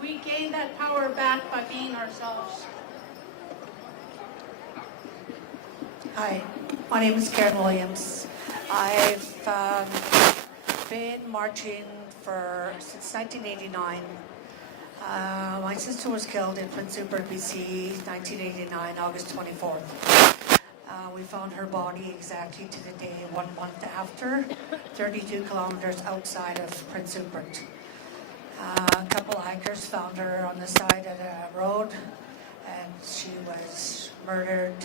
We gain that power back by being ourselves. Hi, my name is Karen Williams. I've been marching since 1989. My sister was killed in Prince Rupert, BC, 1989, August 24th. We found her body exactly to the day 1 month after, 32 kilometers outside of Prince Rupert. A couple of hikers found her on the side of the road, and she was murdered.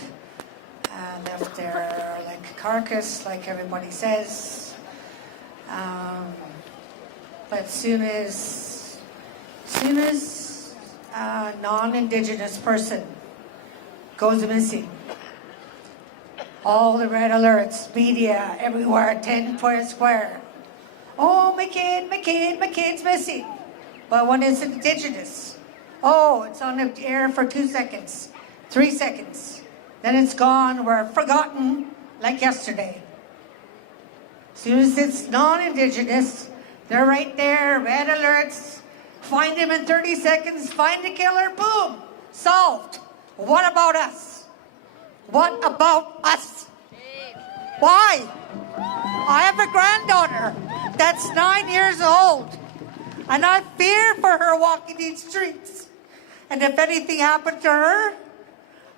Left there like a carcass, like everybody says. But soon as a non-Indigenous person goes missing, all the red alerts, media, everywhere, 10 square. Oh, my kid's missing. But when it's Indigenous, oh, it's on the air for 2 seconds, 3 seconds. Then it's gone, we're forgotten like yesterday. As soon as it's non-Indigenous, they're right there, red alerts, find him in 30 seconds, find the killer, boom, solved. What about us? What about us? Why? I have a granddaughter that's 9 years old, and I fear for her walking these streets. And if anything happened to her,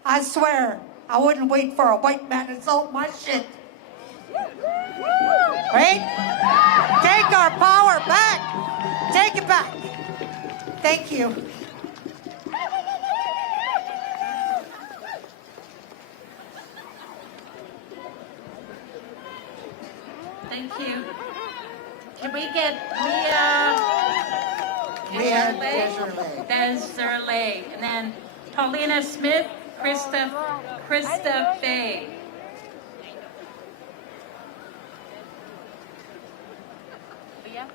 I swear, I wouldn't wait for a white man to insult my shit. Right? Take our power back. Take it back. Thank you. Thank you. Can we get Leah Deserle, and then Paulina Smith, Krista Bay. Leah?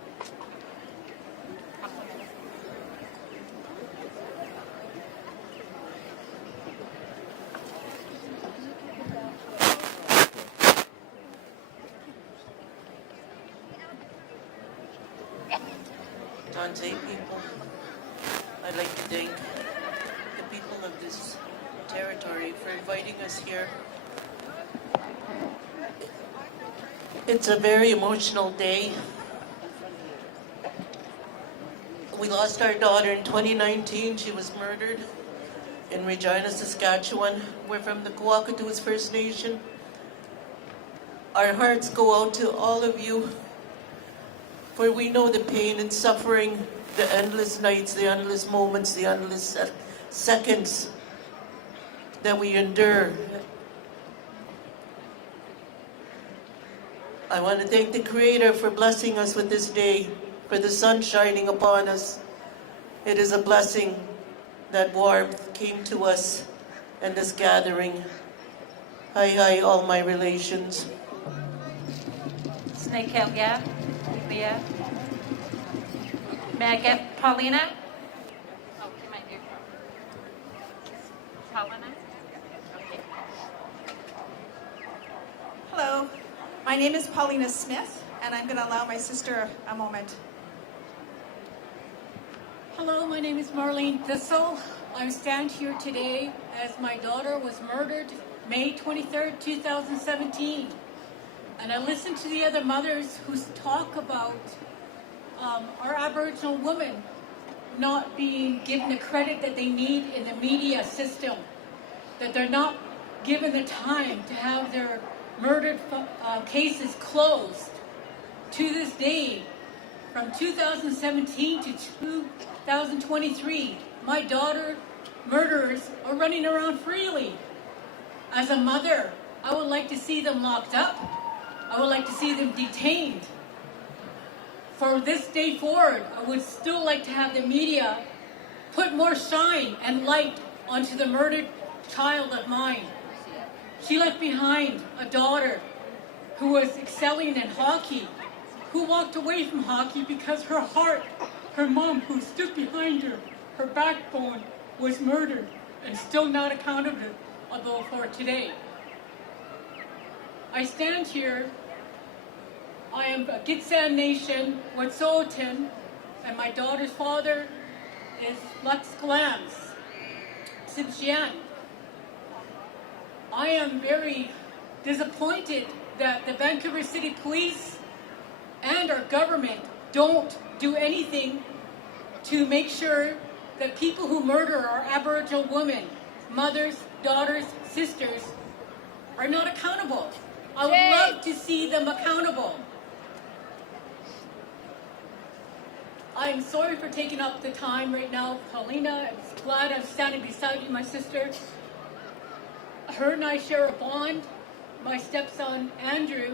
Dante people, I'd like to thank the people of this territory for inviting us here. It's a very emotional day. We lost our daughter in 2019. She was murdered in Regina, Saskatchewan. We're from the Coacatus First Nation. Our hearts go out to all of you, for we know the pain and suffering, the endless nights, the endless moments, the endless seconds that we endure. I want to thank the Creator for blessing us with this day, for the sun shining upon us. It is a blessing that warmth came to us in this gathering. Hi, all my relations. Snake Hill, yeah? Leah? May I get Paulina? Oh, she might do. Paulina? Okay. Hello, my name is Paulina Smith, and I'm going to allow my sister a moment. Hello. Hello, my name is Marlene Thistle. I stand here today as my daughter was murdered May 23rd, 2017. And I listened to the other mothers who talk about our Aboriginal women not being given the credit that they need in the media system, that they're not given the time to have their murdered cases closed. To this day, from 2017 to 2023, my daughter murderers are running around freely. As a mother, I would like to see them locked up. I would like to see them detained. For this day forward, I would still like to have the media put more shine and light onto the murdered child of mine. She left behind a daughter who was excelling in hockey, who walked away from hockey because her heart, her mom who stood behind her, her backbone was murdered and still not accounted for today. I stand here. I am a Gitxsan Nation, Wet'suwet'en, and my daughter's father is Lux Kalams, Sibshian. I am very disappointed that the Vancouver City Police and our government don't do anything to make sure that people who murder our Aboriginal women, mothers, daughters, sisters, are not accountable. I would love to see them accountable. I'm sorry for taking up the time right now, Paulina. I'm glad I'm standing beside you, my sister. Her and I share a bond. My stepson, Andrew,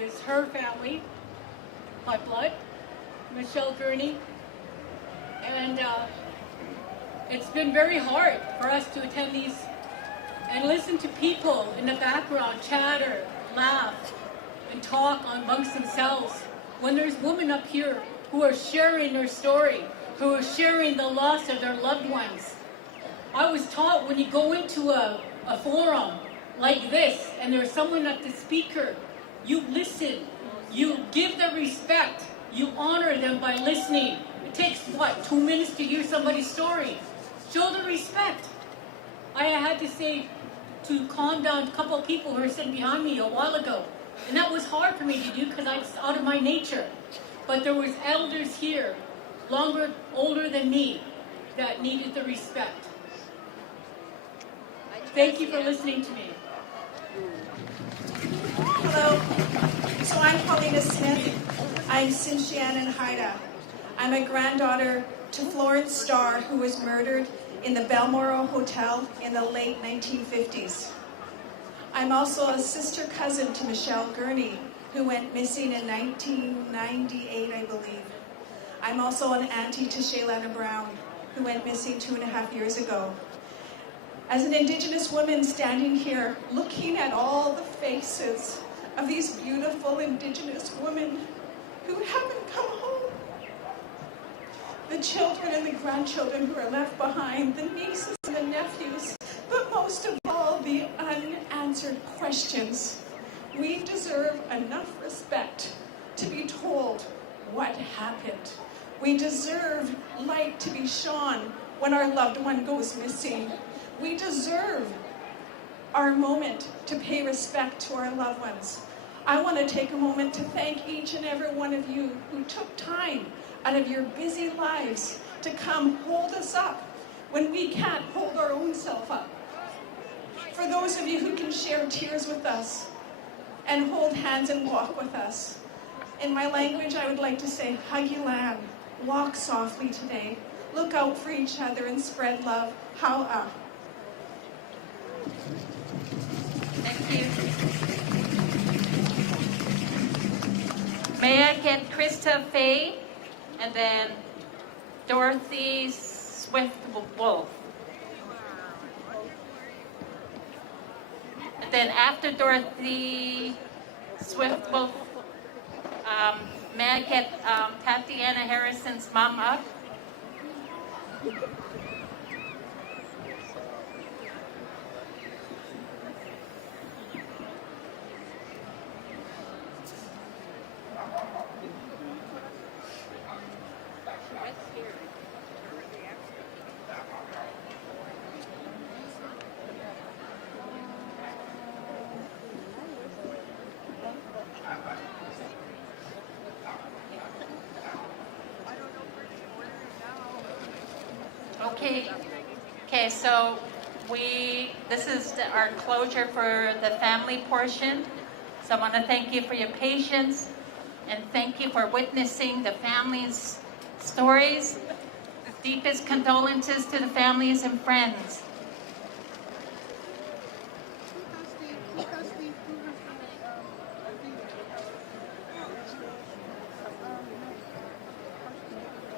is her family, my blood, Michelle Gurney. And it's been very hard for us to attend these and listen to people in the background chatter, laugh, and talk amongst themselves when there's women up here who are sharing their story, who are sharing the loss of their loved ones. I was taught when you go into a forum like this and there's someone at the speaker, you listen, you give them respect, you honor them by listening. It takes, 2 minutes to hear somebody's story? Show the respect. I had to say to calm down a couple of people who were sitting behind me a while ago. And that was hard for me to do because it's out of my nature. But there was elders here, older than me, that needed the respect. Thank you for listening to me. Hello. So I'm Paulina Smith. I'm Sinshian and Haida. I'm a granddaughter to Florence Starr, who was murdered in the Balmoral Hotel in the late 1950s. I'm also a sister cousin to Michelle Gurney, who went missing in 1998, I believe. I'm also an auntie to Shaylana Brown, who went missing 2.5 years ago. As an Indigenous woman standing here, looking at all the faces of these beautiful Indigenous women who haven't come home, the children and the grandchildren who are left behind, the nieces and the nephews, but most of all, the unanswered questions. We deserve enough respect to be told what happened. We deserve light to be shone when our loved one goes missing. We deserve our moment to pay respect to our loved ones. I want to take a moment to thank each and every one of you who took time out of your busy lives to come hold us up when we can't hold our own self up. For those of you who can share tears with us and hold hands and walk with us. In my language, I would like to say, Hagilan, walk softly today. Look out for each other and spread love. Hau'a. Thank you. May I get Krista Faye and then Dorothy Swift-Wolf. And then after Dorothy Swift-Wolf, may I get Tatiana Harrison's mom up? Okay, so this is our closure for the family portion. So I want to thank you for your patience and thank you for witnessing the families' stories. Deepest condolences to the families and friends.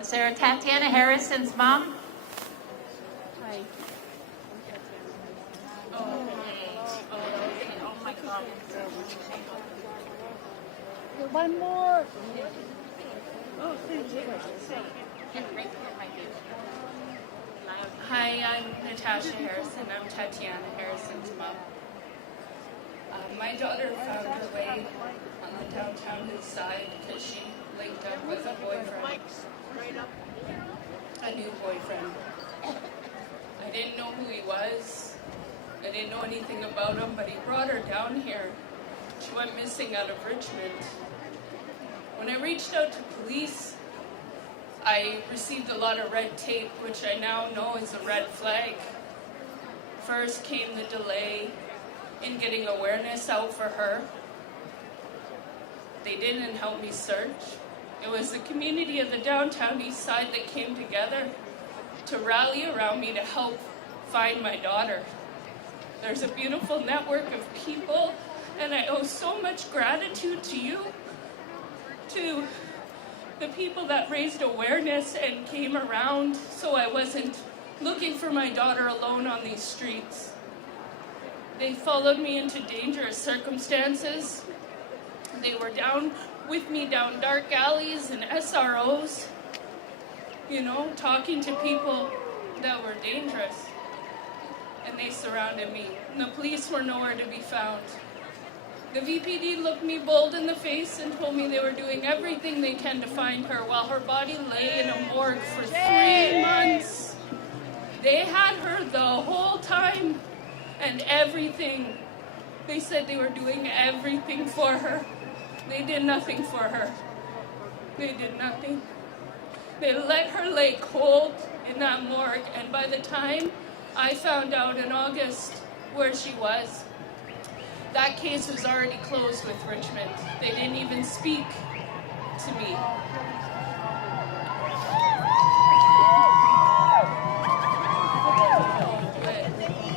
Is there Tatiana Harrison's mom? Hi. Oh my God. One more. Oh, Hi, I'm Natasha Harrison. I'm Tatiana Harrison's mom. My daughter found her way on the Downtown Eastside because she linked up with a boyfriend. A new boyfriend. I didn't know who he was. I didn't know anything about him, but he brought her down here. She went missing out of Richmond. When I reached out to police, I received a lot of red tape, which I now know is a red flag. First came the delay in getting awareness out for her. They didn't help me search. It was the community of the Downtown Eastside that came together to rally around me to help find my daughter. There's a beautiful network of people, and I owe so much gratitude to you, to the people that raised awareness and came around so I wasn't looking for my daughter alone on these streets. They followed me into dangerous circumstances. They were down with me down dark alleys and SROs, talking to people that were dangerous. And they surrounded me. And the police were nowhere to be found. The VPD looked me bold in the face and told me they were doing everything they can to find her while her body lay in a morgue for 3 months. They had her the whole time and everything. They said they were doing everything for her. They did nothing for her. They did nothing. They let her lay cold in that morgue, and by the time I found out in August where she was, that case was already closed with Richmond. They didn't even speak to me.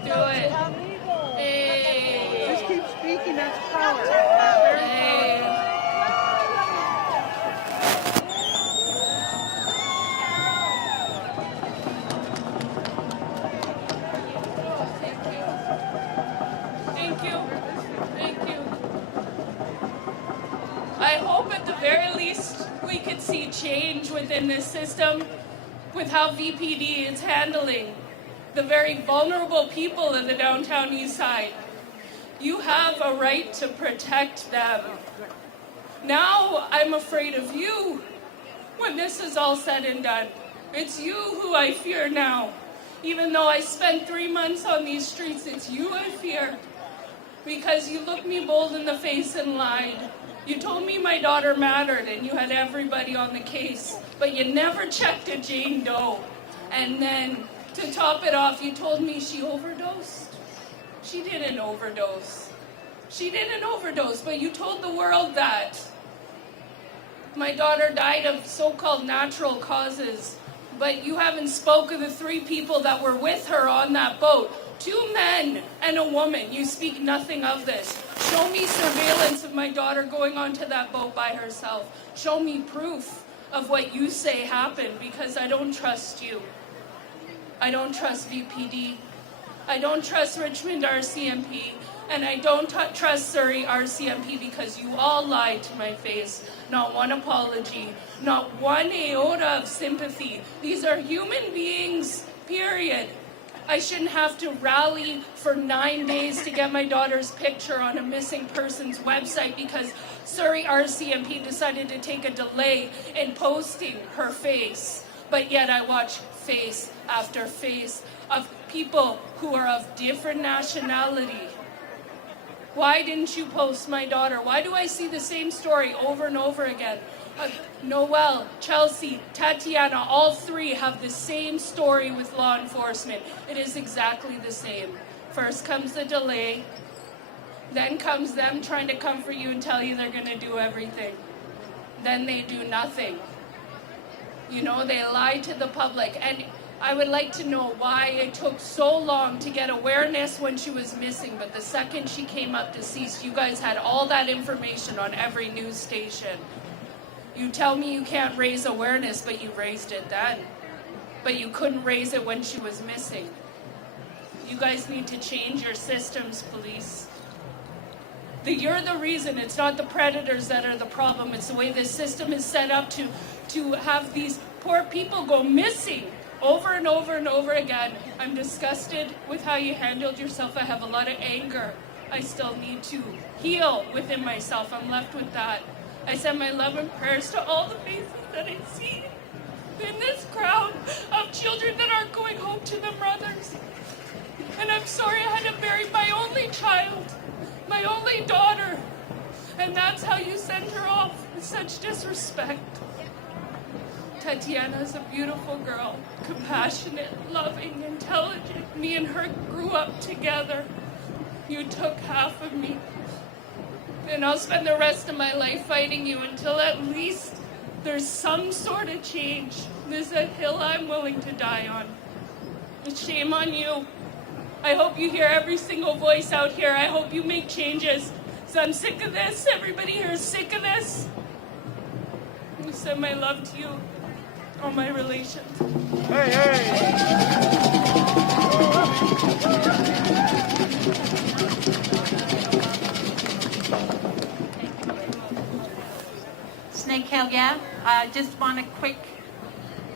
Do it. Hey. Just keep speaking, that's power. Hey. Thank you. Thank you. I hope at the very least we could see change within this system with how VPD is handling the very vulnerable people in the Downtown Eastside. You have a right to protect them. Now I'm afraid of you when this is all said and done. It's you who I fear now. Even though I spent 3 months on these streets, it's you I fear. Because you looked me bold in the face and lied. You told me my daughter mattered and you had everybody on the case, but you never checked a Jane Doe. And then, to top it off, you told me she overdosed. She didn't overdose. She didn't overdose, but you told the world that. My daughter died of so-called natural causes, but you haven't spoke of the 3 people that were with her on that boat. 2 men and a woman. You speak nothing of this. Show me surveillance of my daughter going onto that boat by herself. Show me proof of what you say happened, because I don't trust you. I don't trust VPD. I don't trust Richmond RCMP. And I don't trust Surrey RCMP because you all lied to my face. Not one apology. Not one iota of sympathy. These are human beings, period. I shouldn't have to rally for 9 days to get my daughter's picture on a missing person's website because Surrey RCMP decided to take a delay in posting her face. But yet I watch face after face of people who are of different nationality. Why didn't you post my daughter? Why do I see the same story over and over again? Noelle, Chelsea, Tatiana, all three have the same story with law enforcement. It is exactly the same. First comes the delay, then comes them trying to comfort you and tell you they're going to do everything. Then they do nothing. You know, they lie to the public. And I would like to know why it took so long to get awareness when she was missing, but the second she came up deceased, you guys had all that information on every news station. You tell me you can't raise awareness, but you raised it then. But you couldn't raise it when she was missing. You guys need to change your systems, police. You're the reason. It's not the predators that are the problem. It's the way this system is set up to have these poor people go missing over and over and over again. I'm disgusted with how you handled yourself. I have a lot of anger. I still need to heal within myself. I'm left with that. I send my love and prayers to all the faces that I see in this crowd of children that aren't going home to their mothers. And I'm sorry I had to bury my only child, my only daughter. And that's how you send her off with such disrespect. Tatiana's a beautiful girl, compassionate, loving, intelligent. Me and her grew up together. You took half of me. And I'll spend the rest of my life fighting you until at least there's some sort of change. There's a hill I'm willing to die on. Shame on you. I hope you hear every single voice out here. I hope you make changes. So I'm sick of this. Everybody here is sick of this. I send my love to you, all my relations. Hey, hey! Snake Hill, yeah. I just want a quick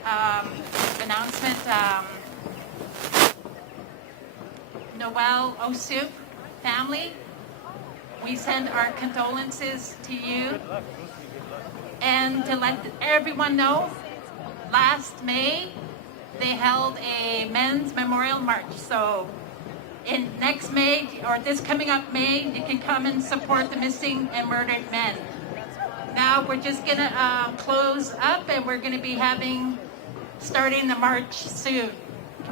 announcement. Noelle Osoup family, we send our condolences to you. And to let everyone know, last May, they held a men's memorial march. So in next May, or this coming up May, you can come and support the missing and murdered men. Now we're just gonna close up and we're gonna be starting the march soon.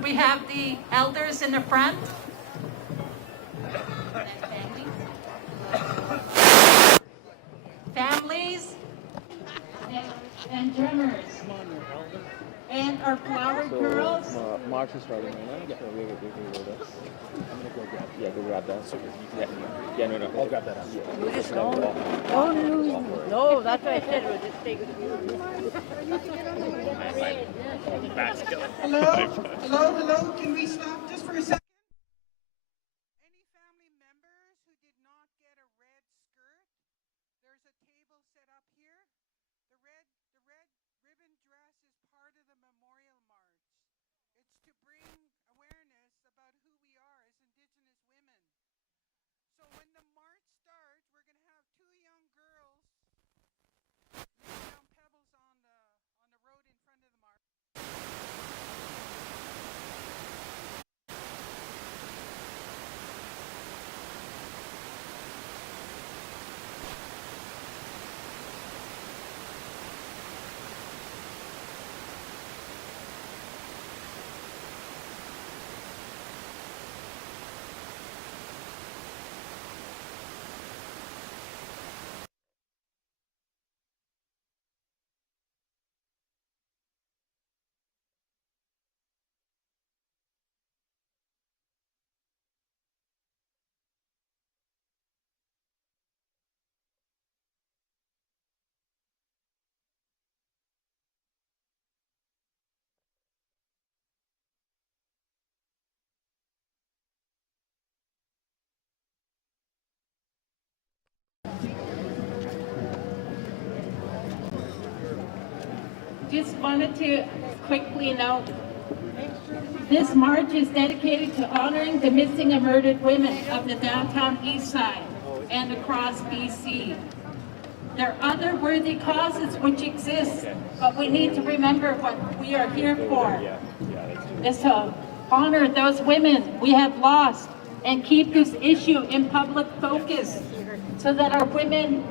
We have the elders in the front. Families and drummers and our flower girls. March is starting right now. Yeah, we go there. I'm gonna go grab that. So yeah, no, I'll grab that out. No, that's what I said. It was just take Hello, can we stop just for a second? Any family members who did not get a red skirt, there's a table set up here. The red ribbon dress is part of the memorial march. It's to bring awareness about who we are as Indigenous women. So when the march starts, we're going to have two young girls laying down pebbles on the road in front of the march. Just wanted to quickly note, this march is dedicated to honoring the missing and murdered women of the Downtown Eastside and across BC. There are other worthy causes which exist, but we need to remember what we are here for, is to honor those women we have lost and keep this issue in public focus so that our women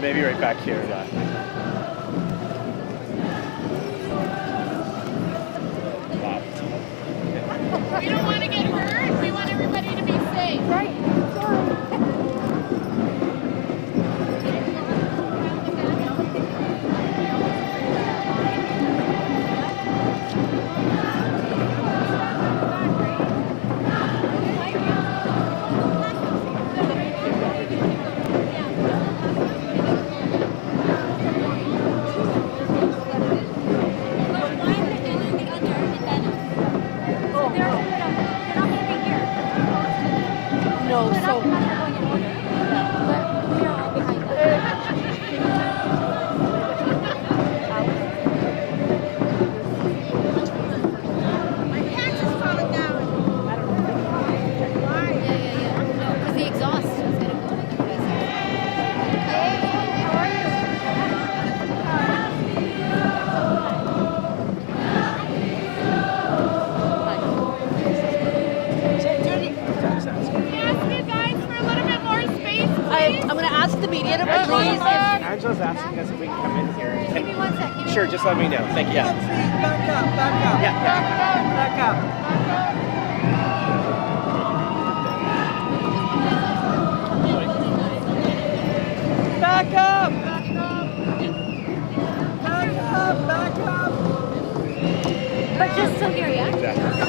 maybe right back here, yeah. We don't want to get hurt. We want everybody to be safe. Right. Angela's asking us if we can come in here. Give me 1 second. Sure, just let me know. Thank you. Yeah. Back up, back up. Yeah. Back up. Back up. Back up, back up. But just so here, yeah? Exactly.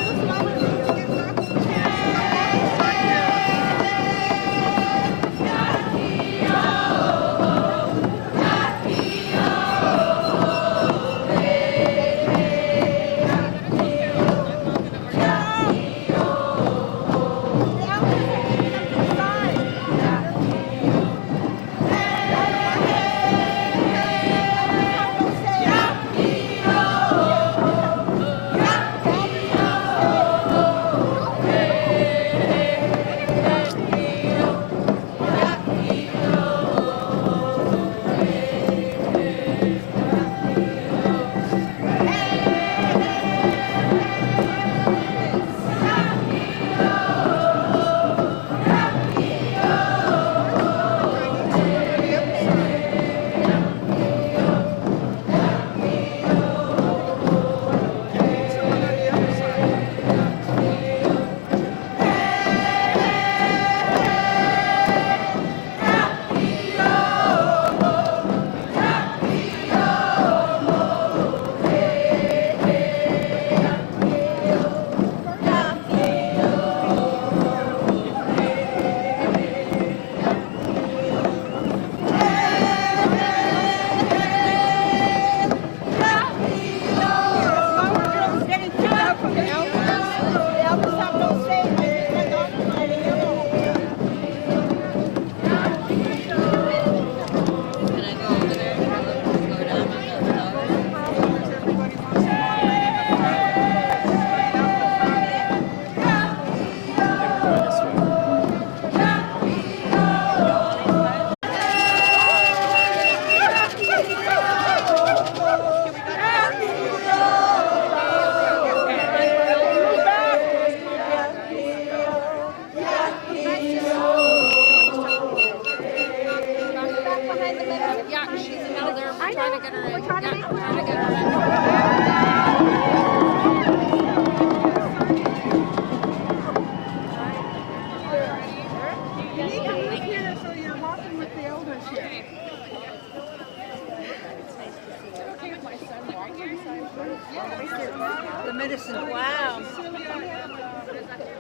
The medicine. Wow.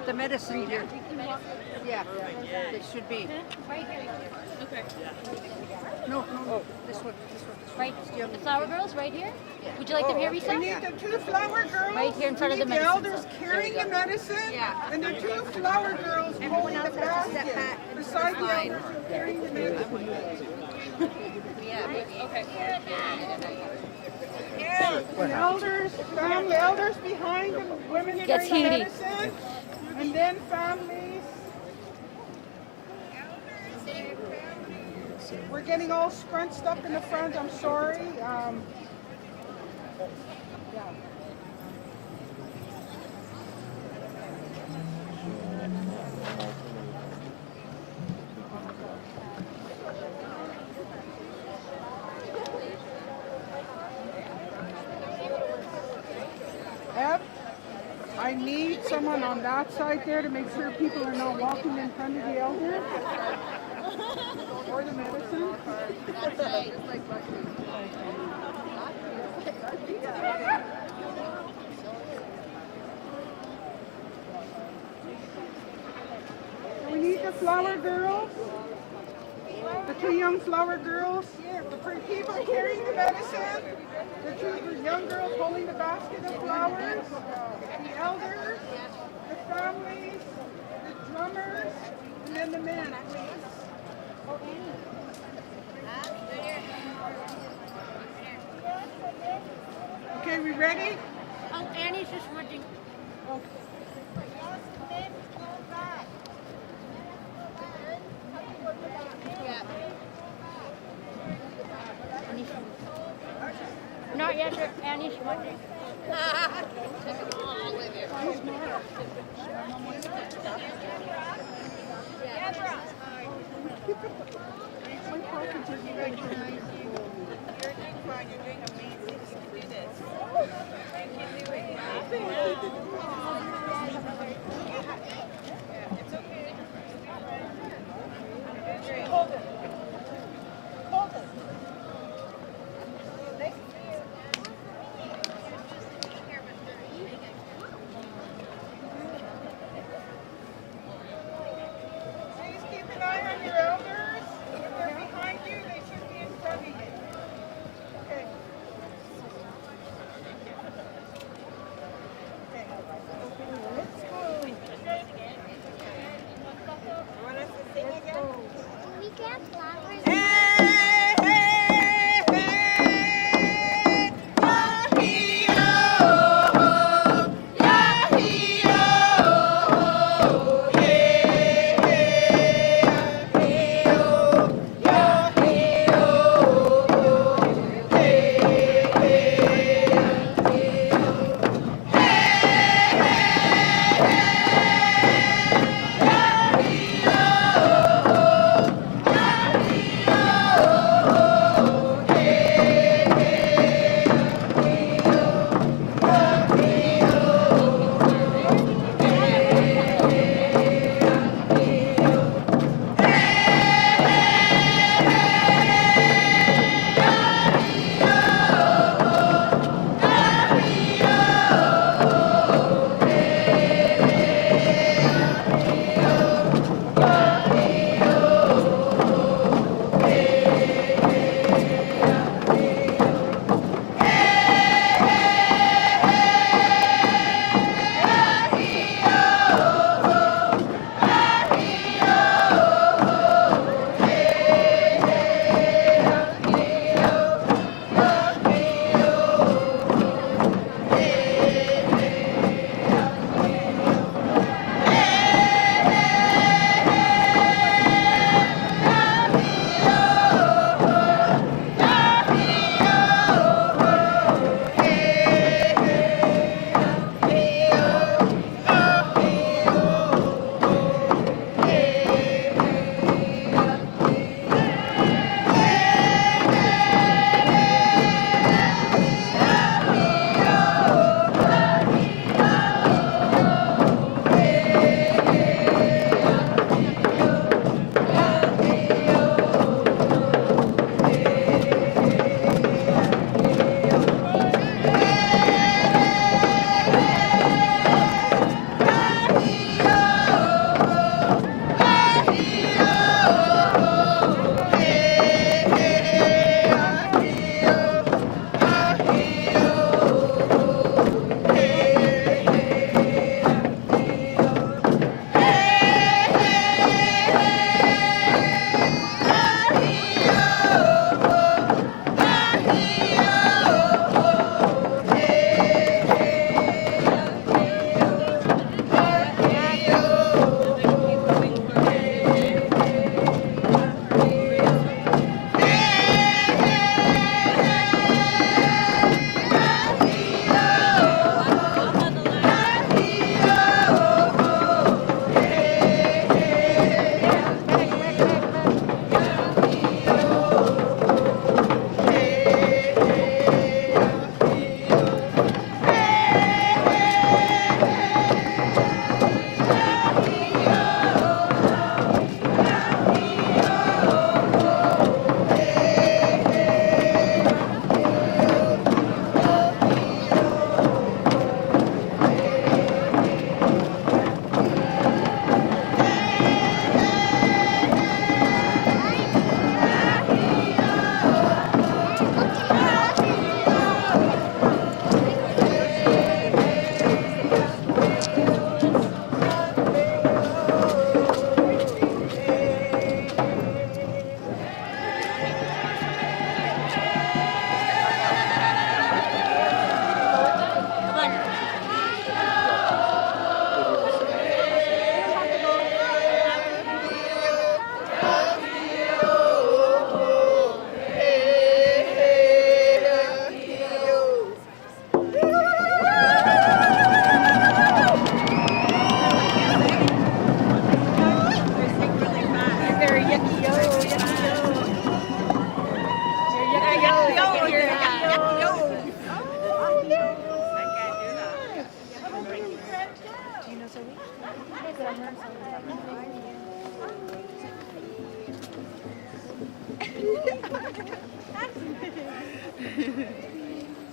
The medicine here. Yeah, it should be. Right here. Okay. No, this one. Right, the flower girls right here? Yeah. Would you like them here, Risa? We need the two flower girls. Right here in front of the medicine. elders carrying the medicine. Yeah. And the two flower girls holding the basket beside the elders carrying the medicine. Yeah, maybe. Okay. The elders, family elders behind them, women carrying the medicine, and then families. We're getting all scrunched up in the front. I'm sorry. Yeah. someone on that side there to make sure people are not walking in front of the elders? Or the medicine? That's right. We need the flower girls. The two young flower girls. The people carrying the medicine. The two young girls holding the basket of flowers. The elders. The families. The drummers. And then the men. Okay, we ready? Oh, Annie's just wanting. Not yet, sir. Annie's watching. Please keep an eye on your elders. If they're behind you, they should be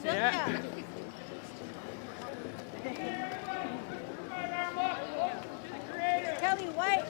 Yeah. Kelly White.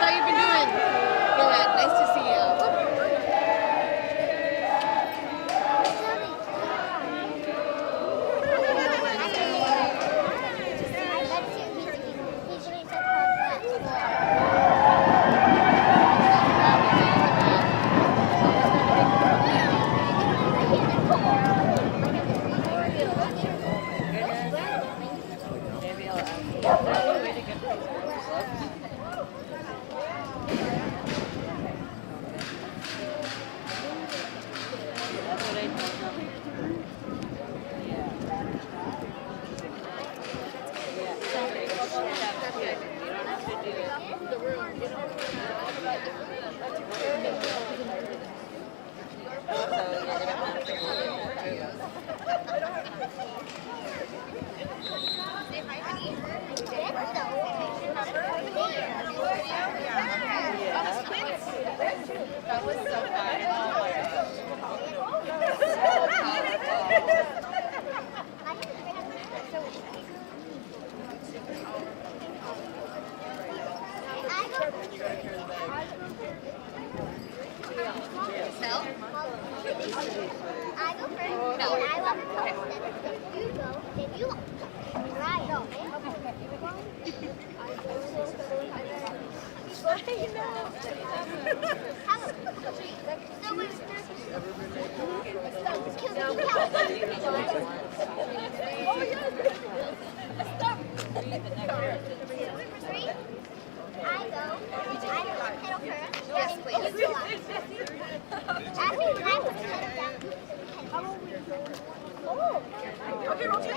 How you been doing? Good. Nice to see you. That was so Yes, please. Okay, roll to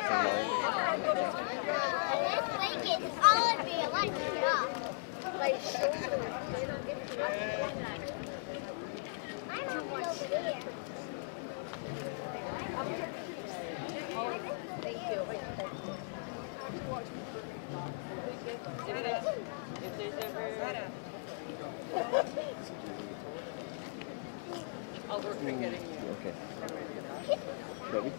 I'll work on getting you. Okay. Ready?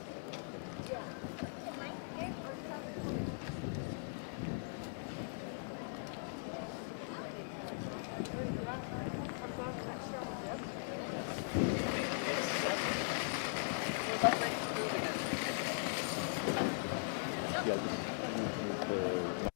Yeah, just move the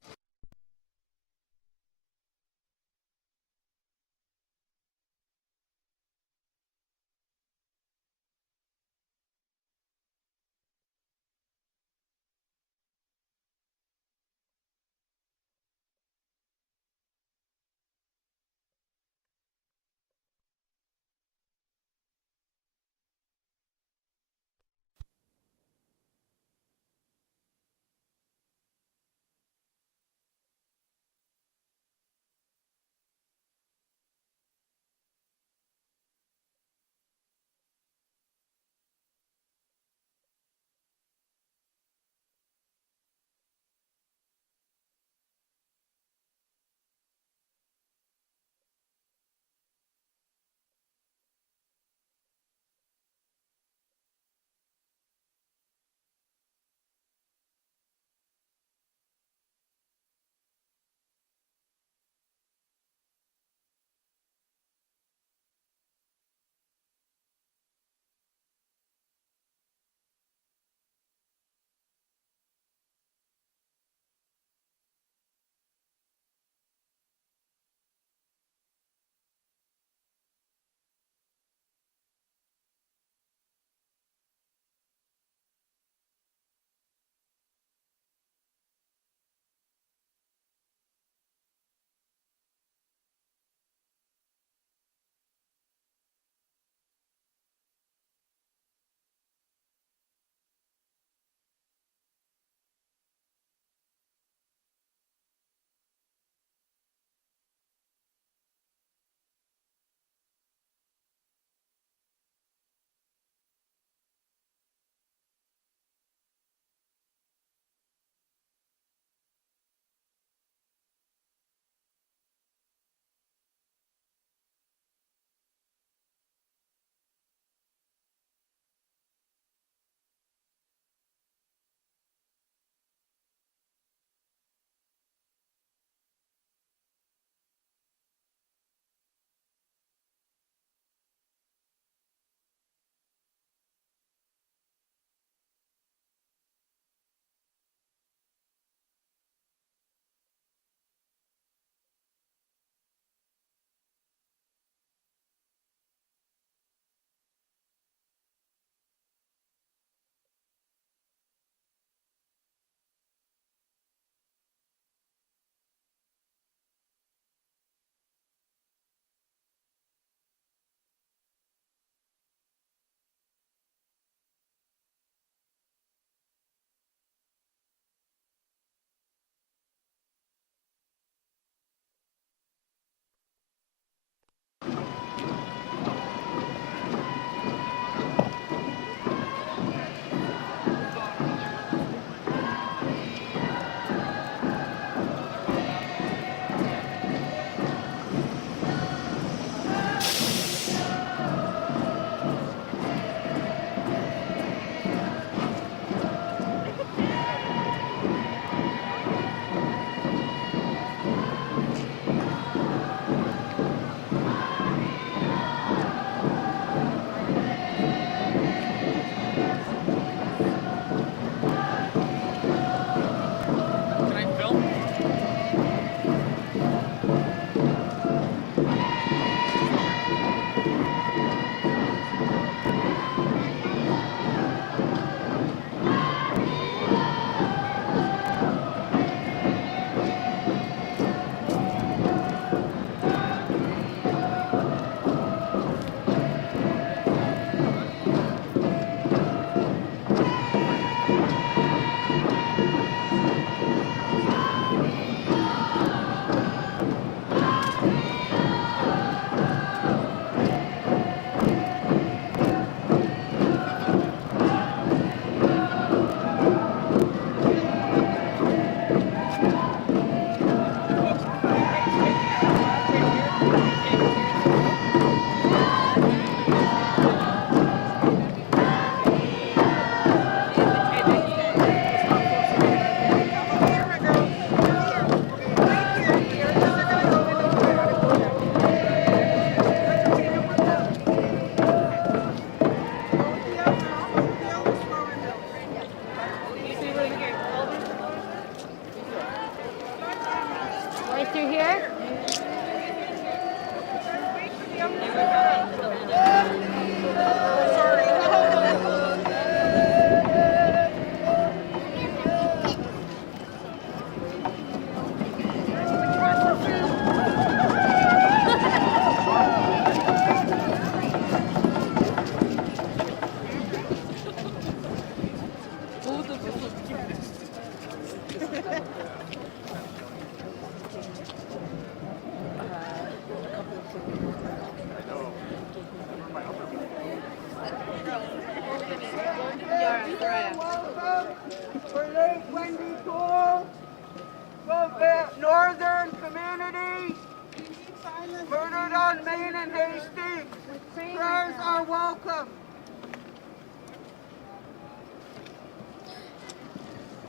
Stars are welcome.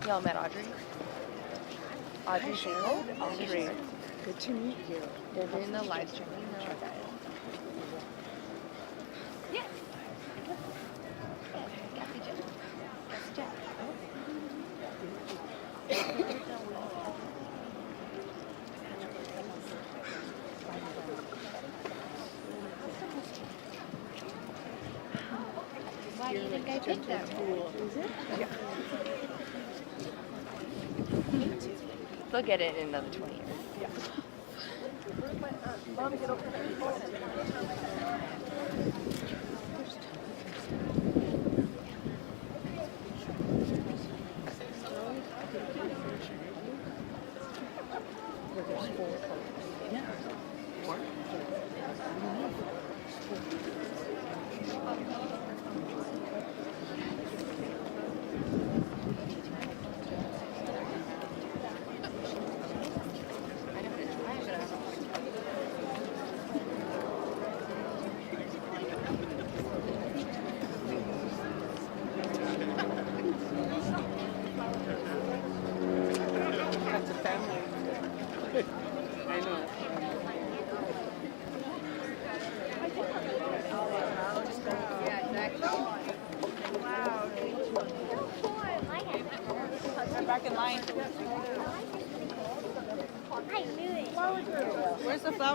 Y'all met Audrey? Audrey Shingle? Audrey. Good to meet you. They're doing the live streaming. Yes. Why do you think I picked that rule? Is it? Yeah. They'll get it in another 20 years. Yeah.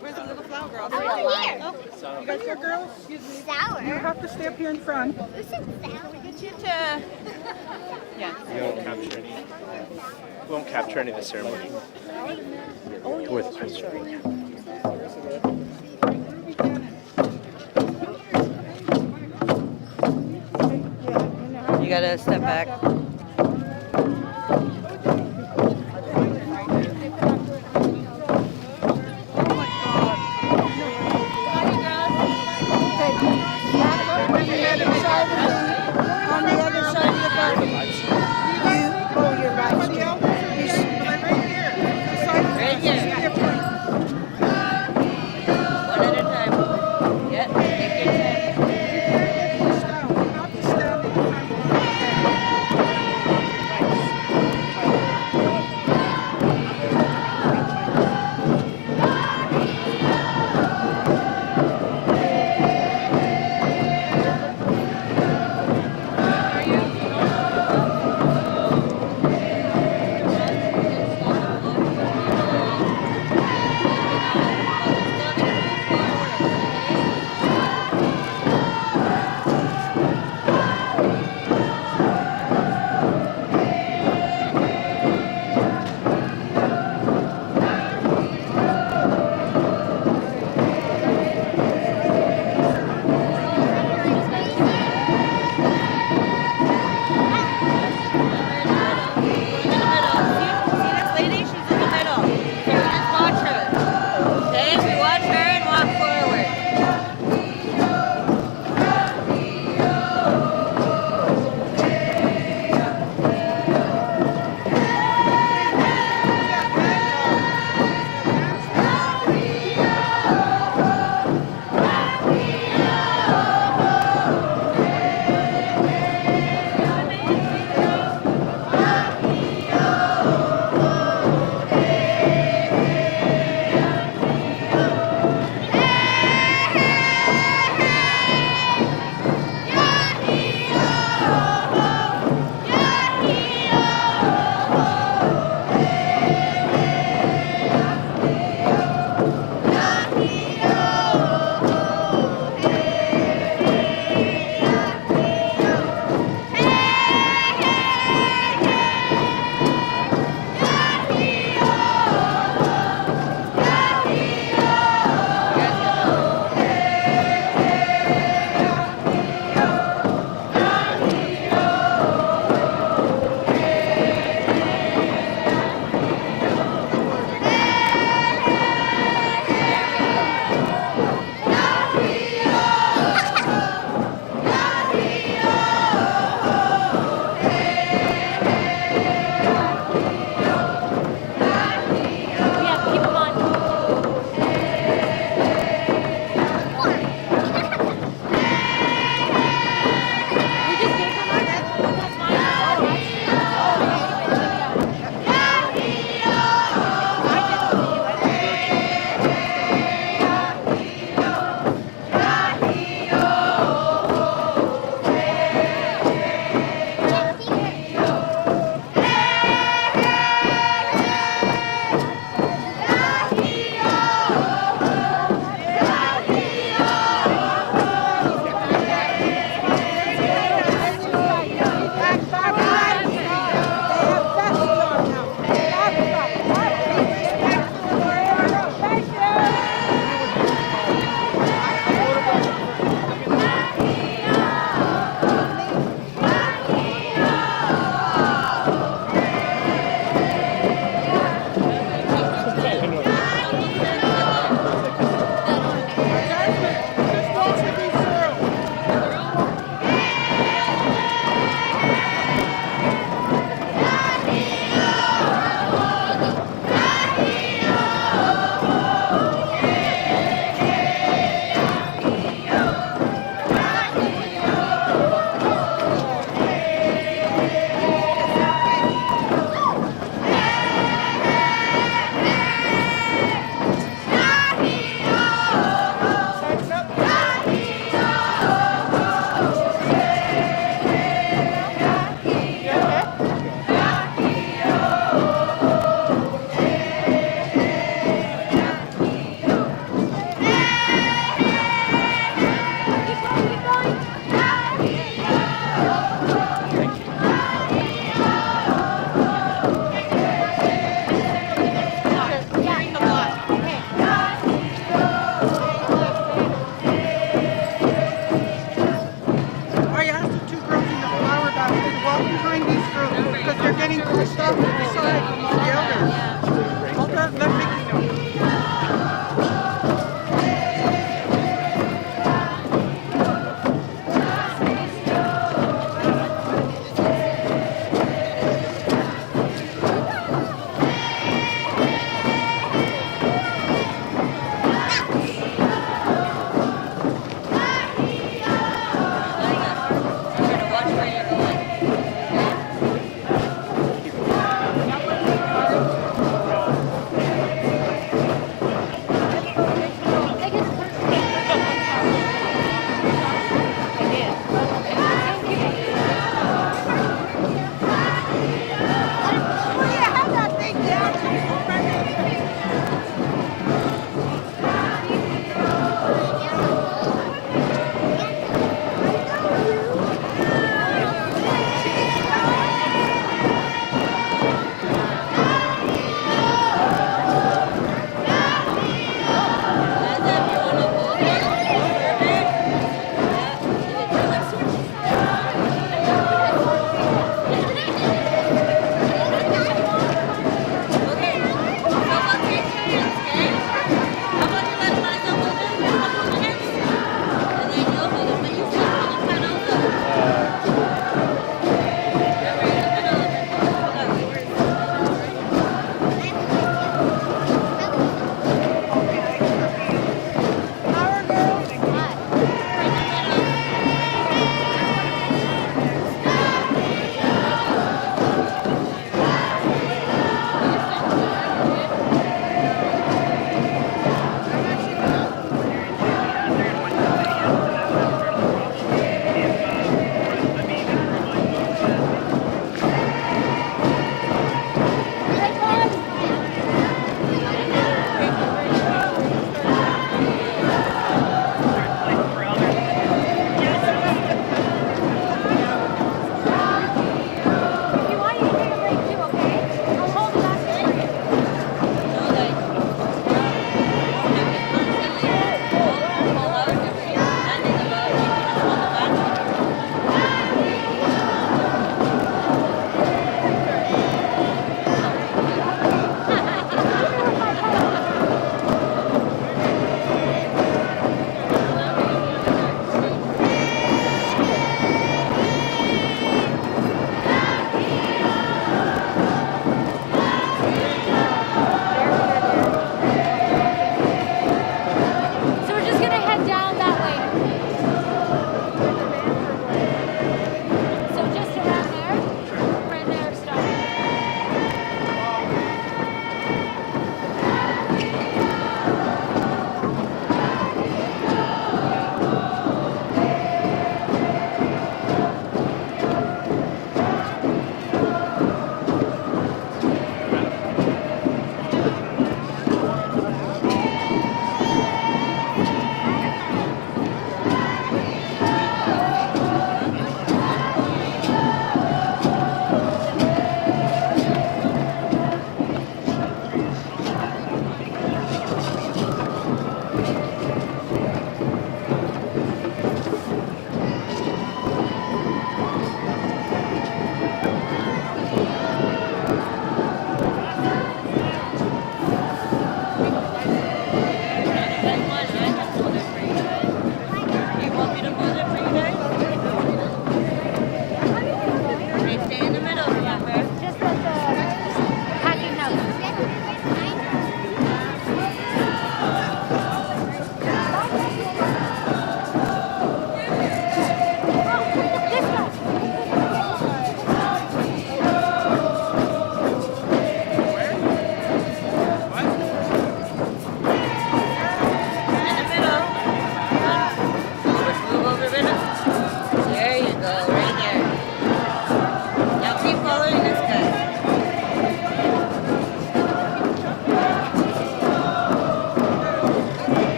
Where's the little flower girl? Oh, here. Oh, you guys here, girls? Sour. You have to stay up here in front. This is sour. We get you to. Yeah. We won't capture any of the ceremony. With picture. You gotta step back.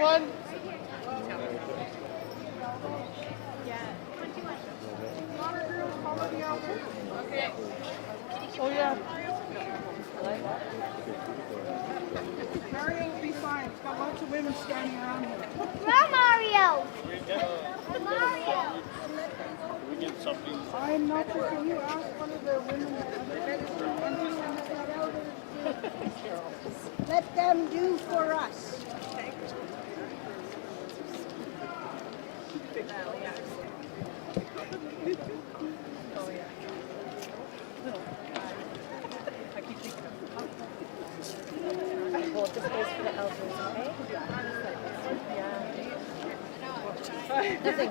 everyone. Oh yeah. Mario will be fine. It's got lots of women standing around him. Run, Mario! Mario! I'm not sure. Can you ask one of the women? Let them do for us. Hold the space for the elders, okay? Yeah. Nothing.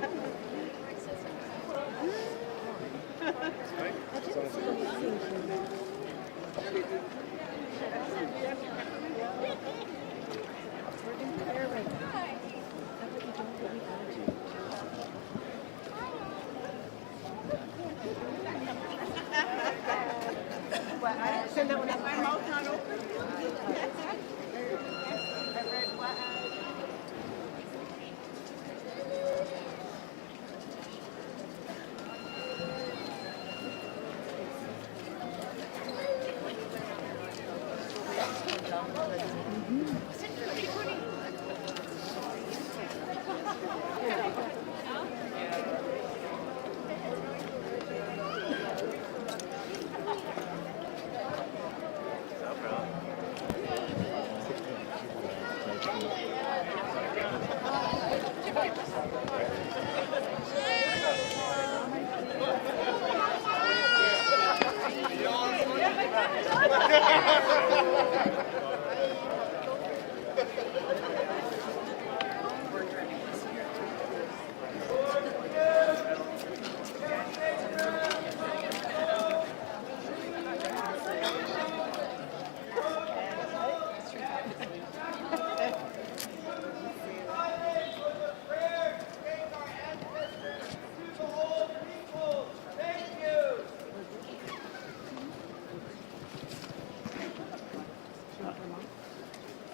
I didn't see anything. We're in prayer right now. How about you don't believe attitude? What? I didn't send that one up. My mouth not open. I read what?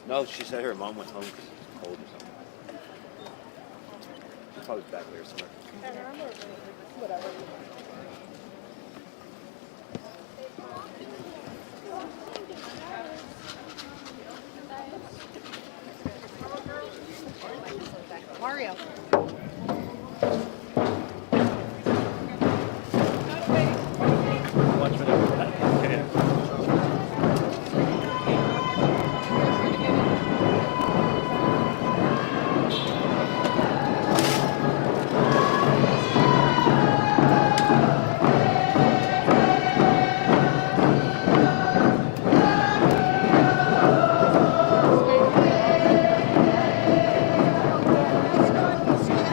No, she said her mom went home because it was cold or something. She's probably back there somewhere. Whatever. Mario. Watch for that. Okay. Let's go.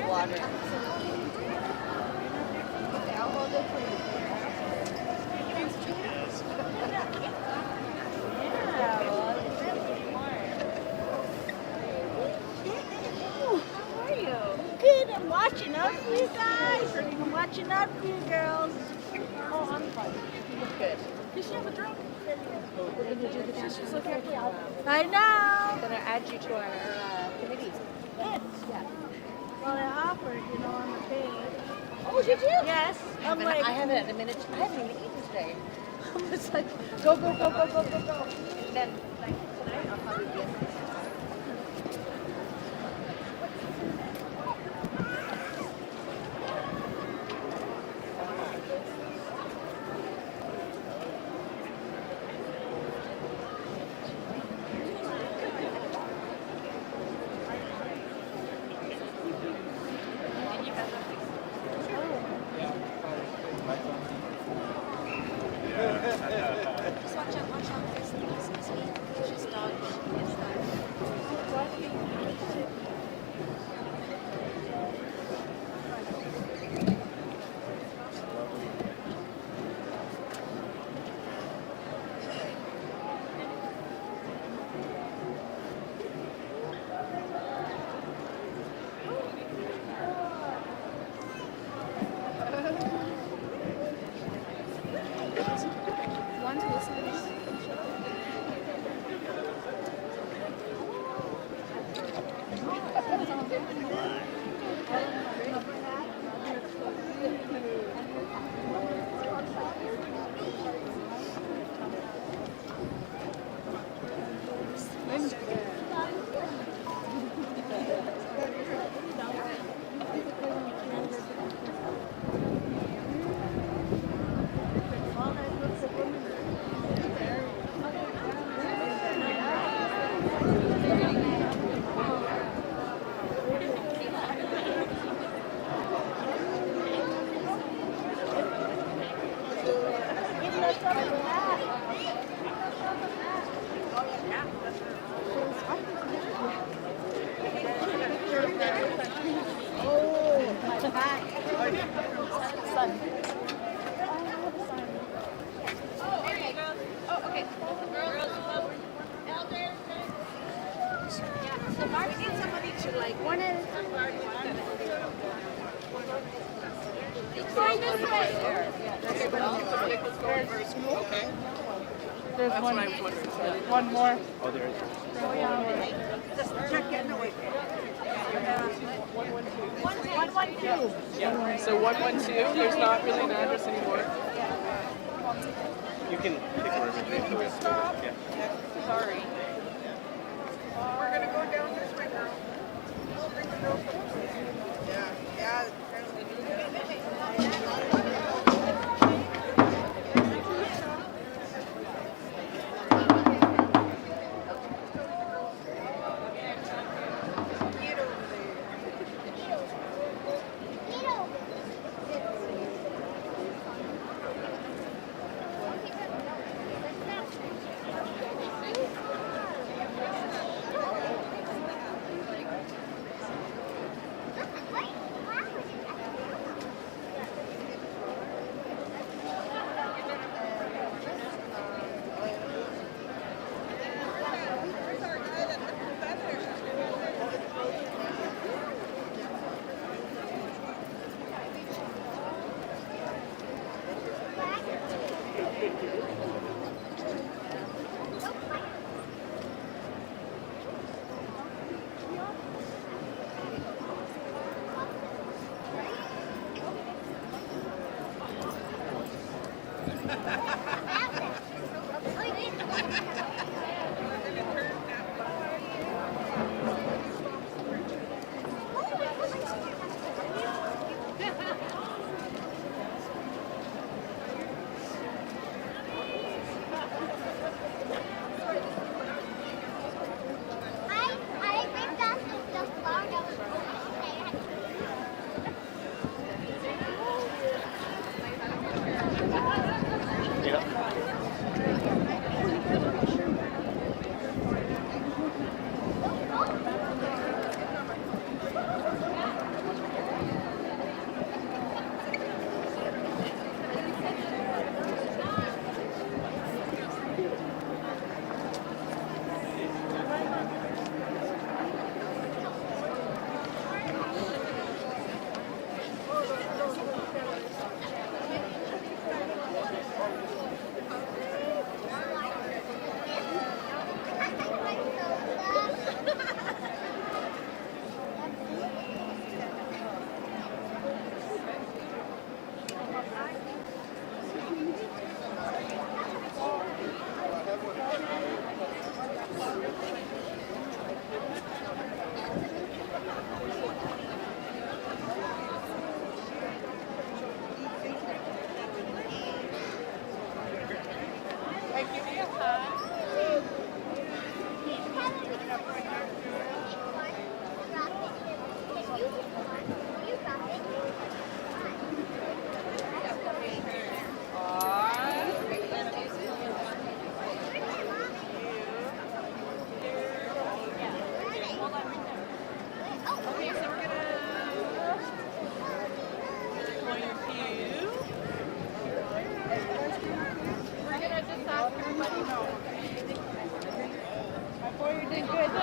water? Water. I'll hold it for you. Yeah, well, it's really warm. How are you? Good. I'm watching out for you guys. I'm watching out for you girls. Oh, I'm fine. You look good. Does she have a drink? We're going to do the dishes with her. I know. I'm going to add you to our committee. Good. Yeah. Well, I offered, on the page. Oh, did you? Yes. I haven't had a minute. I haven't even eaten today. I'm just like, go. And then, like, tonight I'll probably be in. There's That's one. what I was wondering. Sorry. One more. Oh, there is. Just check in the way. 112. Yeah. So 112. There's not really an address anymore. You can pick wherever you think it's stop. Yeah. Sorry. We're gonna go down this way, girl. Yeah. Yeah.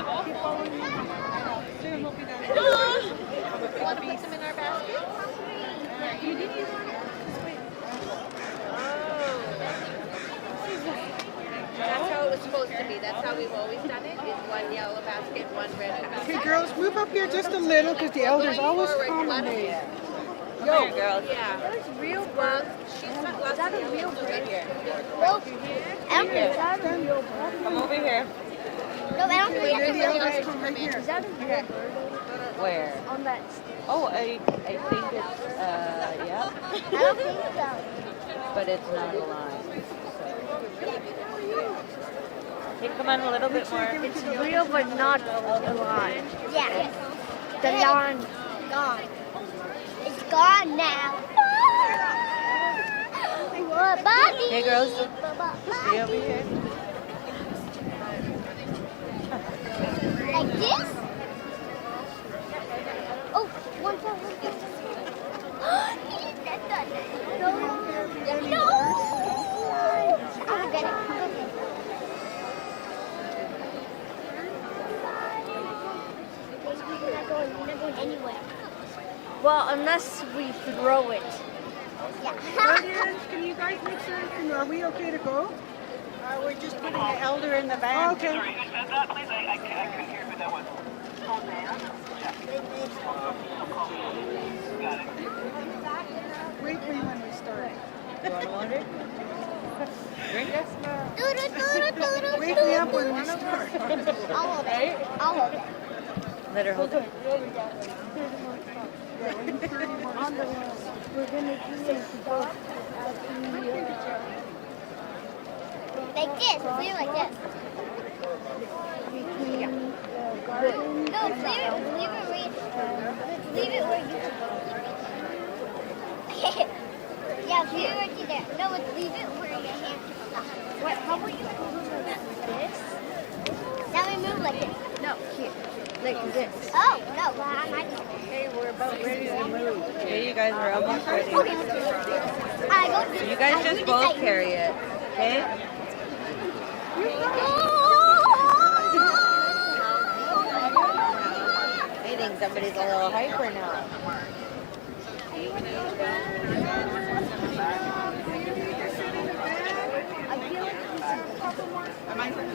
Want to put them in our basket? That's how it was supposed to be. That's how we've always done it. Is one yellow basket, one red basket. Okay, girls, move up here just a little because the elders always commentate. Come here, girls. Yeah. There's real bugs. She's got lots of real bugs right here. Well, I don't Here. think real Come over here. No, I don't think Where the that's elders come right here. Is that a real bird? Where? On that. Oh, I think it's, yeah. I don't think so. But it's not alive. Hey, come on a little bit more. It's real but not alive. Yeah. The lawn gone. It's gone now. Bobby. Hey, girls. Stay over here. Like this? Oh, one more. No. I'll get it. We're not going anywhere. Well, unless we throw it. Yeah. Guardians, can you guys make sure? Are we okay to go? We're just putting the elder in the van. Okay. Sorry, who said that, please? I couldn't hear who that was. Got it. Wait for you when we start. You want water? Drink this? Wake me up when we start. I'll hold it. I'll hold it. Let her hold it. On the wall. We're gonna do it like this. Clear like this. No, clear it. Leave it where you. Yeah, clear it to there. No, leave it where your hand is. What? How about you move like this? Now we move like this. No, here. Like this. Oh, no. Well, I'm not. Okay, we're about ready to move. Okay, you guys are almost ready. Okay. You guys just both carry it, okay? I think somebody's a little hyper now.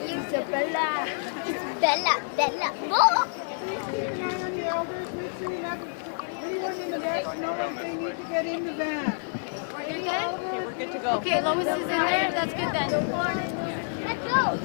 Isabella. Bella. Oh! Anyone in the back know if they need to get in the van? Okay, we're good to go. Okay, Lois is in there. That's good then. Let's go.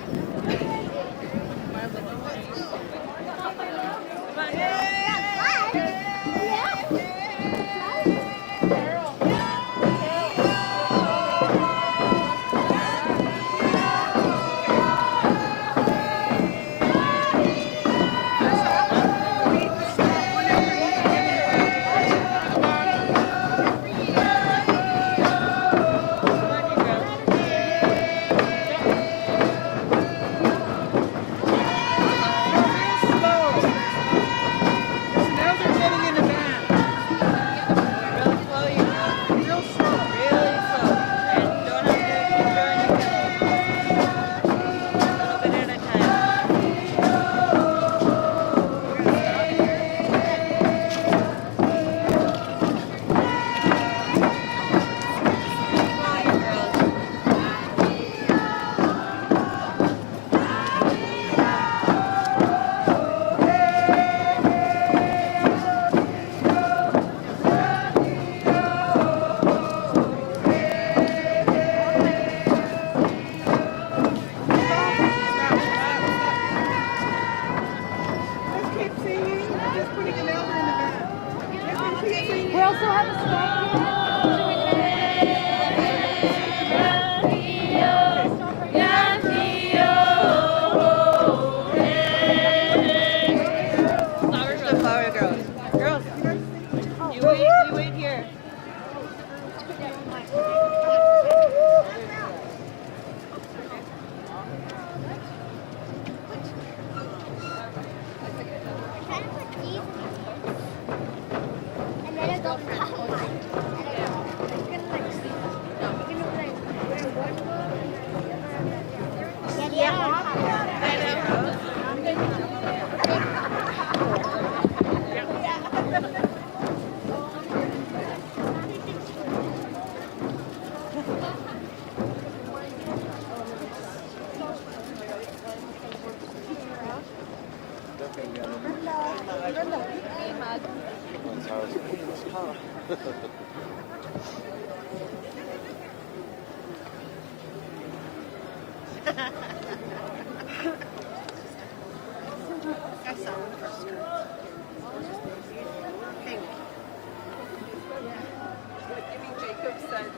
Jacob said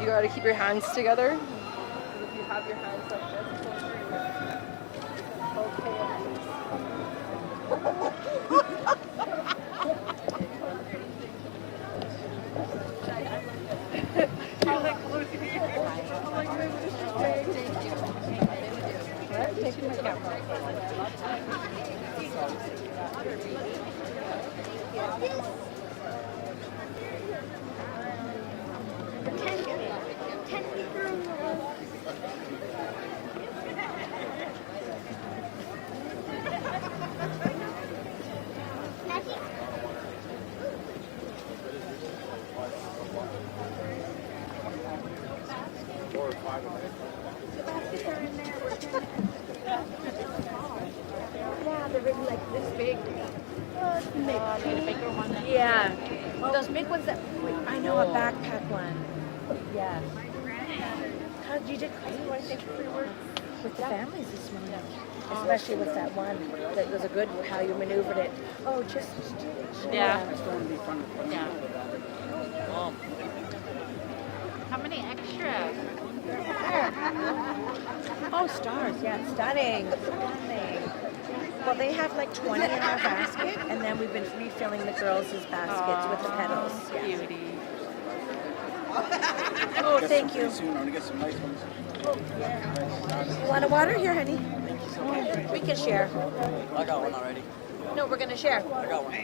you gotta keep your hands together. If you have your hands like this, Yeah. Those big ones that, I know, a backpack one. Yeah. How did you do with the families this morning? Especially with that one that was a good, how you maneuvered it. Oh, just. Yeah. Yeah. How many extra? Oh, stars, yeah, stunning. Stunning. Well, they have like 20 in our basket, and then we've been refilling the girls' baskets with the petals. Yeah. Beauty. Oh, thank you. Soon. I'm gonna get some nice ones. Oh, yeah. You want a water? Here, honey. We can share. I got one already. No, we're gonna share. I got one.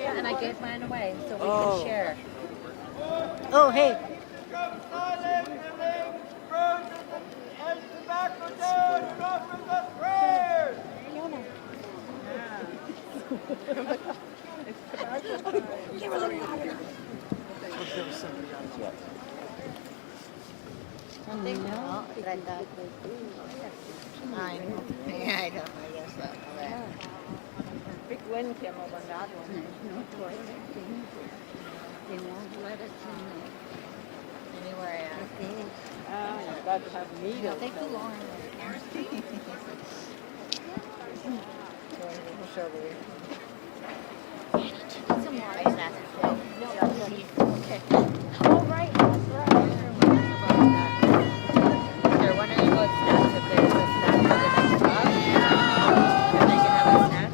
Yeah, and I gave mine away, so we Oh. can share. Oh, hey. I know. Big wind came over on that one. They won't let us in anywhere else. Oh, you've got to have needles. Take too long. Some more ice after. Okay. Oh, right. That's right. They're wondering about snacks, if there's a snack for the next stop. If they can have a snack.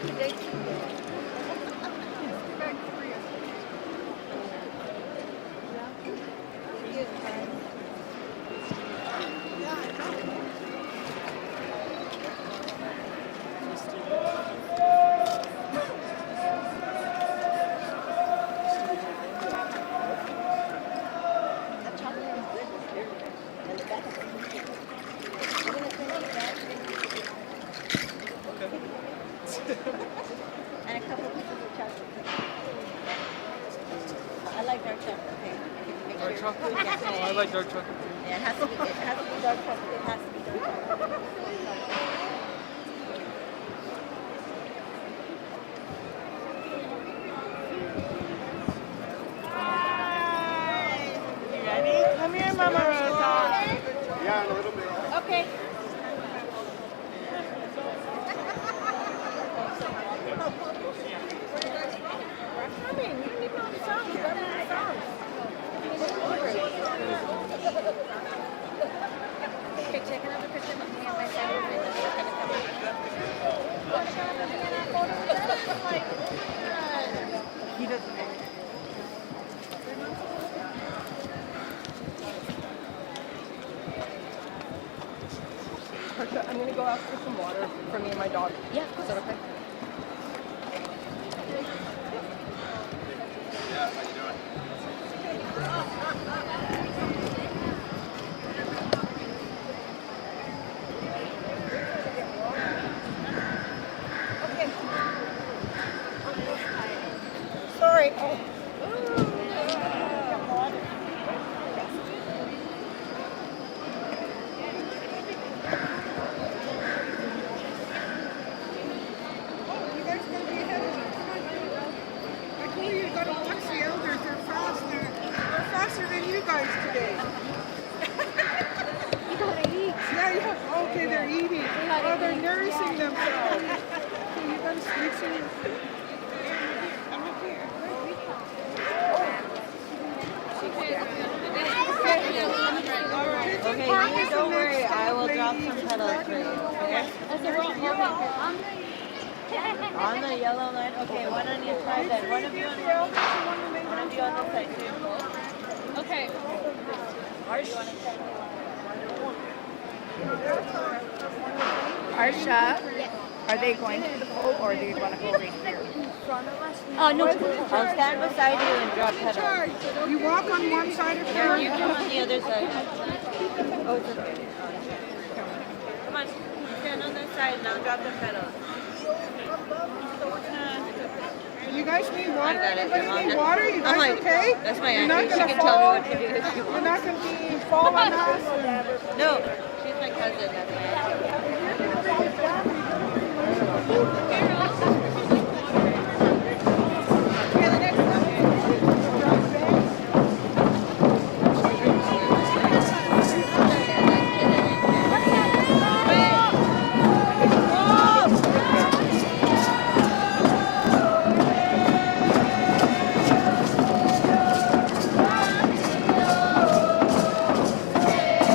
And a couple pieces of chocolate. I like dark chocolate. Okay. Dark chocolate? Yeah. Oh, I like dark chocolate. Yeah, it has to be dark chocolate. It has to be dark chocolate. You ready? Come here, Mama Rosa. Yeah, in a little bit. Okay. Okay, take another picture of me on my side of the that's gonna come out. He doesn't know. I'm gonna go ask for some water for me and my dog. Yeah. Is that okay? Sorry. You guys gotta be ahead of me. I told you gotta watch the elders. They're faster. They're faster than you guys today. You gotta eat. Yeah, yeah. Okay, they're eating. Oh, they're nourishing themselves. So you gotta make sure you... I'm up here. Okay, you don't worry. I will drop some petals for you. Okay? On the yellow line. Okay, one on each side then. One of you on this side too. Okay. Arsha, are they going to the boat or do you want to go right here? Oh, no. I'll stand beside you and drop petals. You walk on one side of Yeah, the you come on the other side. Oh, it's okay. Come on, stand on this side and I'll drop the petals. You guys need I water? got it. Anybody need water? You I'm guys like, okay? that's my You're not auntie. She gonna can tell me fall? what to do if she You're wants. not gonna be fall on us? No, she's my cousin. That's my auntie.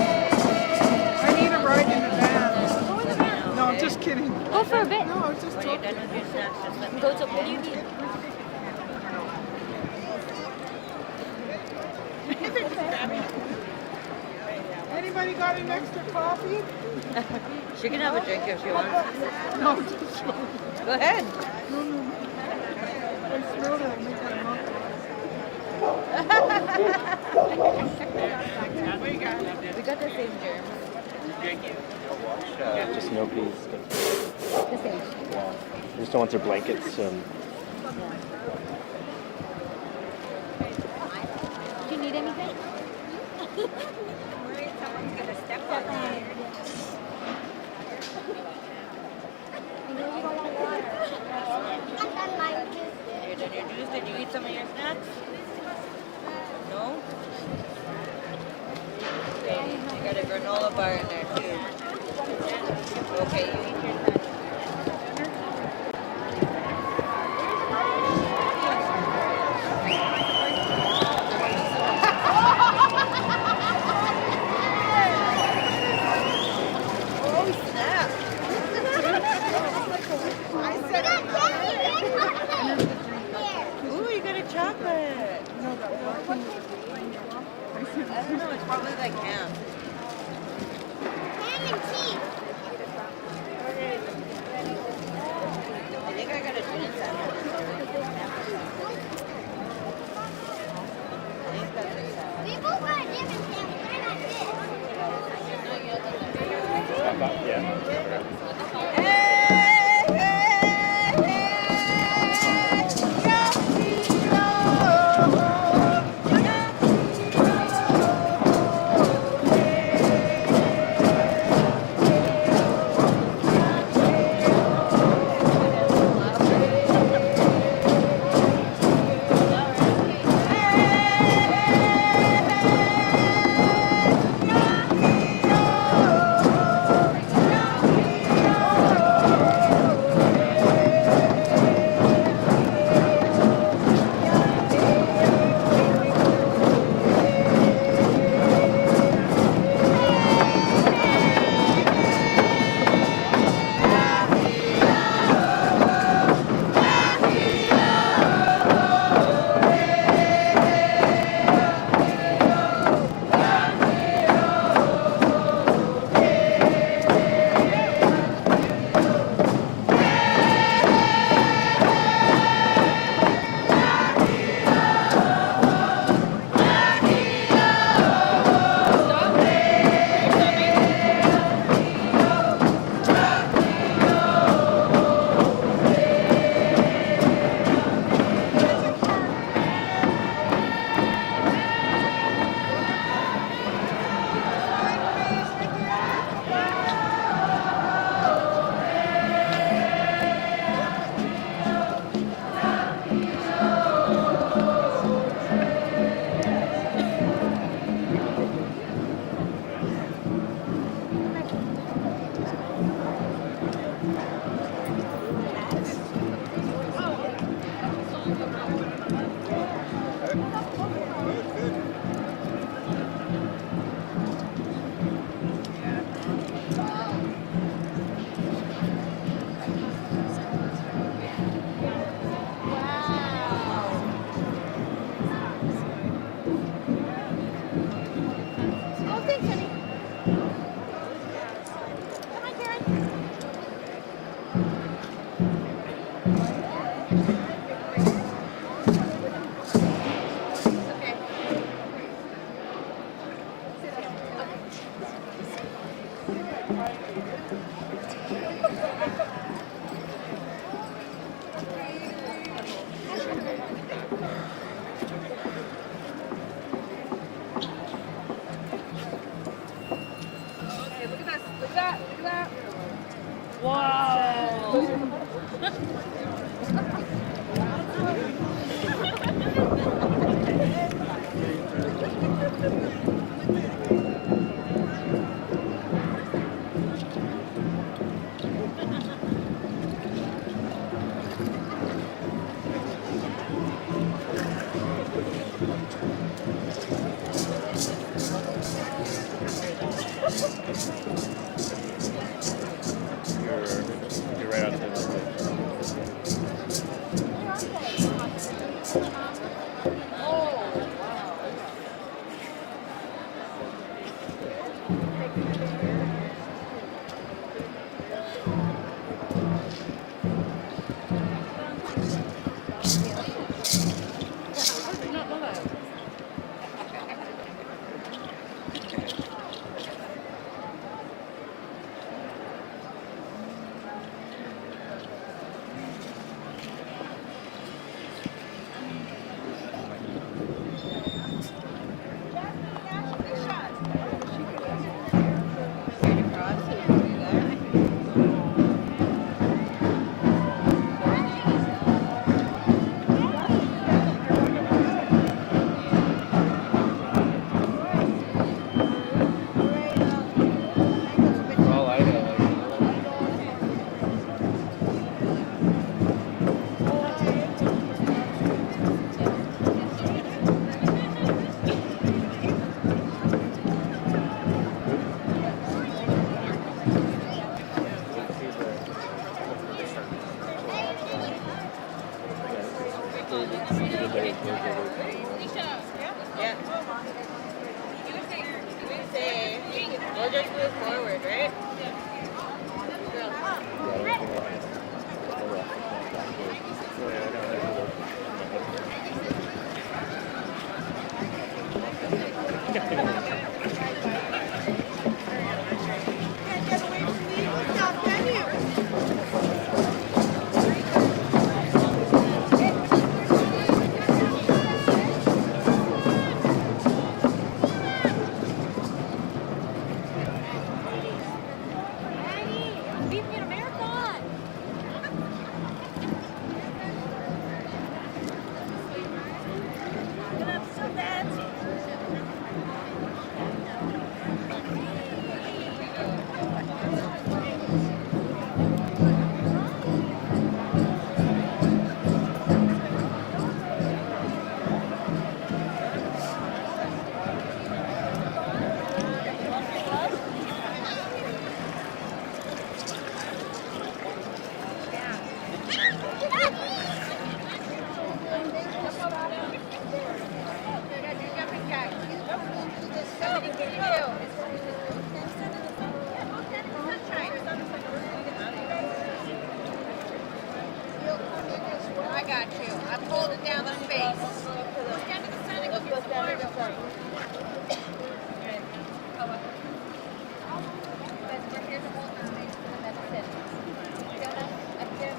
I need a ride in the van. No, I'm just kidding. Go for a bit. No, I was just When you're joking. done with your snacks, just let me Go to what do you need? Anybody got an extra coffee? She can have a drink if she wants. No, I'm just joking. Go ahead. No, no. I smelled it. I'll make my mouth. We got the same germs. Just nobody's got. The same. Yeah. I just don't want their blankets. Do you need anything? Someone's gonna step on it. You're done your juice? Did you eat some of your snacks? No? Okay, you got a granola bar in there too. Okay, you eat your snacks. Oh snap! I said long as I can. I think I got a tuna sandwich. I think that's it. We both got a different sandwich. They're not You're right outside the stage. just move forward, right? I got you. I'm holding down the space. Go down to the center. Let's go down to the center. We're here to hold the space for the medicine. Jonah, up there.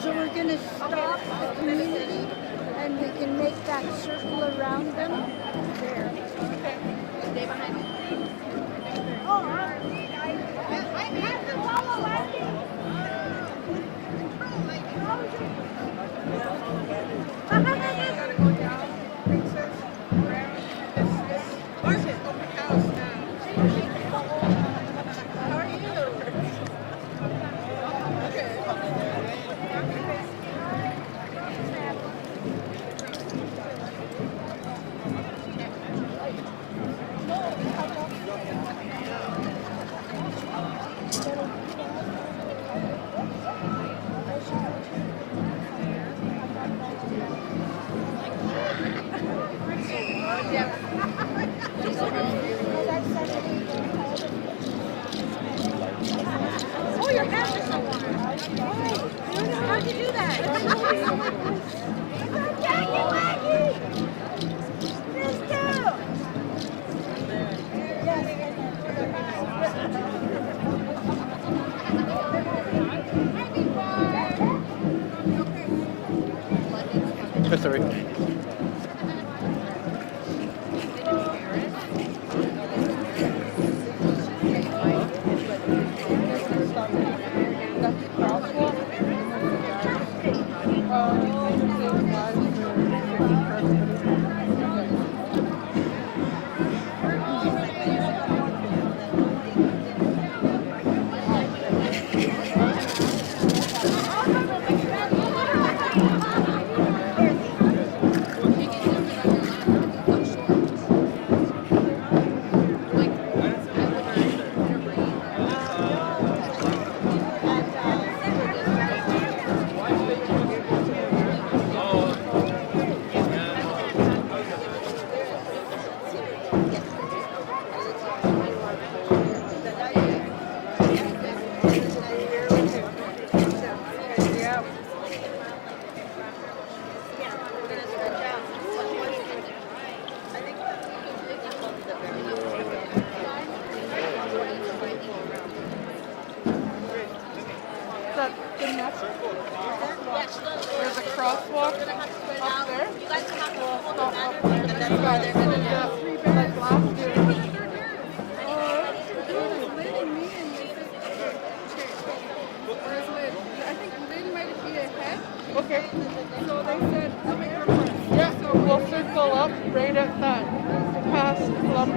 So we're going to stop the community and we can make that circle around them. There. Okay. Stay behind me. Oh, I have to follow Andy. Gotta go down, princess, around this Martin, open house now. How are you? Oh, your hands are so warm. How'd you do that? Jackie, this too. That's all right.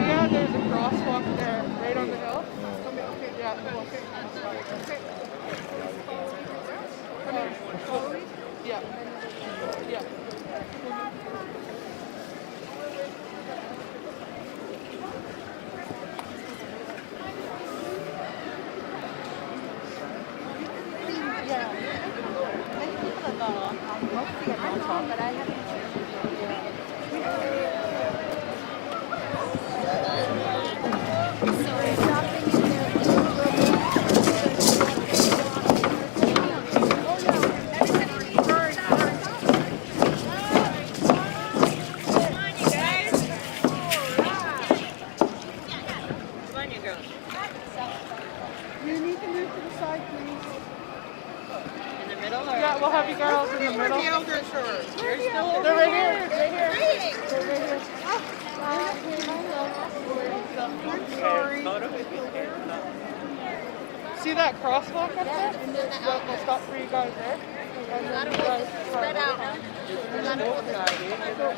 Yeah, there's a crosswalk there, right on the hill. Okay, yeah, okay. Yeah. Yeah. Yeah, we'll have you girls in the middle. The elders are. They're right here. Right here. They're right here. Sorry. See that crosswalk up there? We'll stop for you guys there. And then you guys spread out. We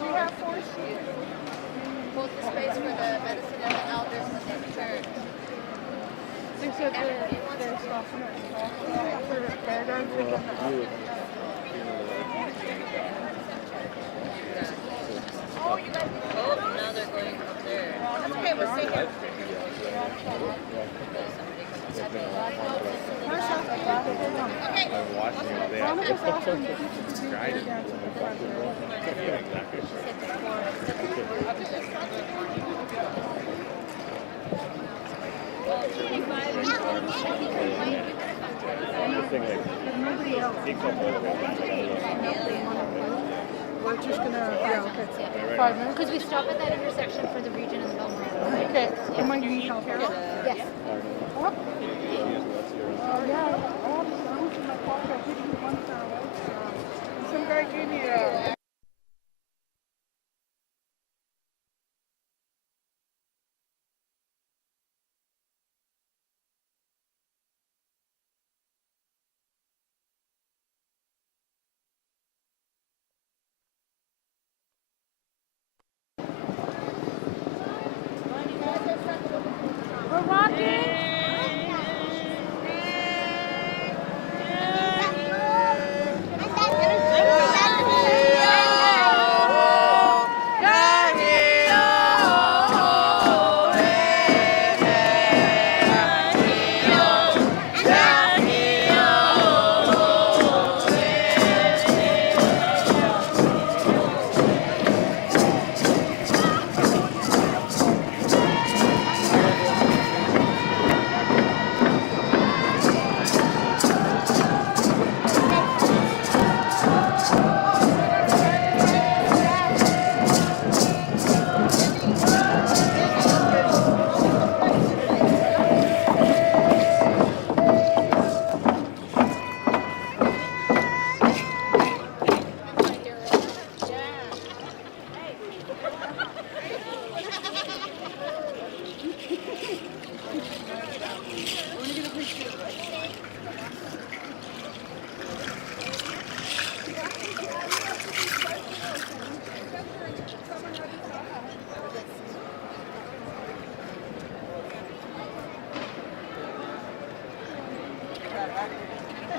have 4 sheets. Hold the space for the medicine and the elders in the church. They said they're stopping at for fair dance. Oh, you guys. Oh, now they're going up there. That's okay, we'll stay here. We're just gonna, okay. 5 minutes? Could we stop at that intersection for the region and the Belmont? Okay. Am I doing help here? Yes. Oh, yeah. Oh, sounds in my pocket. I didn't want that. Some guy gave me a... We're walking.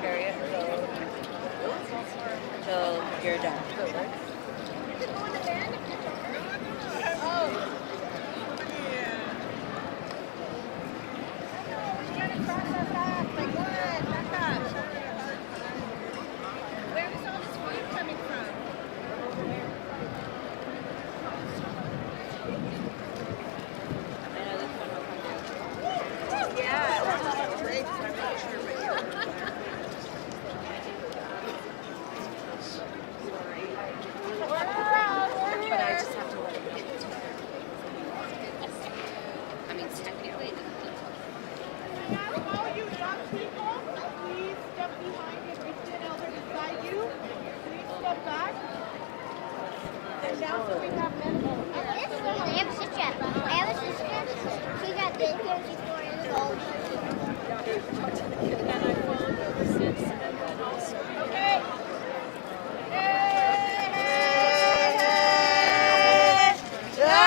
Carry it till you're done. Yeah.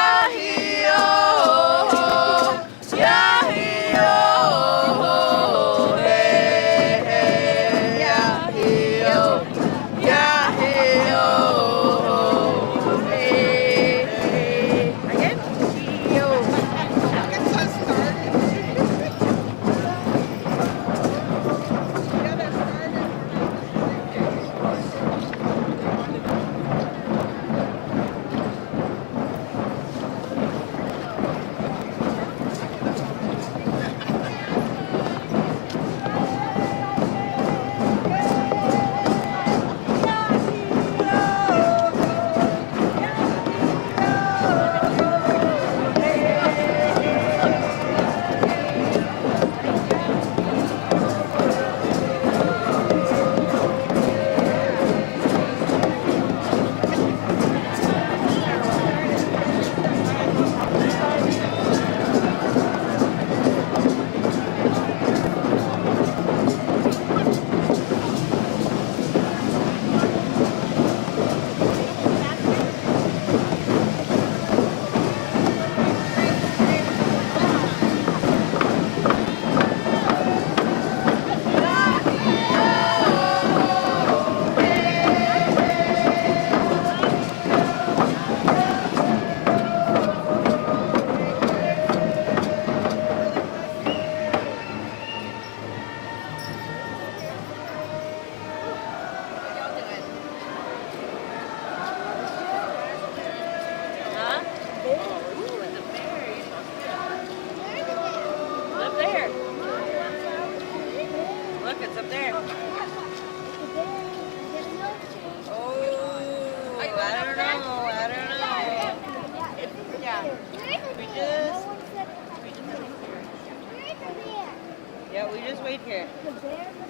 wait here.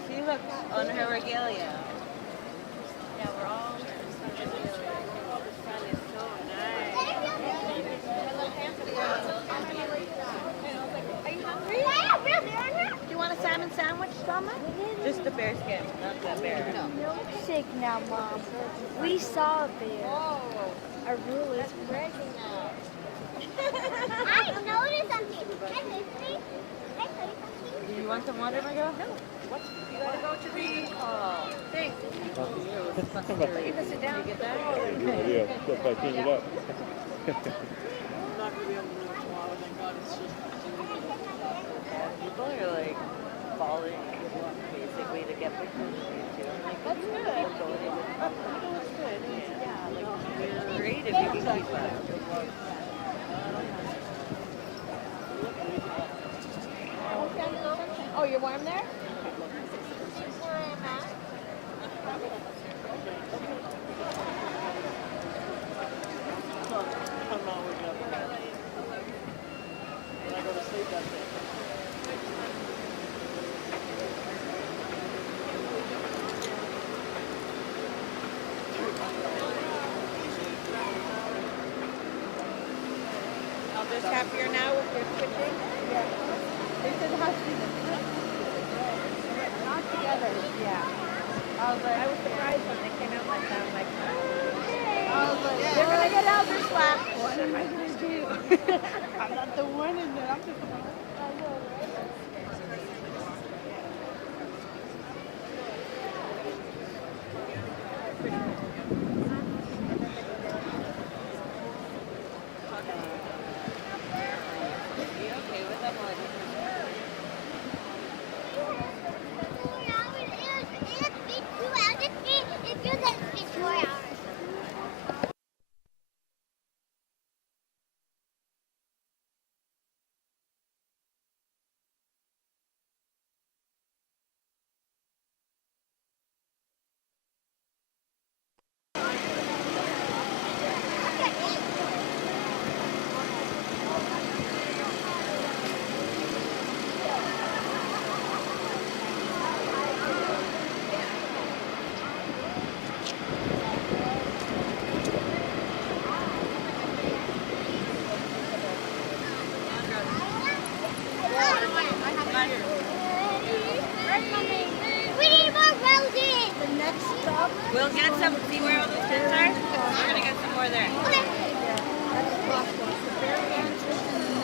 She looks on her regalia. Yeah, we're all regalia. This sun is so nice. Are you hungry? Do you want a salmon sandwich, Mama? Just the bear skin, not the bear. No. Milkshake now, Mom. We saw a bear. Whoa. Our rule is bragging now. I noticed something. Can I say something? Do you want some water, my girl? No. What? You gotta go to the thing. You can sit down. You get that? Yeah, that's why I cleaned it up. People are like falling basically to get pictures of you too. I'm like, that's good. That's good. Yeah, like you're great if you can keep that. Oh, you're warm there? Just happier now with your switching? Yeah. They said huskies not together. Yeah. I was surprised when they came out like that. I'm like, oh, they're gonna get elder slap. What am I gonna do? I'm not the one in there. I'm just the one. We need more roses. The next stop. We'll get some. See where all those kids are? We're gonna get some more there. Okay. That's the last one. The very entrance and the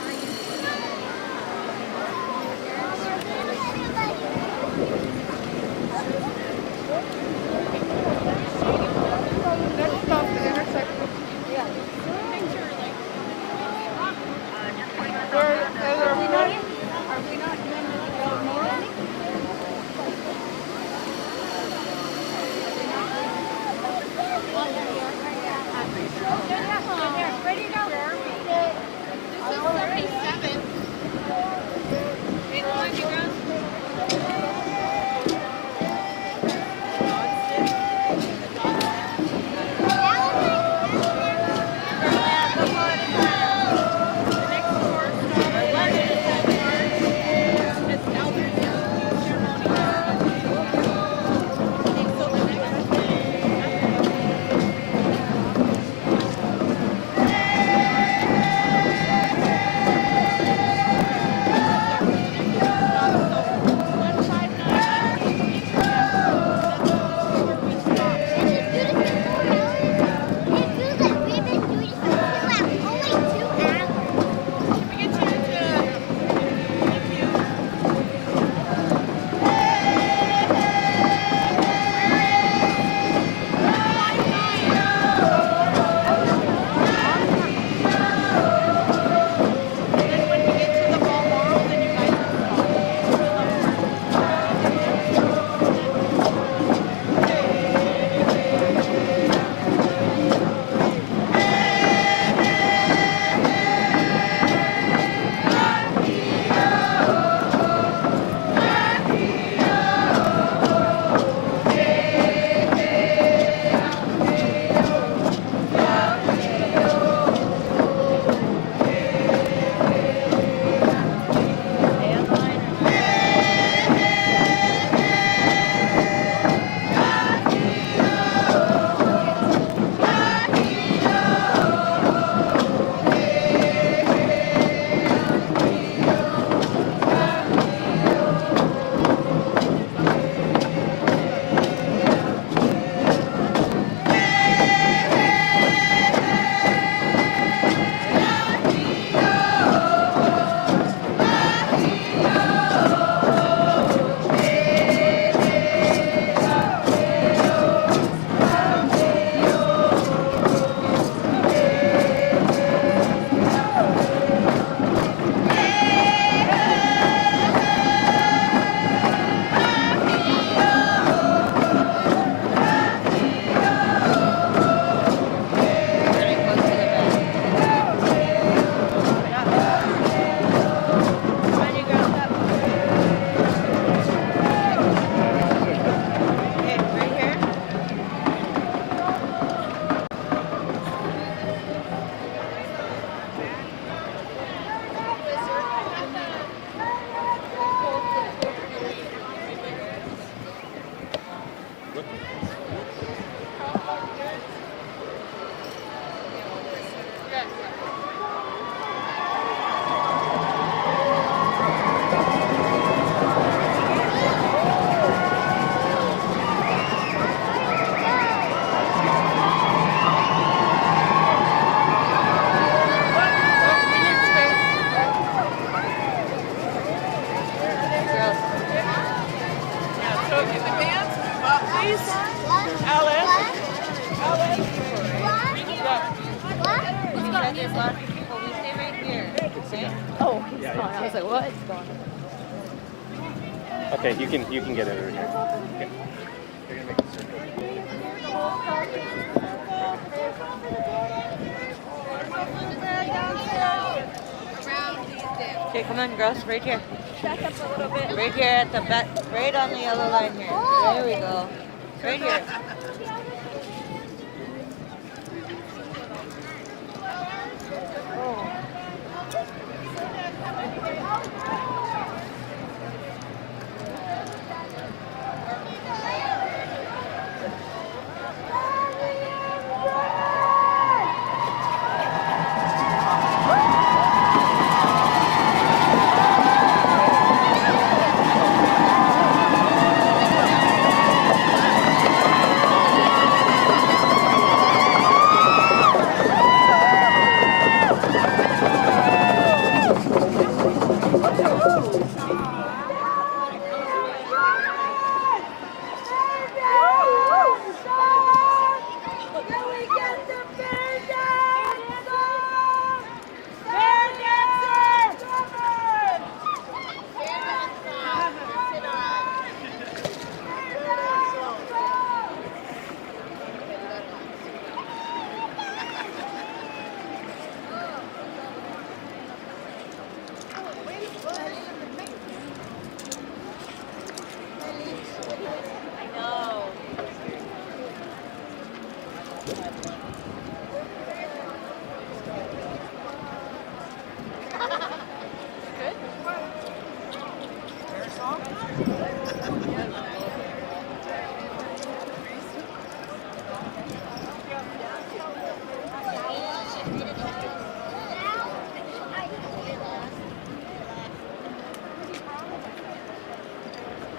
Next stop, the intersection. Yeah. Are we not members of Ready to go. he's Yeah, gone. yeah. I was like, what? He's gone. Okay, you can get over here. Okay. You're gonna make a circle. Okay, come on, girls, right here. Back up a little bit. Right here at the back, right on the yellow line here. There we go. Right here.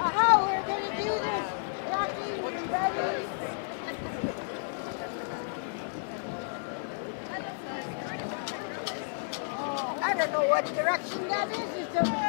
Aha, we're gonna do this. Rocky, you ready? I don't know what direction that is. It's a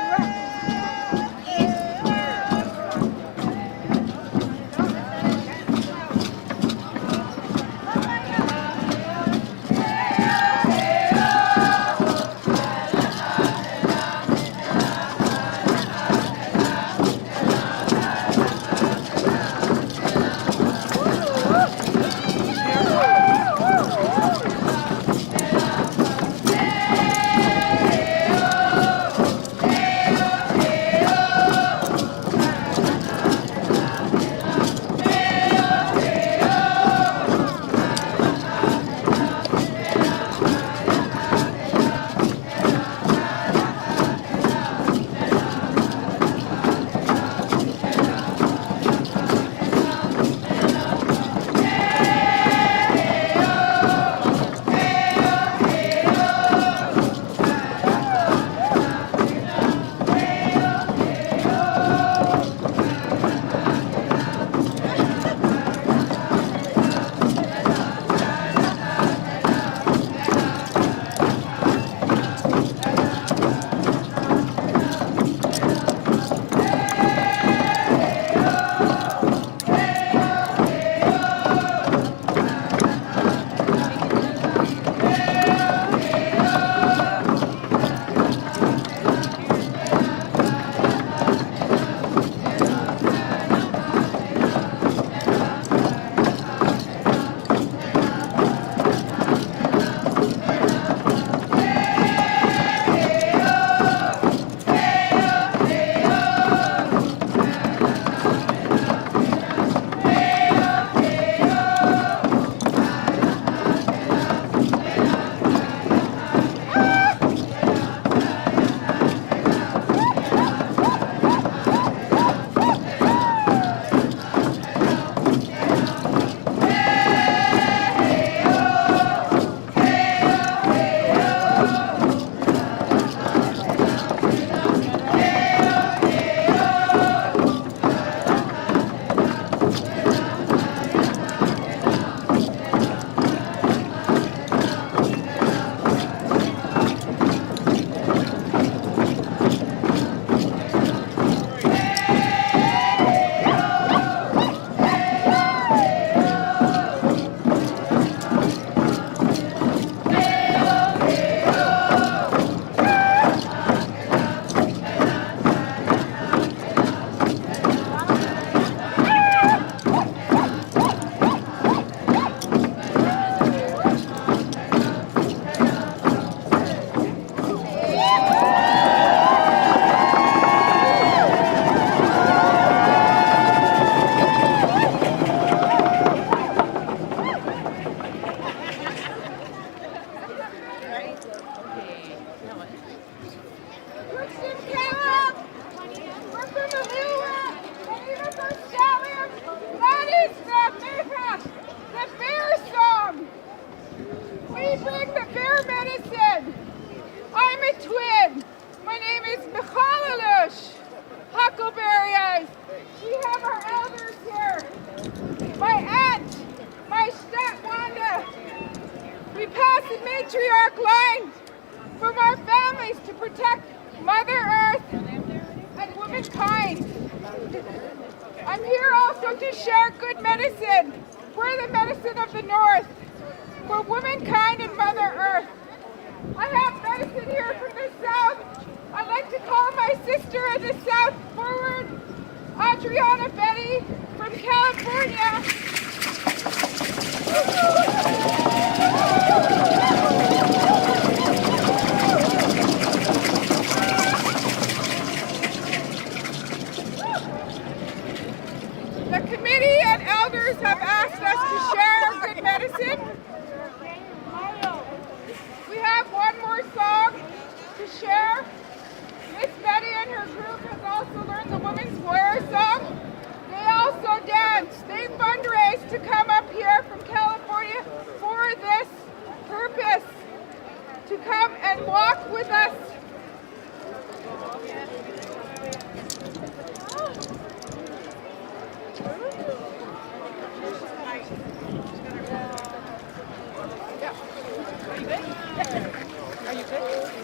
womankind. I'm here also to share good medicine. We're the medicine of the North. For womankind and Mother Earth. I have medicine here from the South. I'd like to call my sister in the South forward, Adriana Betty from California. The committee and elders have asked us to share good medicine. We have one more song to share. Miss Betty and her group has also learned the Women's Warrior song. They also dance. They fundraise to come up here from California for this purpose, to come and walk with us. Are you good?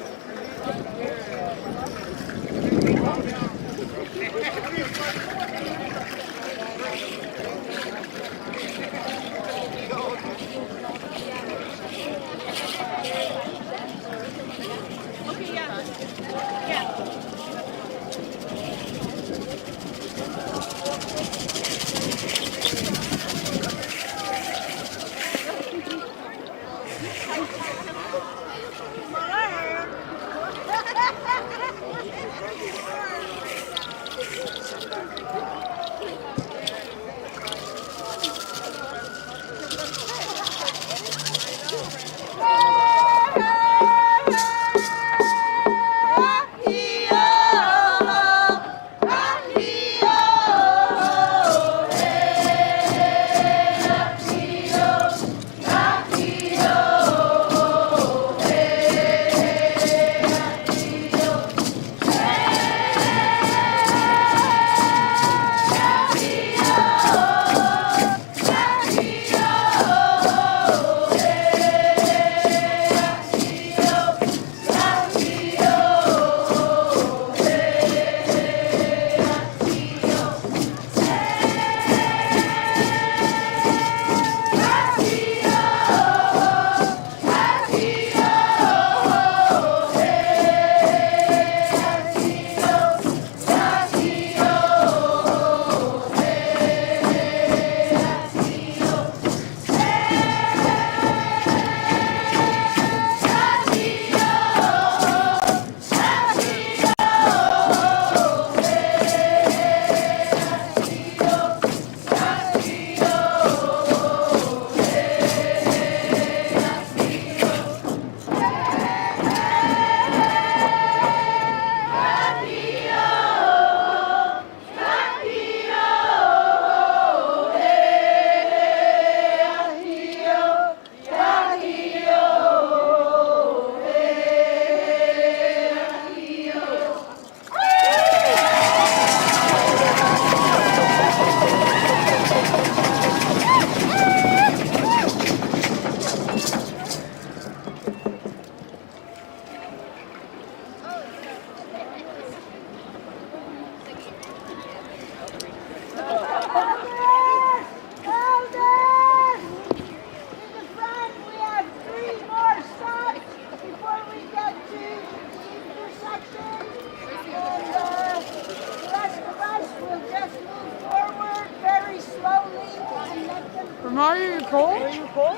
Are you cold? Are you cold?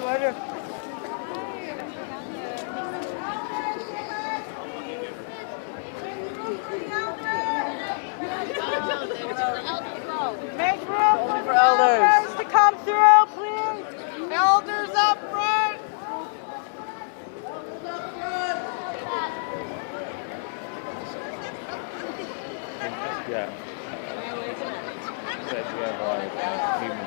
Sweater. Make room for elders to come through, please. Elders up front. Yeah. Said we have human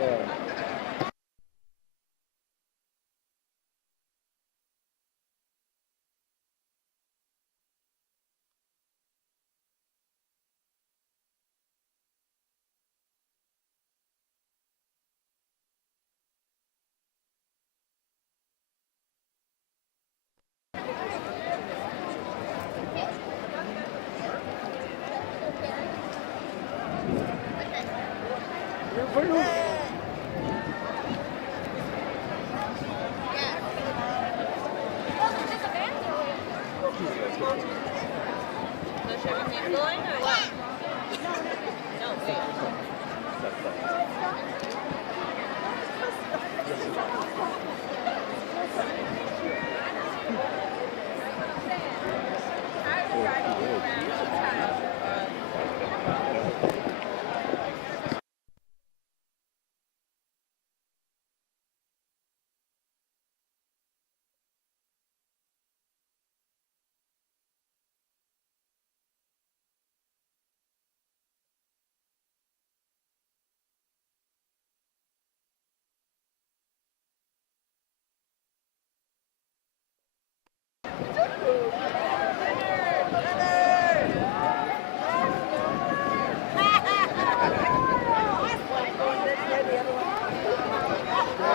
All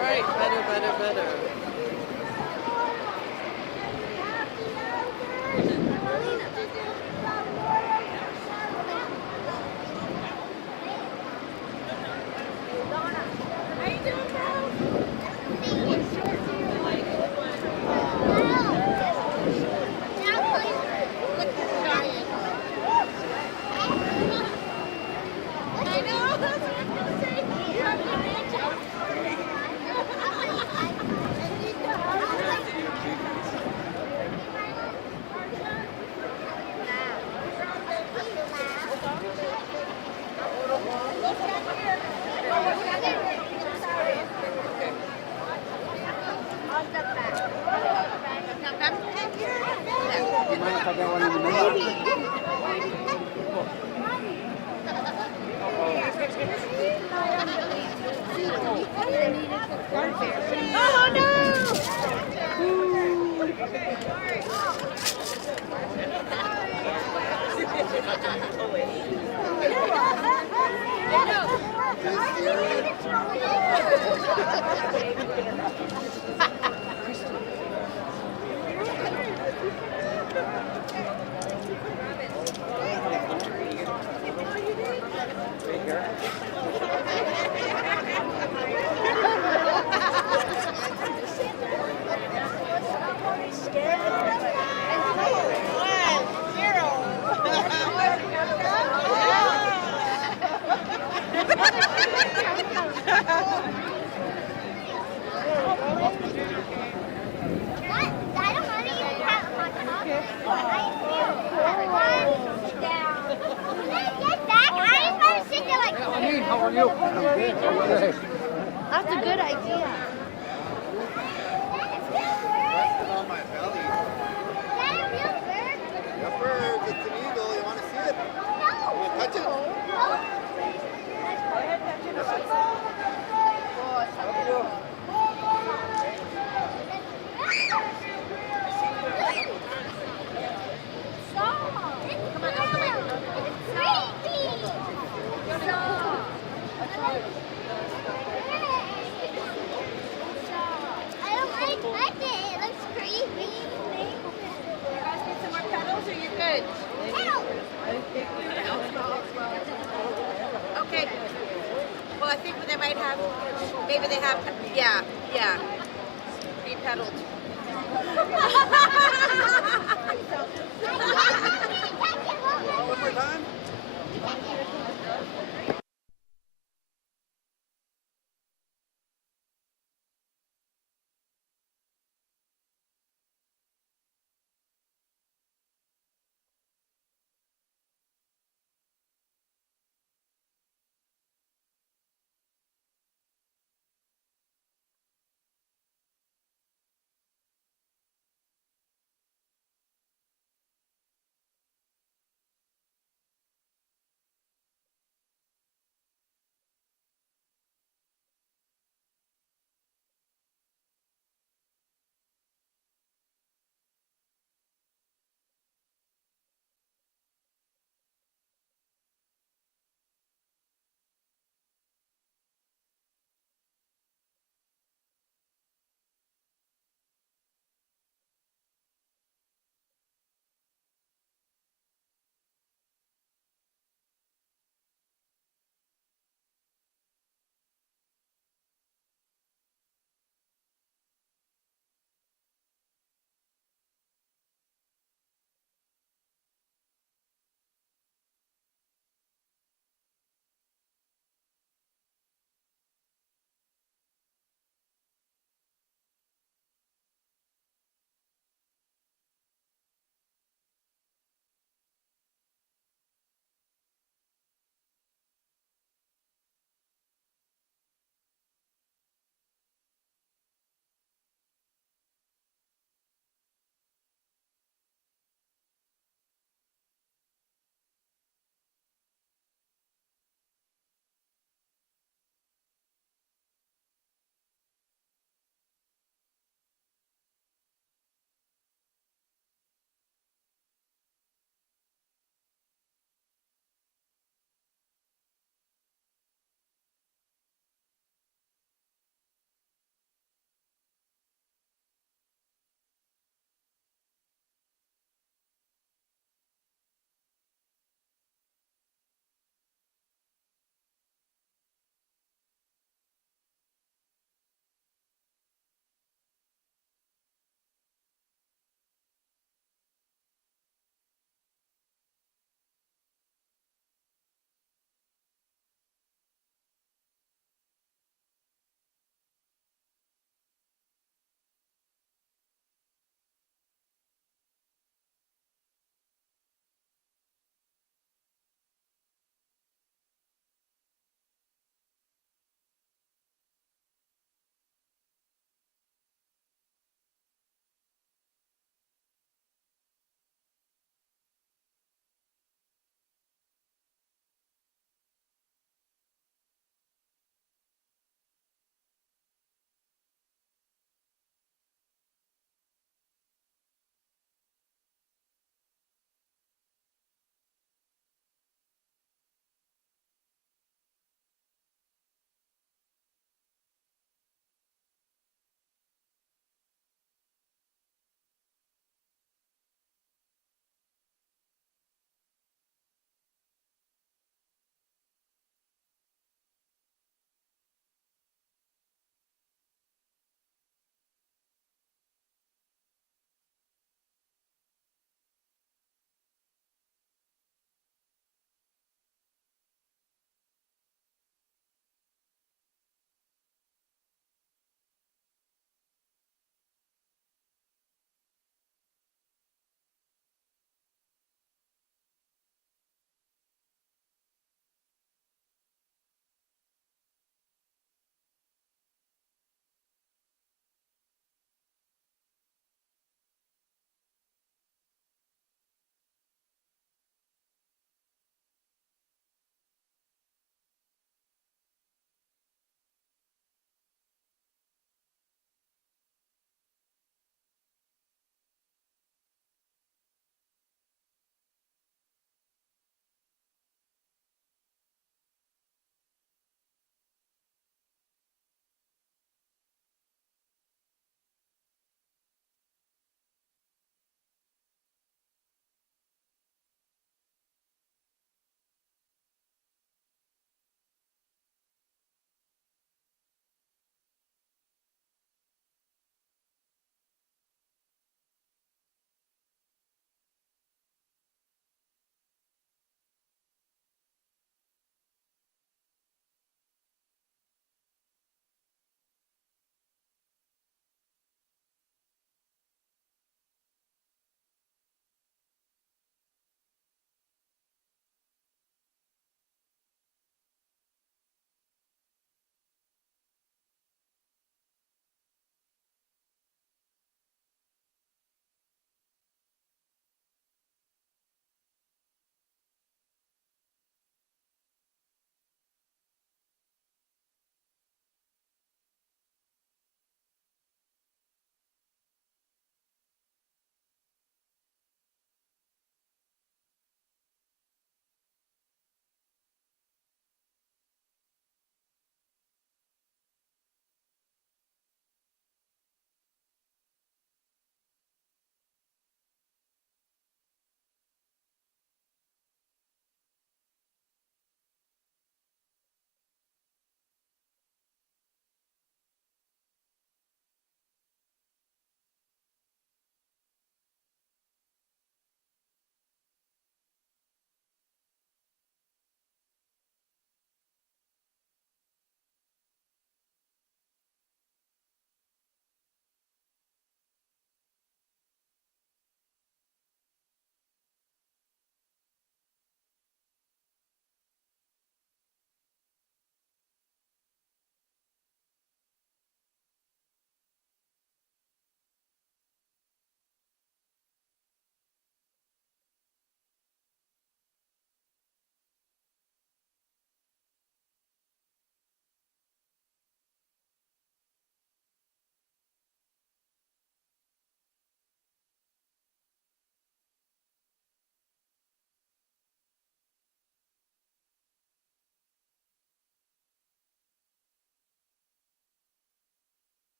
right, better. That's a good idea. Okay. Well, I think they might have, maybe they have, yeah. Be pedaled. One more time.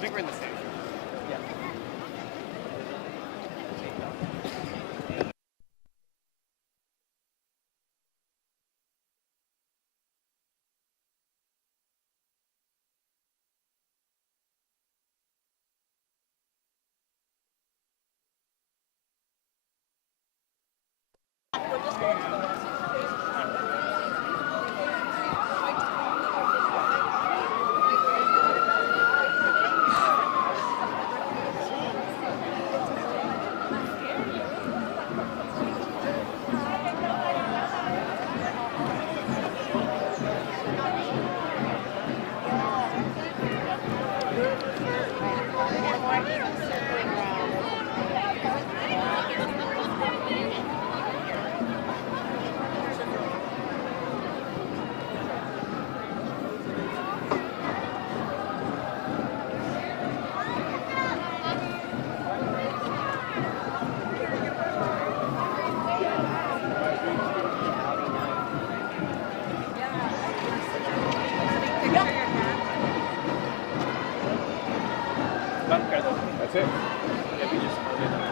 I think we're in the same. Yeah. That's it. Yeah, we just